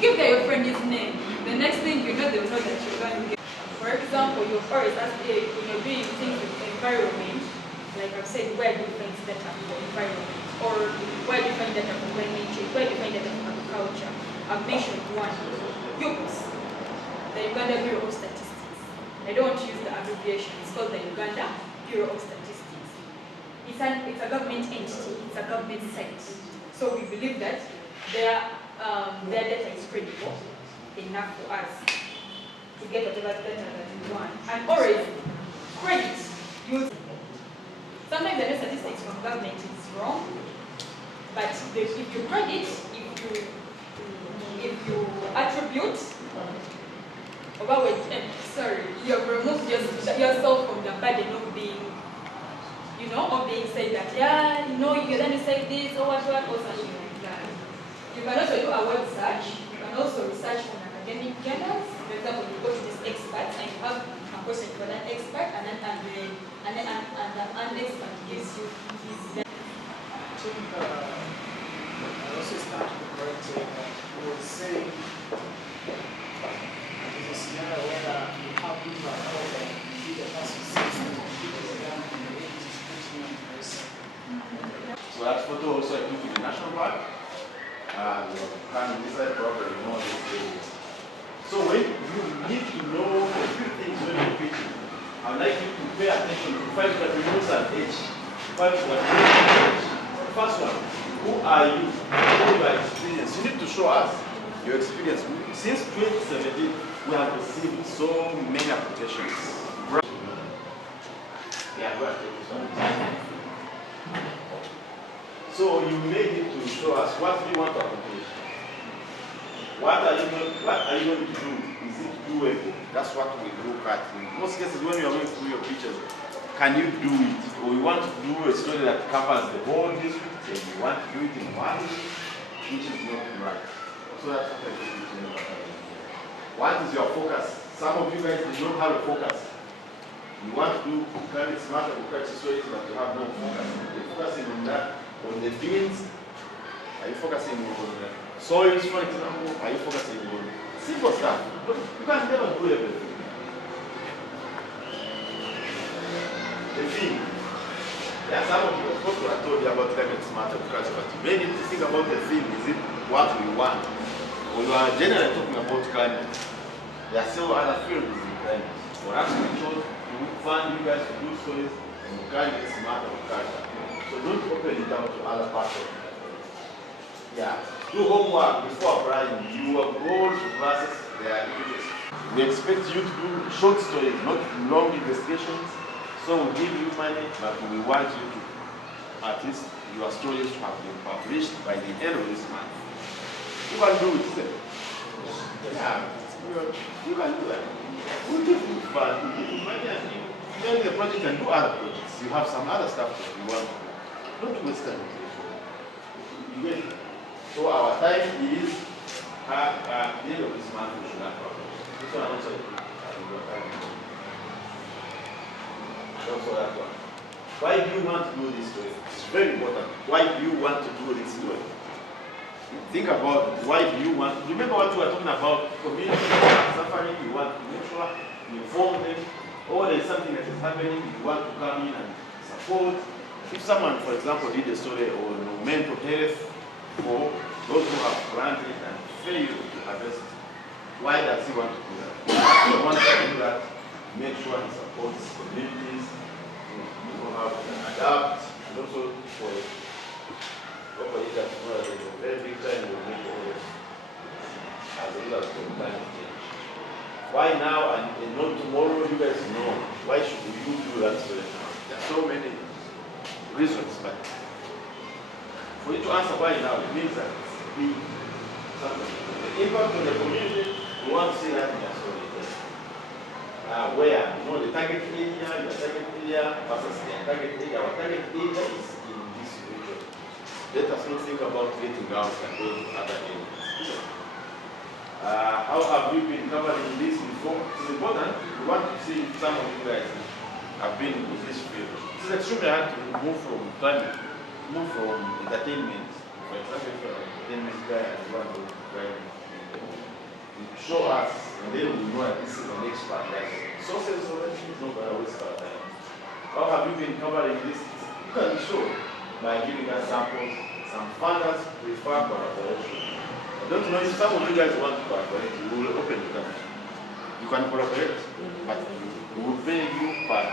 give your friend his name. The next thing you know, they will know that you're going to get. For example, you've always asked when you're doing things with the environment, like I've said, where do you find data for environment? Or where do you find data for climate change? Where do you find data for agriculture? I've mentioned one, UBS, the Uganda Bureau of Statistics. I don't want to use the abbreviation, it's called the Uganda Bureau of Statistics. It's a government entity, it's a government site. So we believe that their data is credible enough for us to get whatever data that we want. And always credit use. Sometimes the statistics from government is wrong. But if you credit, if you attribute, you remove yourself from the burden of being, of being said that, yeah, you then say this or what, or something like that. You can also do a word search. You can also research on academic journals. For example, you go to this expert and you have a question for that expert, and the expert gives you his. I think I also started to correct saying that you would say there's a scenario where you have people around and the person says to the exam and the age is putting on the person. So that photo also I took in the national park. And this side probably know this area. So when you need to know a few things when you're pitching, I would like you to pay attention to 5 categories and age. 5 categories. First one, who are you? What is your experience? You need to show us your experience. Since 2017, we have received so many applications. Yeah, go ahead. So you may need to show us what do you want to accomplish. What are you going to do? Is it doable? That's what we look at. In most cases, when you are going through your pictures, can you do it? Or you want to do a story that covers the whole district, and you want to do it in one week, which is not right. So that's what I think you know. What is your focus? Some of you guys do not have a focus. You want to do climate smart agriculture stories, but you have no focus. You're focusing on that, on the beans. Are you focusing on the soils, for example? Are you focusing on simple stuff? You can never do everything. The theme. There are some of you, of course, I told you about climate smart agriculture, but you may need to think about the theme. Is it what we want? When we are generally talking about climate, there are still other fields in climate. For us, we chose to fund you guys to do stories on climate smart agriculture. So don't open it down to other parts of it. Yeah. Do homework before applying. Your goals versus their activities. We expect you to do short stories, not long investigations. So we'll give you money, but we want you to, at least your stories to have been published by the end of this month. You can do it, isn't it? Yeah, you can do that. We'll give you fund, we'll give you money, and you end the project and do other projects. You have some other stuff that you want to do. Don't waste time. You get it? So our time is at the end of this month we should have published. This one also also that one. Why do you want to do this story? It's very important. Why do you want to do this story? Think about why do you want to. Remember what we were talking about, community suffering, you want to make sure you inform them, or there is something that is happening, you want to come in and support. If someone, for example, did a story on mental health for those who have granted and failed to address it, why does he want to do that? He wants to do that, make sure he supports communities, people how to adapt, and also for properly that a very big time will make progress as a result of climate change. Why now and not tomorrow? You guys know. Why should you do that story now? There are so many reasons, but for you to answer why now, it means that the impact on the community, we want to see that in your story. Where, the target area, your target area versus their target area. Our target area is in this region. Let us not think about getting out and going to other areas. How have you been covering this before? It's important. We want to see if some of you guys have been in this field. It is extremely hard to move from climate, move from entertainment. For example, if you're an entertainment guy and you want to show us, and then we know that this is the next part. Sources already is not going to waste our time. How have you been covering this? You can show by giving us samples. Some funders prefer collaboration. I don't know if some of you guys want to collaborate, we will open the camera. You can collaborate, but we will pay you per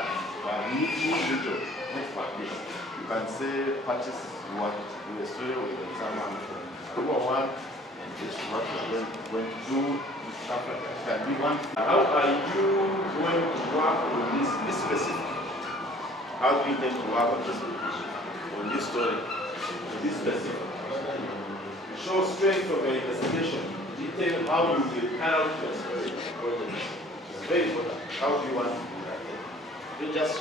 individual, not per piece. You can say purchase you want to do a story with someone from one, and this is what we are going to do. Stuff like that. Can be one. How are you going to work on this specific? How do you intend to work on this story? This specific. Show strength of your investigation. Detail how you will carry out your project. It's very important. How do you want to do that? You just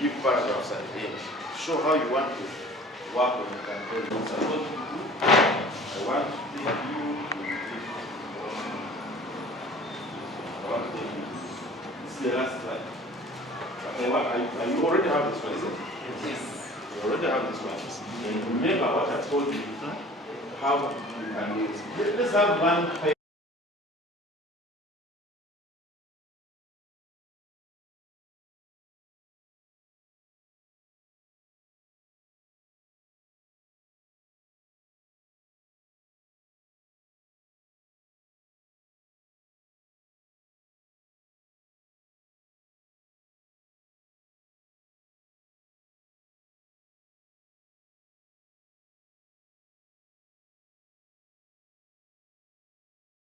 give paragraphs at the end. Show how you want to work on the campaign. So what you do, I want to take you to I want to take you. This is the last slide. You already have this one, isn't it? Yes. You already have this one. And remember what I told you, how you can do it. Let's have one page.